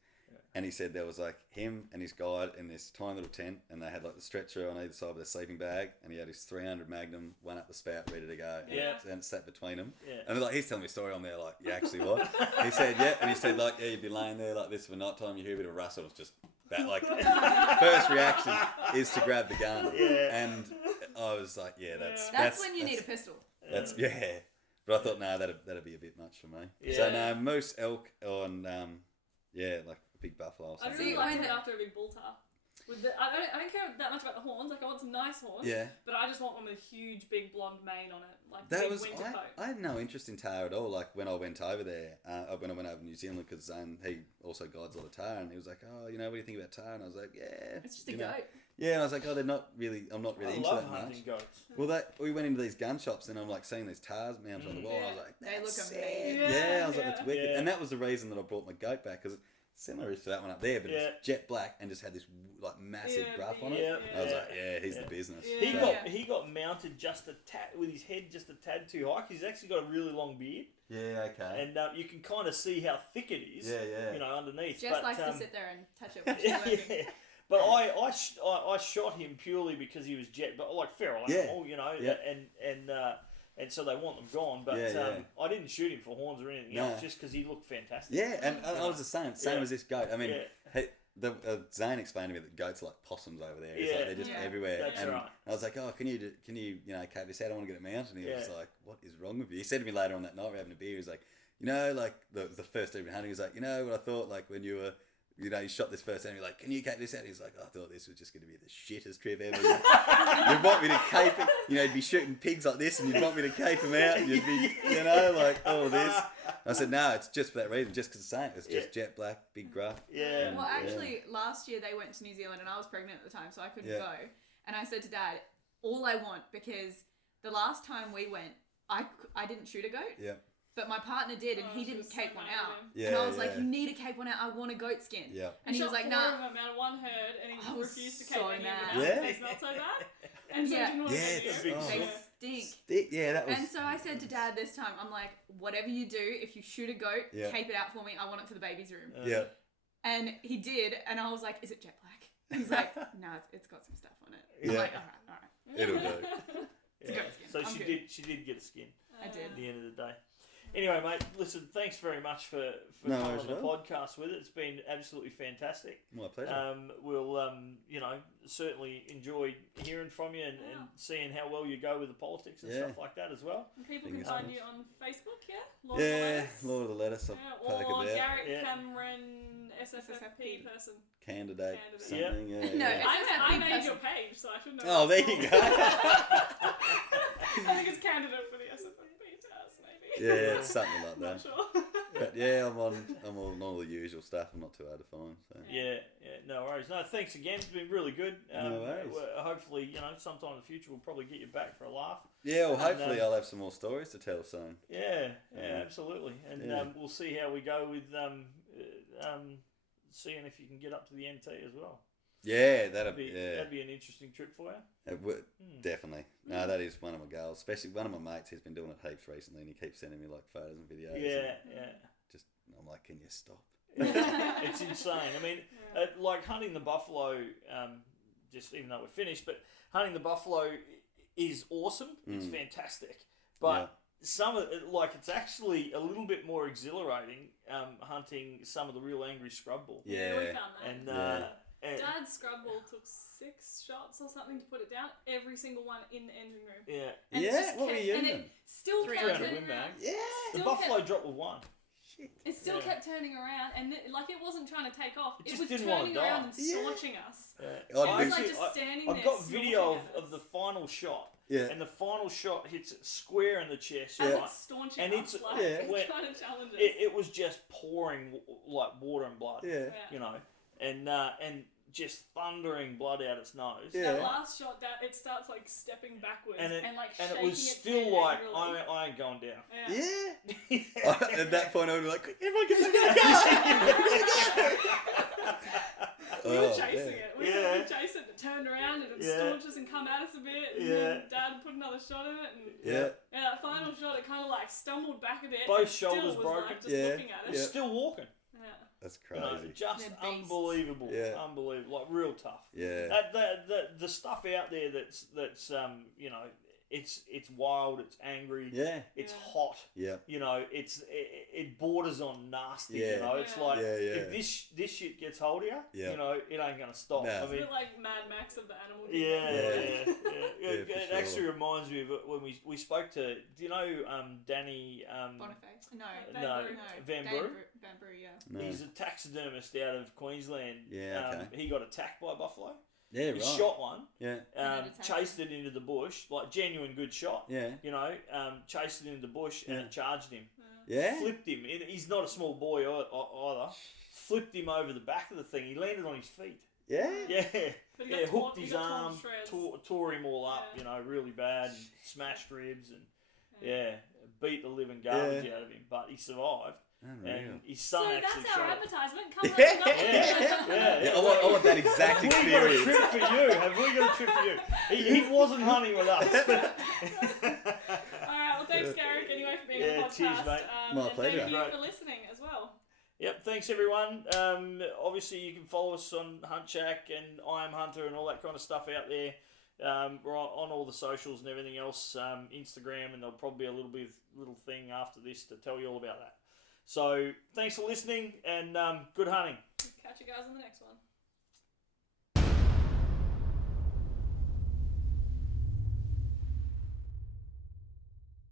and he said there was like him and his guide in this tiny little tent, and they had like the stretcher on either side of their sleeping bag, and he had his 300 Magnum, one up the spout, ready to go. Yeah. And sat between them. Yeah. And like he's telling me a story on there, like, you actually what? He said, and he said like, you'd be laying there like this for night time, you hear a bit of rustle, it's just that like first reaction is to grab the gun. Yeah. And I was like, that's when you need a pistol. But I thought, no, that'd be a bit much for me. Yeah. So no, moose, elk, and like a big buffalo or I something. really like to go after a big bull tar. I don't care that much about the horns. Like I want some nice horns. Yeah. But I just want one with a huge, big blonde mane on it, like That big was winter coat. I had no interest in tar at all. Like when I went over there, when I went over to New Zealand, because he also guides a lot of tar, and he was like, "Oh, what do you think about tar?" And I was like, "Yeah, It's just a goat." Yeah, and I was like, "Oh, I'm not really into love that much." hunting goats. Well, we went into these gun shops, and I'm like seeing these tars mounted on the wall. And I was like, They look "That's amazing." sick." Yeah, I was like, "That's wicked," Yeah. and that was the reason that I brought my goat back because. Similar to that one up there, but it's jet black and just had this like massive gruff on it. Yeah. I was like, he's the business. Yeah. He got mounted just a tad with his head just a tad too high. He's actually got a really long beard. Yeah, okay. And you can kind of see how thick it is. Yeah. Underneath. Just likes to sit there and touch it while she's working. But I shot him purely because he was jet, but like feral animal, and so they want them gone. But I didn't shoot him for horns or anything else, just because he looked fantastic. Yeah, and I was the same as this goat. I mean, Zane explained to me that goats are like possums over there. It's like they're just everywhere. That's and right. I was like, oh, can you cut this out? I want to get it mounted. And he was like, what is wrong with you? He said to me later on that night, we were having a beer. He was like, like the first evening hunting. He was like, what I thought, like when you were. You shot this first animal, like, can you cut this out? He's like, I thought this was just going to be the shittest trip ever. You'd want me to cape it, you'd be shooting pigs like this and you'd want me to cape them out and you'd be, like, all this. I said, no, it's just for that reason, just because it's the same. It's just jet black, big gruff. Yeah. Well, actually, last year they went to New Zealand and I was pregnant at the time, so I couldn't go. And I said to Dad, all I want, because the last time we went, I didn't shoot a goat. Yeah. But my partner did, and he she didn't was cape so one mad at out. him. Yeah, And I was like, yeah. you need to cape one out. I want a goat skin. Yeah. And he was like, four nah. of them out of one herd, and he I was refused to so cape any of them mad. out Yeah. because they smelled so bad. And so Yeah. he didn't want to Yeah, cape it's you. big They sauce. stink. Yeah, that was. And so I said to Dad this time, I'm like, whatever you do, if you shoot a goat, Yeah. cape it out for me. I want it for the baby's room. Yeah. And he did, and I was like, is it jet black? And he's like, no, it's got some stuff on it. I'm Yeah. like, all right. It'll do. It's a goat skin. So I'm she good. did get a skin I did. at the end of the day. Anyway, mate, listen, thanks very much for No coming worries on the at all. podcast with it. It's been absolutely fantastic. My pleasure. We'll, certainly enjoy hearing from you and seeing how well you go with the politics and stuff like that as well. And people Fingers can find crossed. you on Facebook, yeah? Lord of the Yeah, Lettuce. Lord of the Lettuce. I'll Yeah, poke or it out. Garrick Yeah. Cameron, SSFP person. Candidate. Candidate. Something. Yeah. No, yeah. SSFP I made person. your page, so I should know. Oh, what there it's you called. go. I think it's candidate for the SSFP house, maybe. Yeah, it's something like Not that. sure. But yeah, I'm on all the usual stuff. I'm not too hard to find. So. Yeah, no worries. No, thanks again. It's been really good. No worries. Hopefully, sometime in the future we'll probably get you back for a laugh. Yeah, well, And, hopefully I'll have some more stories to tell soon. Yeah, Yeah. absolutely. And Yeah. we'll see how we go with seeing if you can get up to the NT as well. Yeah, That'd be an interesting trip for you. It would, definitely. No, that is one of my goals. Especially one of my mates who's been doing it heaps recently, and he keeps sending me like photos and videos. Yeah, and just I'm like, can you stop? It's insane. I mean, like hunting the buffalo. Just even though we're finished, but hunting the buffalo is awesome. It's fantastic, but. Some of it, like it's actually a little bit more exhilarating hunting some of the real angry scrub bull. Yeah. We found that. And Dad's scrub bull took 6 shots or something to put it down. Every single one in the engine room. yeah, And it Yeah? just What were kept- you And using? it still kept 300 turning win mag. around. Yeah. The Still buffalo kept- dropped with one. It still Yeah. kept turning around, and like it wasn't trying to take off. It It just was didn't wanna turning die. around and Yeah. scorching us. Yeah. It was like Actually, just standing I've there. got video snorting at of us. the final shot, Yeah. and the final shot hits it square in the chest. As Right? it's staunching And us, it's- like yeah. trying to challenge us. It was just pouring like water and blood. Yeah. And just thundering blood out its nose. Yeah. That last shot, it starts like stepping backwards And and, it, like and shaking it was its still head like angrily. I ain't going down. Yeah. Yeah. At that point, I would be like, everyone get the We were chasing it. We Yeah. would chase it, it turned around, and it Yeah. staunch us and come at us a bit, and Yeah. then Dad would put another shot in it, and Yeah. that final shot, it kind of like stumbled back a bit. Both and still shoulders was, broken. Like, just Yeah. looking at It's us. still walking. Yeah. That's You know, crazy. just They're beasts. unbelievable. Yeah. Unbelievable. Like real tough. Yeah. The stuff out there that's it's wild, it's angry, Yeah. it's Yeah. hot. Yeah. It borders on nasty. Yeah. It's Yeah. like Yeah, yeah. if this shit gets hold of you, Yeah. it ain't gonna stop. No. I It's a mean, bit like Mad Max of the animal yeah, kingdom. yeah. Yeah, for It sure. actually reminds me of it when we spoke to. Do you know Danny? Boniface. No. No, No. Van Danny Brew? Van Brew, yeah. No. He's a taxidermist out of Queensland. Yeah, okay. He got attacked by a buffalo. Yeah, He right. shot one, Yeah. And it attacked chased it into the bush, like genuine good shot. Yeah. Chased it into the bush and Yeah. it charged him. Yeah. Flipped him. He's not a small boy either. Flipped him over the back of the thing. He landed on his feet. Yeah. Yeah. But he Yeah, got torn- hooked he his got torn arm, to shreds. tore him all up, Yeah. really bad, and smashed ribs, and beat the living garbage out of him. But he survived, Unreal. and his So son that's actually our shot him. advertisement. Come Yeah. on, Yeah. I want that exact Have we got a experience. trip for you? Have we got a trip for you? He wasn't hunting with us. Alright, well thanks Garrick anyway for being on the podcast. cheers, mate. My and pleasure. thank you Right. for listening as well. Yep, thanks everyone. Obviously, you can follow us on Hunt Shack and I Am Hunter and all that kind of stuff out there. We're on all the socials and everything else, Instagram, and there'll probably be a little thing after this to tell you all about that. So, thanks for listening and good hunting. Catch you guys on the next one.